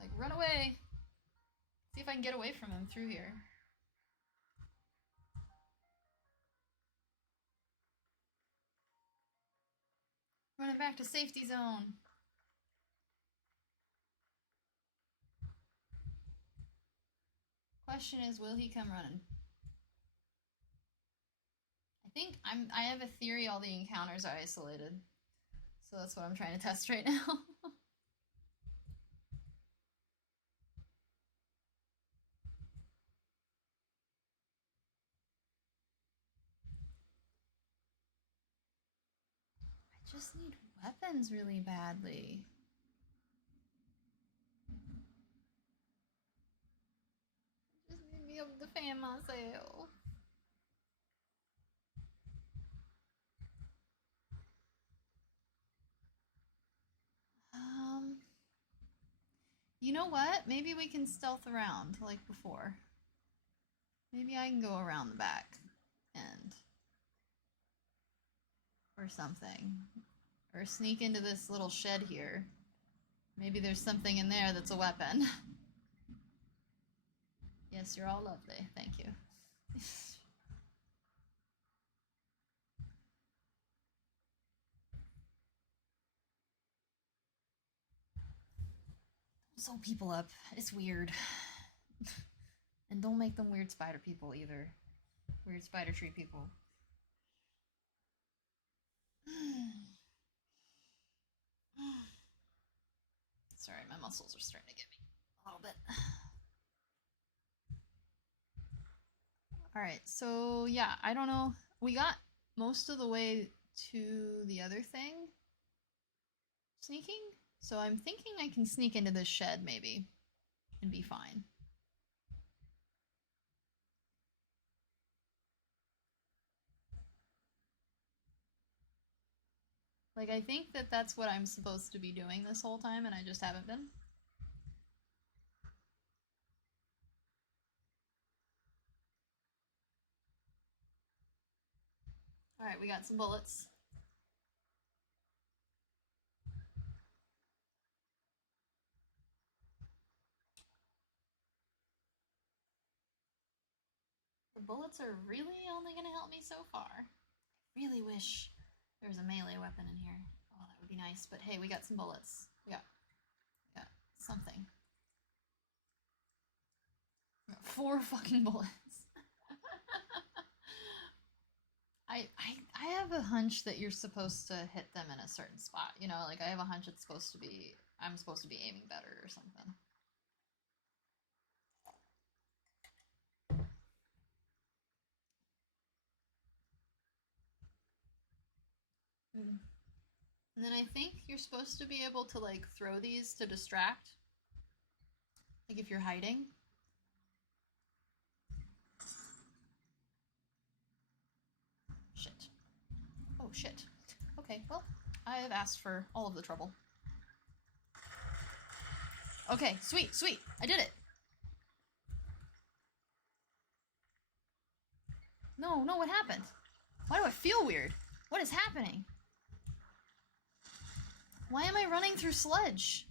Like, run away! See if I can get away from him through here. Running back to safety zone. Question is, will he come running? I think I have a theory all the encounters are isolated. So that's what I'm trying to test right now. I just need weapons really badly. I just need to be able to defend myself. You know what? Maybe we can stealth around like before. Maybe I can go around the back and or something. Or sneak into this little shed here. Maybe there's something in there that's a weapon. Yes, you're all lovely. Thank you. Don't sew people up. It's weird. And don't make them weird spider people either. Weird spider tree people. Sorry, my muscles are starting to get me a little bit. Alright, so yeah, I don't know. We got most of the way to the other thing. Sneaking? So I'm thinking I can sneak into this shed, maybe, and be fine. Like, I think that that's what I'm supposed to be doing this whole time, and I just haven't been. Alright, we got some bullets. The bullets are really only gonna help me so far. I really wish there was a melee weapon in here. Oh, that would be nice. But hey, we got some bullets. We got something. We got 4 fucking bullets. I have a hunch that you're supposed to hit them in a certain spot. You know, like I have a hunch it's supposed to be, I'm supposed to be aiming better or something. And then I think you're supposed to be able to like throw these to distract. Like if you're hiding. Shit. Oh shit. Okay, well, I have asked for all of the trouble. Okay, sweet, sweet. I did it. No, no, what happened? Why do I feel weird? What is happening? Why am I running through sludge?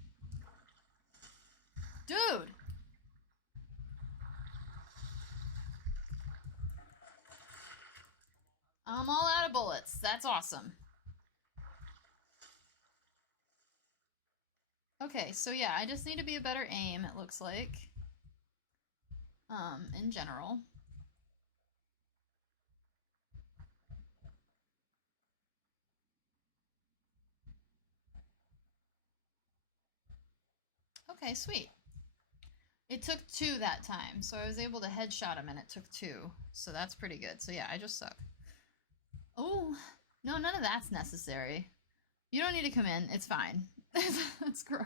Dude! I'm all out of bullets. That's awesome. Okay, so yeah, I just need to be a better aim, it looks like. In general. Okay, sweet. It took 2 that time, so I was able to headshot him and it took 2. So that's pretty good. So yeah, I just suck. Oh, no, none of that's necessary. You don't need to come in. It's fine. That's gross.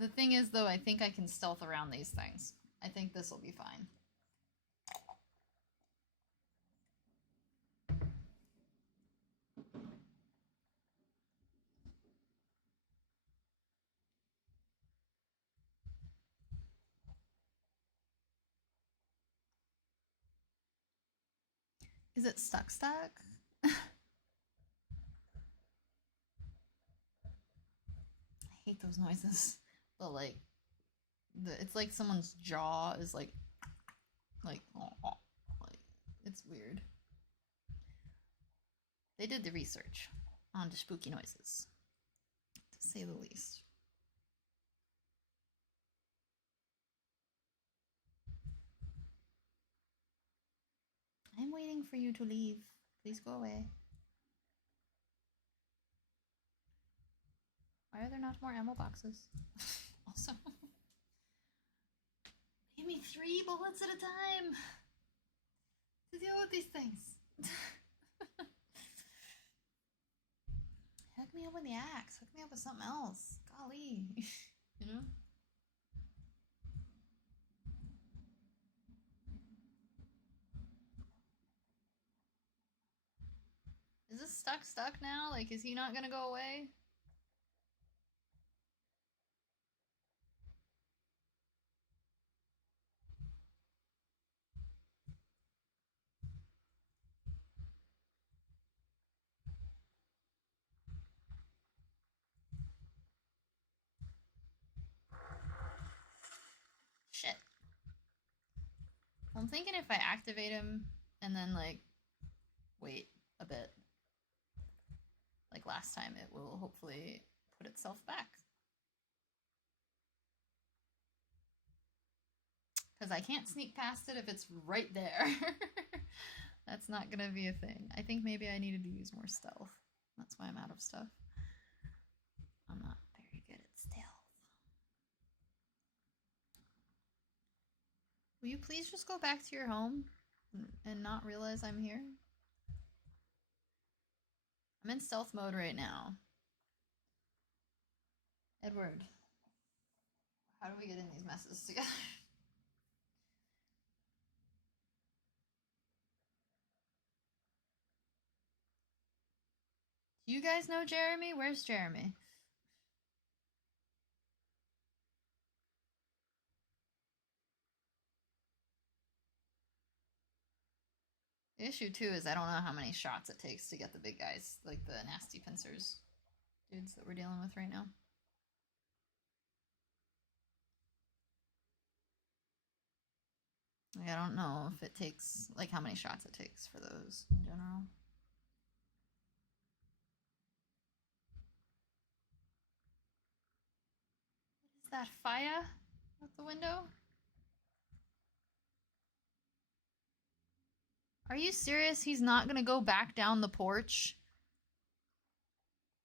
The thing is, though, I think I can stealth around these things. I think this will be fine. Is it stuck? I hate those noises. But like, it's like someone's jaw is like, oh, like. It's weird. They did the research on the spooky noises, to say the least. I'm waiting for you to leave. Please go away. Why are there not more ammo boxes? Also, give me 3 bullets at a time to deal with these things. Hook me up with the axe. Hook me up with something else. Golly. You know? Is this stuck now? Like, is he not gonna go away? Shit. I'm thinking if I activate him and then, like, wait a bit, like last time, it will hopefully put itself back. Because I can't sneak past it if it's right there. That's not gonna be a thing. I think maybe I needed to use more stealth. That's why I'm out of stuff. I'm not very good at stealth. Will you please just go back to your home and not realize I'm here? I'm in stealth mode right now. Edward, how do we get in these messes together? Do you guys know Jeremy? Where's Jeremy? The issue too is I don't know how many shots it takes to get the big guys, like the nasty pincers dudes that we're dealing with right now. Like, I don't know if it takes, like, how many shots it takes for those in general. What is that, fire out the window? Are you serious? He's not gonna go back down the porch?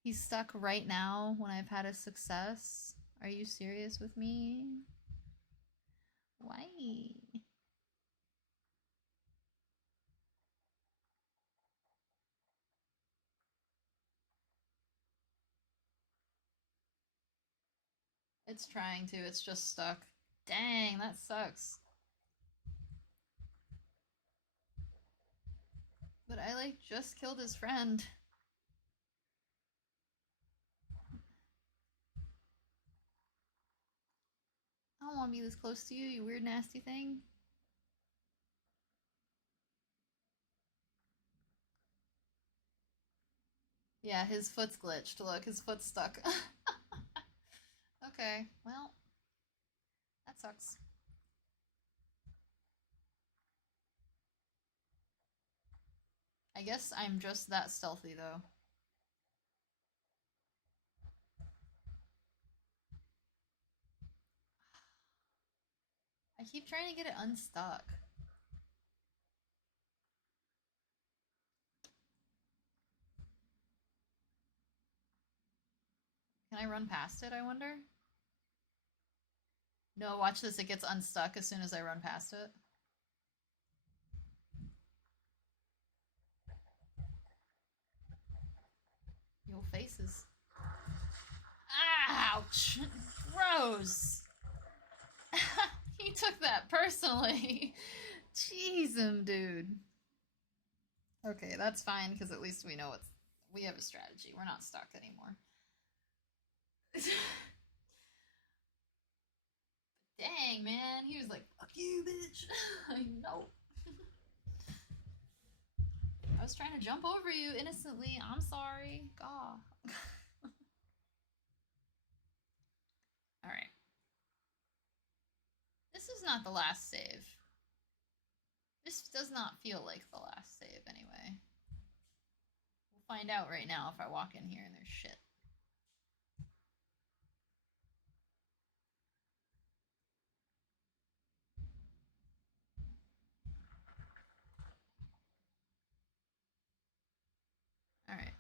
He's stuck right now when I've had a success? Are you serious with me? Why? It's trying to, it's just stuck. Dang, that sucks. But I, like, just killed his friend. I don't want to be this close to you, you weird nasty thing. Yeah, his foot's glitched. Look, his foot's stuck. Okay, well, that sucks. I guess I'm just that stealthy, though. I keep trying to get it unstuck. Can I run past it, I wonder? No, watch this. It gets unstuck as soon as I run past it. Your faces. Ouch! Gross! He took that personally. Jeez, dude. Okay, that's fine, because at least we know we have a strategy. We're not stuck anymore. Dang, man. He was like, fuck you, bitch. I know. I was trying to jump over you innocently. I'm sorry. God. Alright. This is not the last save. This This does not feel like the last save anyway. We'll find out right now if I walk in here and there's shit. Alright.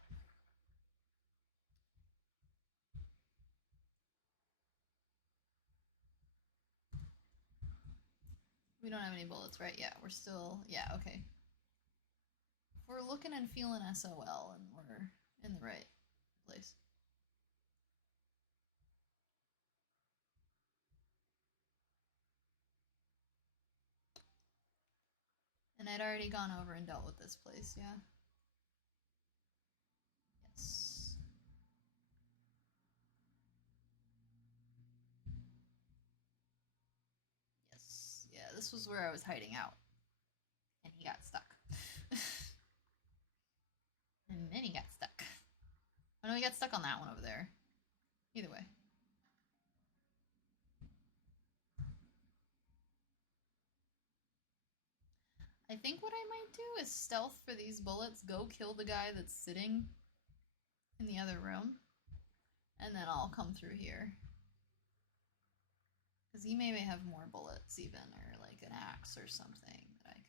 We don't have any bullets, right? Yeah, we're still... Yeah, okay. We're looking and feeling SOL, and we're in the right place. And I'd already gone over and dealt with this place, yeah. Yes. Yes. Yeah, this was where I was hiding out. And he got stuck. And then he got stuck. Oh no, he got stuck on that one over there. Either way. I think what I might do is stealth for these bullets, go kill the guy that's sitting in the other room, and then I'll come through here. Because he may have more bullets even, or like an axe or something that I could...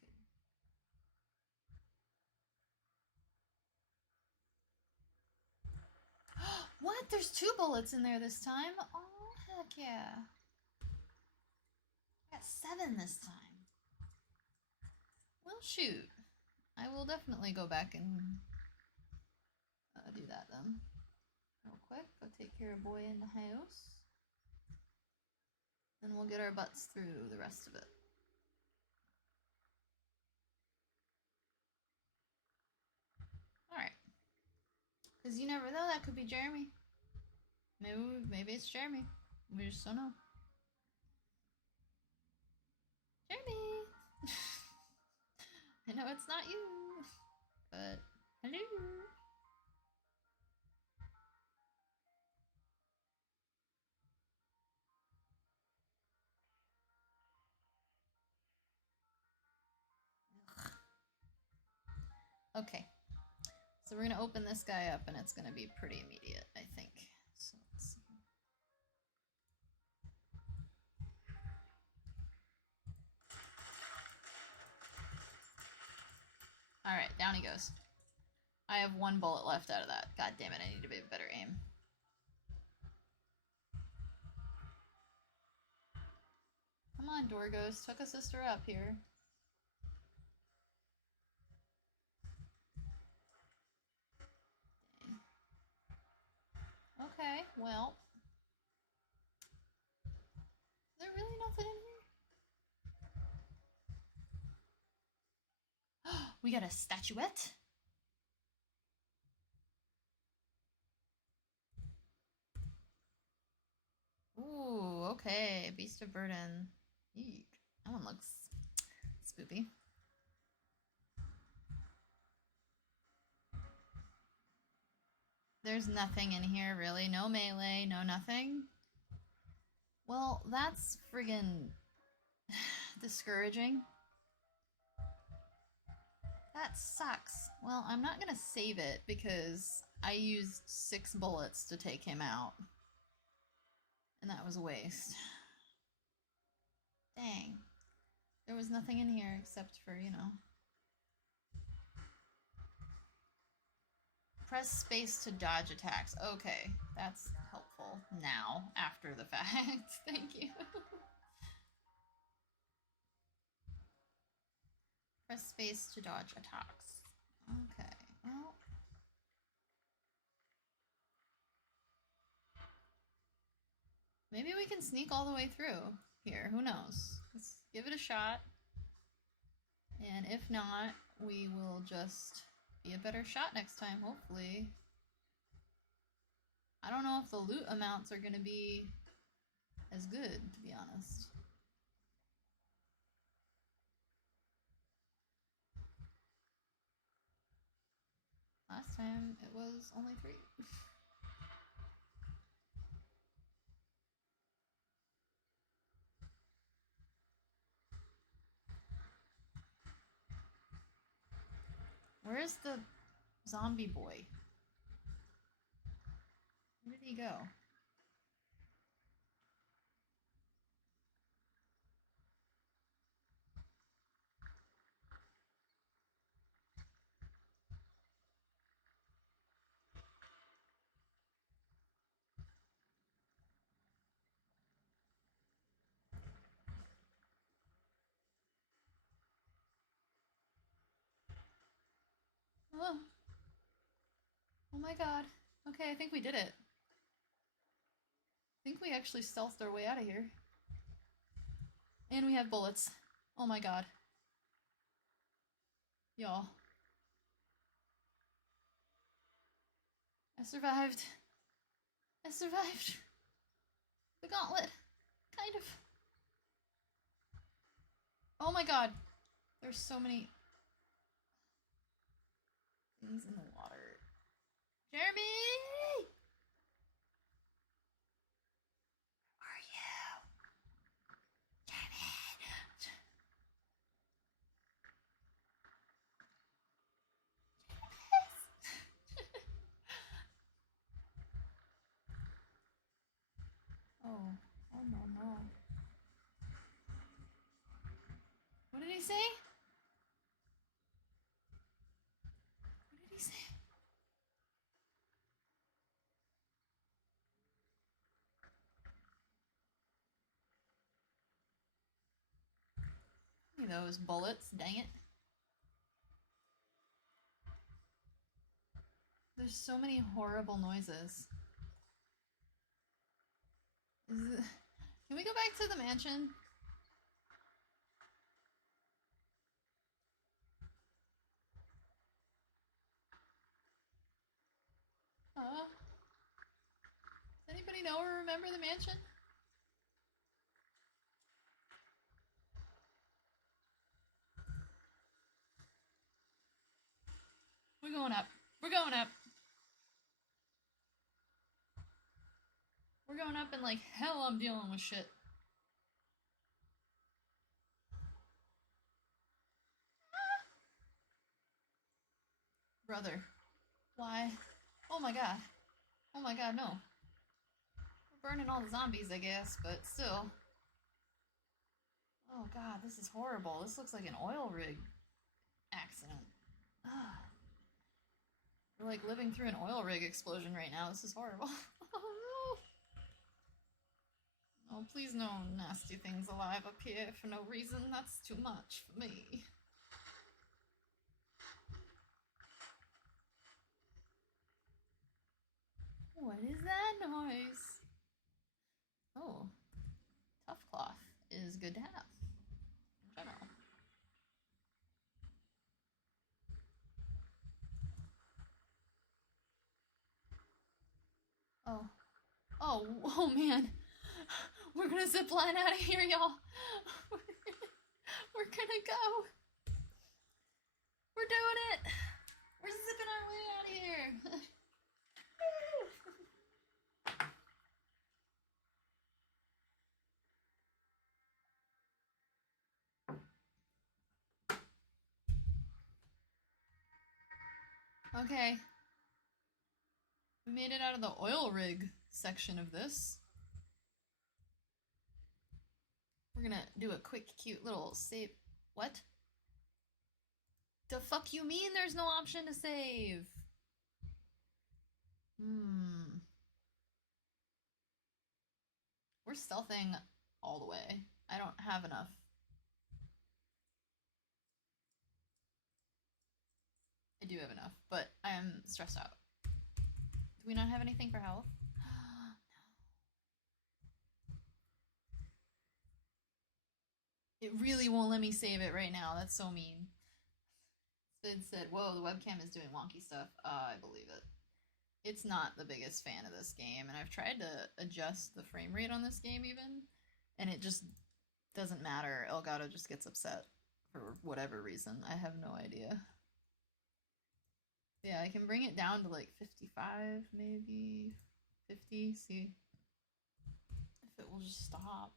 What? There's 2 bullets in there this time? Oh, heck yeah. I got 7 this time. Well, shoot. I will definitely go back and do that then. Real quick, go take care of boy in the house. And we'll get our butts through the rest of it. Alright. Because you never know, that could be Jeremy. Maybe it's Jeremy. We just don't know. Jeremy! I know it's not you, but hello. Okay, so we're gonna open this guy up and it's gonna be pretty immediate, I think. So let's see. Alright, down he goes. I have 1 bullet left out of that. God damn it, I need to be better aim. Come on, door ghost, hook a sister up here. Dang. Okay, well. Is there really nothing in here? We got a statuette? Ooh, okay. Beast of Burden. Eek. That one looks spoopy. There's nothing in here, really. No melee, no nothing. Well, that's friggin' discouraging. That sucks. Well, I'm not gonna save it because I used 6 bullets to take him out. And that was a waste. Dang. There was nothing in here except for, you know. Press space to dodge attacks. Okay, that's helpful now, after the fact. Thank you. Press space to dodge attacks. Okay, well. Maybe we can sneak all the way through here. Who knows? Let's give it a shot. And if not, we will just be a better shot next time, hopefully. I don't know if the loot amounts are going to be as good, to be honest. Last time it was only 3. Where's the zombie boy? Where did he go? Oh. Oh my god. Okay, I think we did it. I think we actually stealthed our way out of here. And we have bullets. Oh my god. Y'all. I survived. I survived. The gauntlet. Kind of. Oh my god. There's so many things in the water. Jeremy! Where are you? Jeremy! Oh. Oh no, no. What did he say? What did he say? Give me those bullets, dang it. There's so many horrible noises. Can we go back to the mansion? Does anybody know or remember the mansion? We're going up. We're going up. We're going up and like hell I'm dealing with shit. Brother. Why? Oh my god. Oh my god, no. We're burning all the zombies, I guess, but still. Oh god, this is horrible. This looks like an oil rig accident. Ugh. We're like living through an oil rig explosion right now. This is horrible. Oh no. Oh, please no nasty things alive up here for no reason. That's too much for me. What is that noise? Oh, tough cloth is good to have in general. Oh. Oh, oh man. We're gonna zip line out of here, y'all. We're gonna go. We're doing it. We're zipping our way out of here. Okay. We made it out of the oil rig section of this. We're gonna do a quick, cute little save. What? The fuck you mean there's no option to save? We're stealthing all the way. I don't have enough. I do have enough, but I'm stressed out. Do we not have anything for health? No. It really won't let me save it right now. That's so mean. Sid said, whoa, the webcam is doing wonky stuff. I believe it. It's not the biggest fan of this game, and I've tried to adjust the frame rate on this game even, and it just doesn't matter. Elgato just gets upset for whatever reason. I have no idea. Yeah, I can bring it down to like 55, maybe 50, see if it will just stop.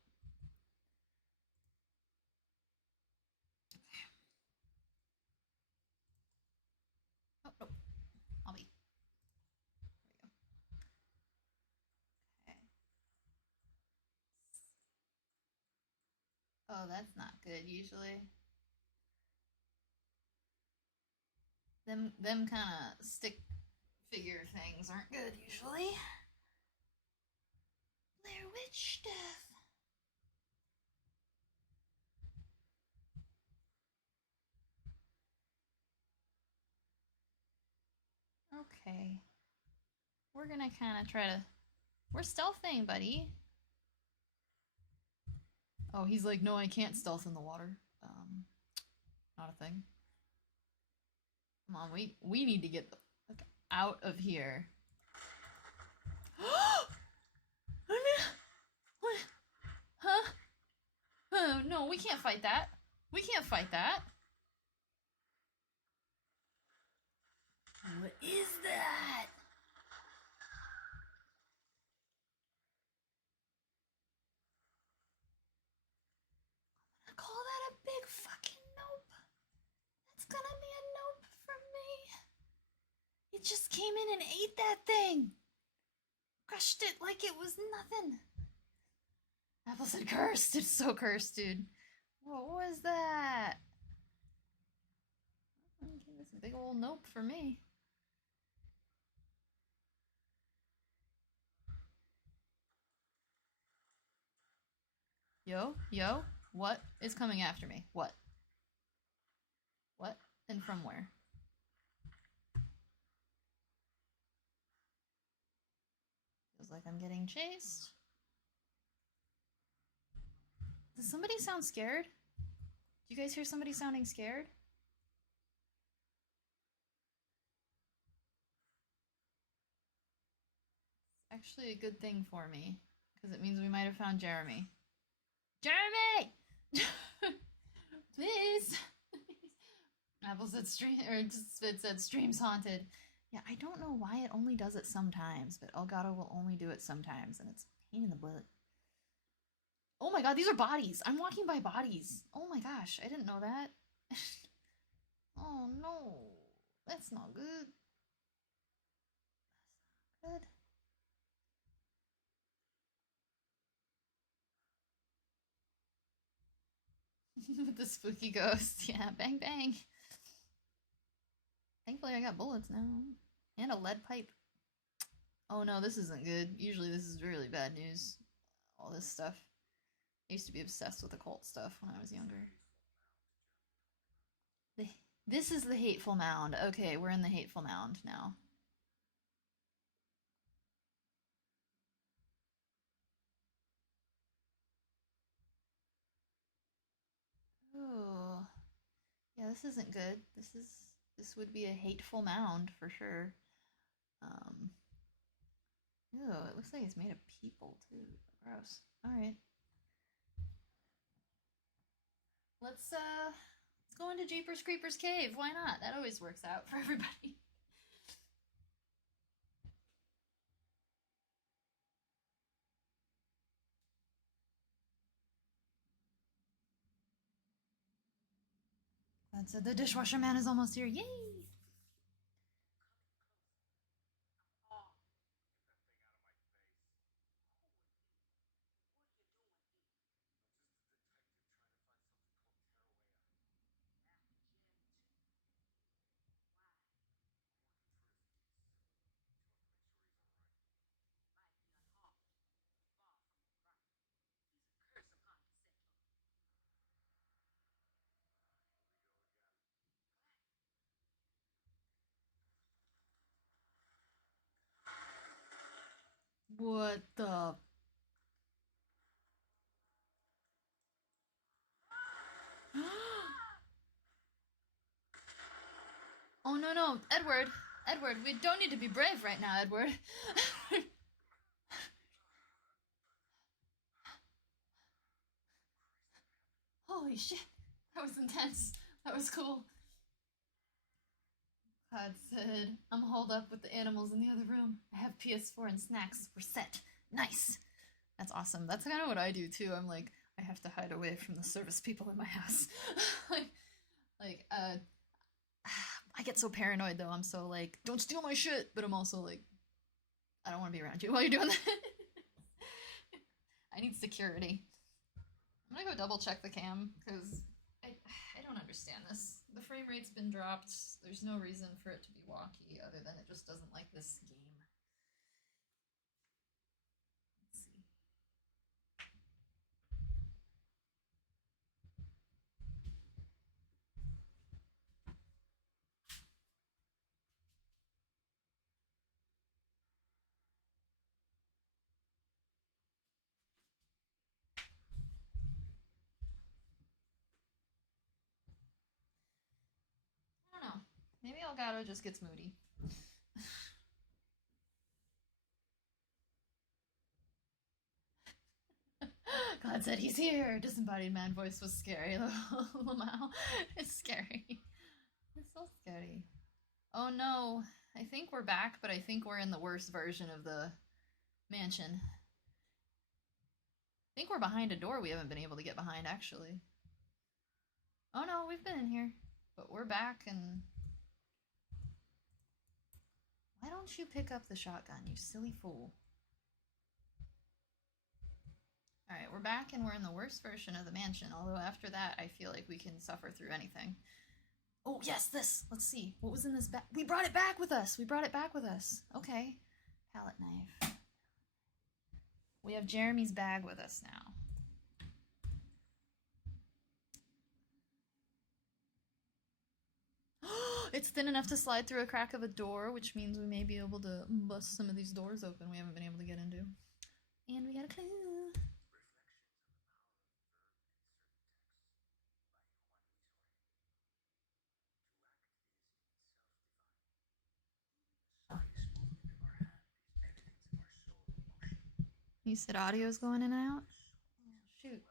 Oh, that's not good usually. Them kind of stick figure things aren't good usually. Blair Witch stuff. Okay. We're gonna kind of try to... We're stealthing, buddy. Oh, he's like, no, I can't stealth in the water. Not a thing. Come on, we need to get the fuck out of here. What? Huh? Oh, no, we can't fight that. We can't fight that. What is that? I call that a big fucking nope. That's gonna be a nope from me. It just came in and ate that thing. Crushed it like it was nothing. Apple said cursed. It's so cursed, dude. What was that? This big old nope for me. Yo, what is coming after me? What? What? And from where? Feels like I'm getting chased. Does somebody sound scared? Do you guys hear somebody sounding scared? It's actually a good thing for me, because it means we might have found Jeremy. Jeremy! Please! Apple said stream, or it said streams haunted. Yeah, I don't know why it only does it sometimes, but Elgato will only do it sometimes, and it's a pain in the butt. Oh my god, these are bodies! I'm walking by bodies! Oh my gosh, I didn't know that. Oh no, that's not good. That's not good. With the spooky ghost, yeah, bang bang. Thankfully I got bullets now. And a lead pipe. Oh no, this isn't good. Usually this is really bad news. All this stuff. I used to be obsessed with occult stuff when I was younger. This is the hateful mound. Okay, we're in the hateful mound now. Oh, yeah, this isn't good. This would be a hateful mound for sure. Ew, it looks like it's made of people too. Gross. All right. Let's go into Jeepers Creepers Cave. Why not? That always works out for everybody. That's it. The dishwasher man is almost here. Yay! What the? Oh no no, Edward! Edward, we don't need to be brave right now, Edward. Holy shit, that was intense. That was cool. Cloud said, I'm holed up with the animals in the other room. I have PS4 and snacks. We're set. Nice. That's awesome. That's kind of what I do too. I'm like, I have to hide away from the service people in my house. like, I get so paranoid though. I'm so like, don't steal my shit. But I'm also like, I don't want to be around you while you're doing that. I need security. I'm gonna go double check the cam because I don't understand this. The frame rate's been dropped. There's no reason for it to be wonky other than it just doesn't like this game. Let's see. I don't know. Maybe Elgato just gets moody. God said he's here. Disembodied man voice was scary. Lamau. It's scary. It's so scary. Oh no. I think we're back, but I think we're in the worst version of the mansion. I think we're behind a door we haven't been able to get behind, actually. Oh no, we've been in here. But we're back and... Why don't you pick up the shotgun, you silly fool? Alright, we're back and we're in the worst version of the mansion, although after that I feel like we can suffer through anything. Oh, yes, this! Let's see. What was in this bag? We brought it back with us! We brought it back with us. Okay. Palette knife. We have Jeremy's bag with us now. It's thin enough to slide through a crack of a door, which means we may be able to bust some of these doors open we haven't been able to get into. And we got a clue. You said audio's going in and out? Oh, shoot.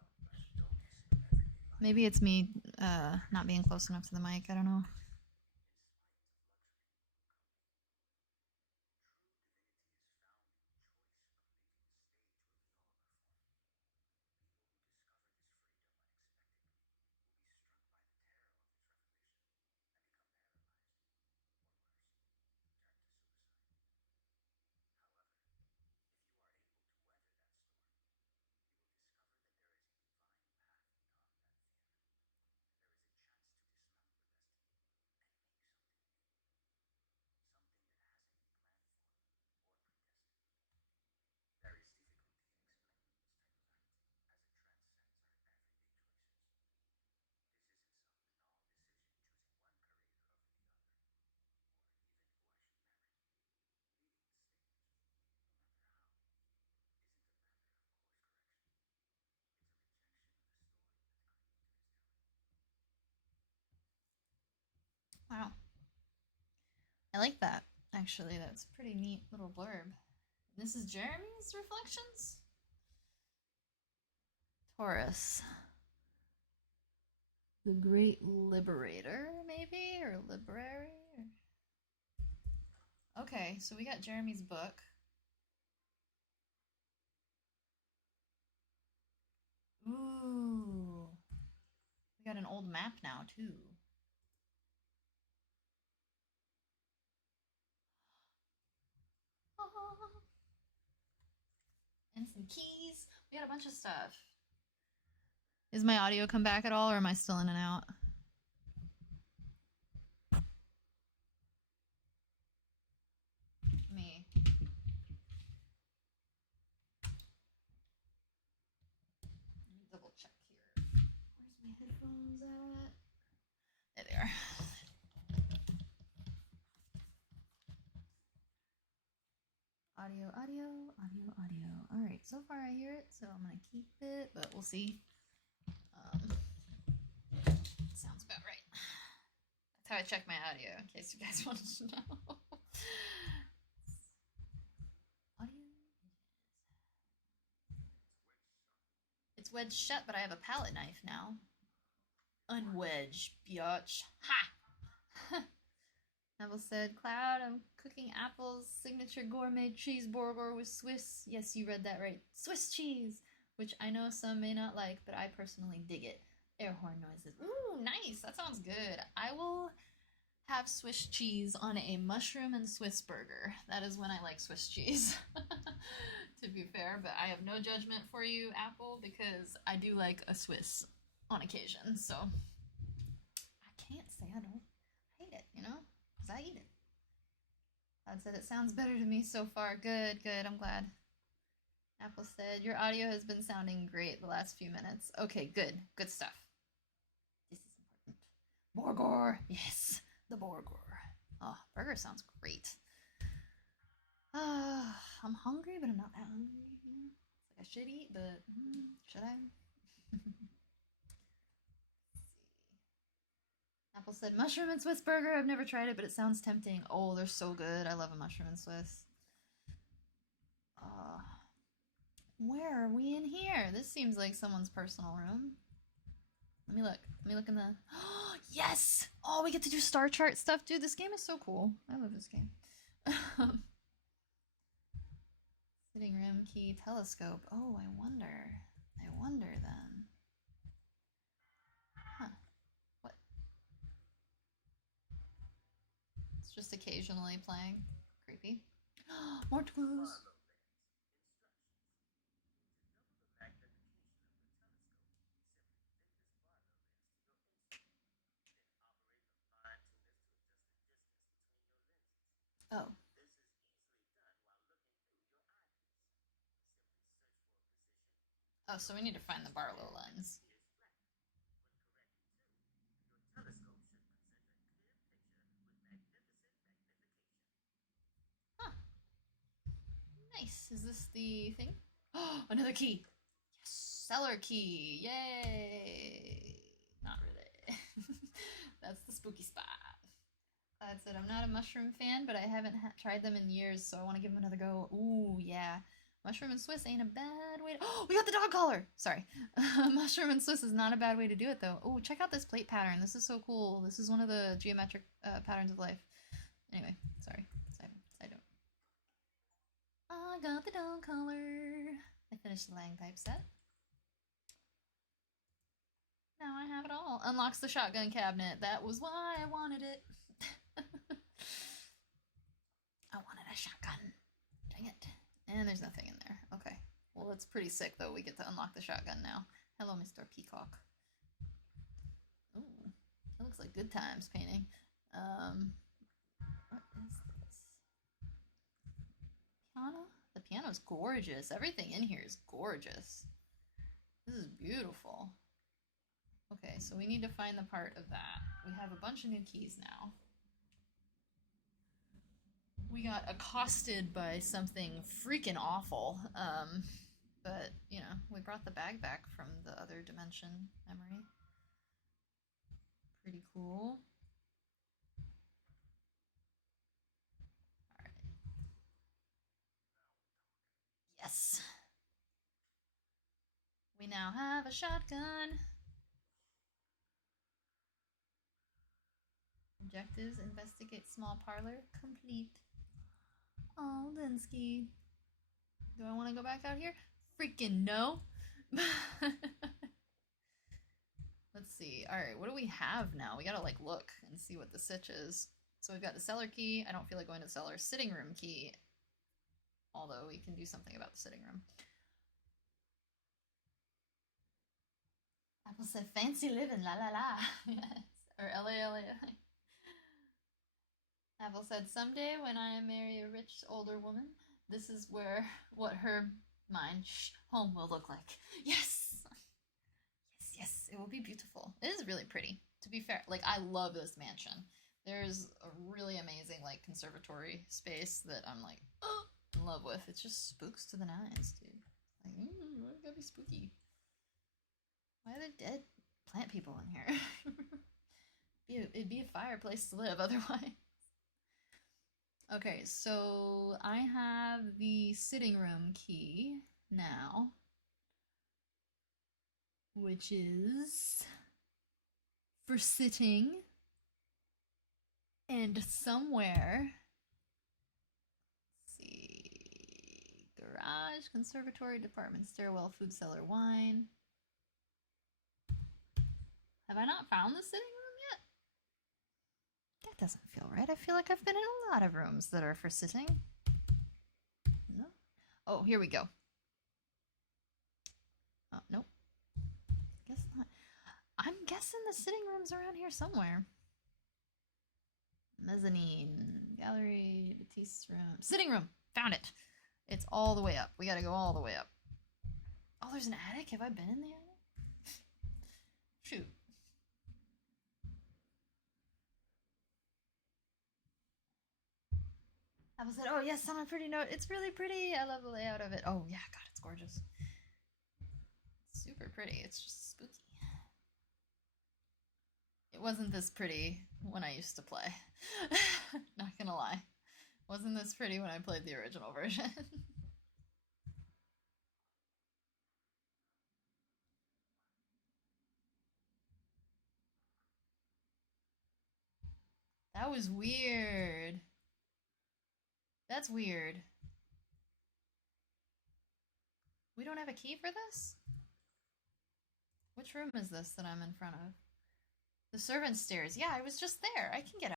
Maybe it's me not being close enough to the mic. I don't know. Wow. I like that, actually. That's a pretty neat little blurb. This is Jeremy's reflections? Taurus. The Great Liberator, maybe? Or Library? Okay, so we got Jeremy's book. Ooh. We got an old map now, too. And some keys. We got a bunch of stuff. Is my audio come back at all, or am I still in and out? Me. Let me double check here. Where's my headphones at? There they are. Audio, audio, audio, audio. Alright, so far I hear it, so I'm gonna keep it, but we'll see. Sounds about right. That's how I check my audio, in case you guys wanted to know. Audio. It's wedged shut, but I have a palette knife now. Unwedge, biatch. Ha! Neville said, Cloud, I'm cooking Apple's signature gourmet cheeseburger with Swiss. Yes, you read that right. Swiss cheese, which I know some may not like, but I personally dig it. Air horn noises. Ooh, nice. That sounds good. I will have Swiss cheese on a mushroom and Swiss burger. That is when I like Swiss cheese. To be fair, but I have no judgment for you, Apple, because I do like a Swiss on occasion, so I can't say I don't hate it, you know? Because I eat it. Glad said it sounds better to me so far. Good, good, I'm glad. Apple said, your audio has been sounding great the last few minutes. Okay, good, good stuff. This is important. Borgor, yes, the Borgor. Oh, burger sounds great. I'm hungry, but I'm not that hungry. It's like I should eat, but should I? Apple said, mushroom and Swiss burger. I've never tried it, but it sounds tempting. Oh, they're so good. I love a mushroom and Swiss. Where are we in here? This seems like someone's personal room. Let me look. Let me look in the... Oh, yes! Oh, we get to do star chart stuff. Dude, this game is so cool. I love this game. Sitting room key telescope. Oh, I wonder. I wonder then. Huh. What? It's just occasionally playing. Creepy. More clues. Oh. Oh, so we need to find the Barlow lens. Huh. Nice. Is this the thing? Oh, another key. Yes. Cellar key. Yay. Not really. That's the spooky spot. That said, I'm not a mushroom fan, but I haven't tried them in years, so I want to give them another go. Ooh, yeah. Mushroom and Swiss ain't a bad way to... Oh, we got the dog collar! Sorry. Mushroom and Swiss is not a bad way to do it, though. Oh, check out this plate pattern. This is so cool. This is one of the geometric patterns of life. Anyway, sorry. Side note. I got the dog collar. I finished the Langpipe set. Now I have it all. Unlocks the shotgun cabinet. That was why I wanted it. I wanted a shotgun. Dang it. And there's nothing in there. Okay. Well, it's pretty sick, though. We get to unlock the shotgun now. Hello, Mr. Peacock. Ooh. That looks like good times painting. What is this? Piano? The piano's gorgeous. Everything in here is gorgeous. This is beautiful. Okay, so we need to find the part of that. We have a bunch of new keys now. We got accosted by something freaking awful. But, you know, we brought the bag back from the other dimension memory. Pretty cool. Alright. Yes! We now have a shotgun. Objectives, investigate small parlor, complete. Oh, Linsky. Do I want to go back out here? Freaking no. Let's see. Alright, what do we have now? We gotta, like, look and see what the sitch is. So we've got the cellar key. I don't feel like going to the cellar. Sitting room key. Although we can do something about the sitting room. Apple said, fancy living, la la la. Yes. Or LA. Apple said, someday when I marry a rich older woman, this is what her home will look like. Yes! Yes, it will be beautiful. It is really pretty, to be fair. Like, I love this mansion. There's a really amazing, like, conservatory space that I'm, like, in love with. It just spooks to the nines, dude. Like, why it gotta be spooky? Why are there dead plant people in here? It'd be a fireplace to live otherwise. Okay, so I have the sitting room key now, which is for sitting, and somewhere, let's see, garage, conservatory, department, stairwell, food cellar, wine. Have I not found the sitting room yet? That doesn't feel right. I feel like I've been in a lot of rooms that are for sitting. No? Oh, here we go. Oh, nope. Guess not. I'm guessing the sitting room's around here somewhere. Mezzanine, gallery, Batiste room, sitting room. Found it. It's all the way up. We gotta go all the way up. Oh, there's an attic? Have I been in the attic? Shoot. I was like, oh yes, on a pretty note. It's really pretty. I love the layout of it. Oh yeah, God, it's gorgeous. It's super pretty. It's just spooky. It wasn't this pretty when I used to play. Not gonna lie. Wasn't this pretty when I played the original version. That was weird. That's weird. We don't have a key for this? Which room is this that I'm in front of? The servants' stairs. Yeah, I was just there. I can get out.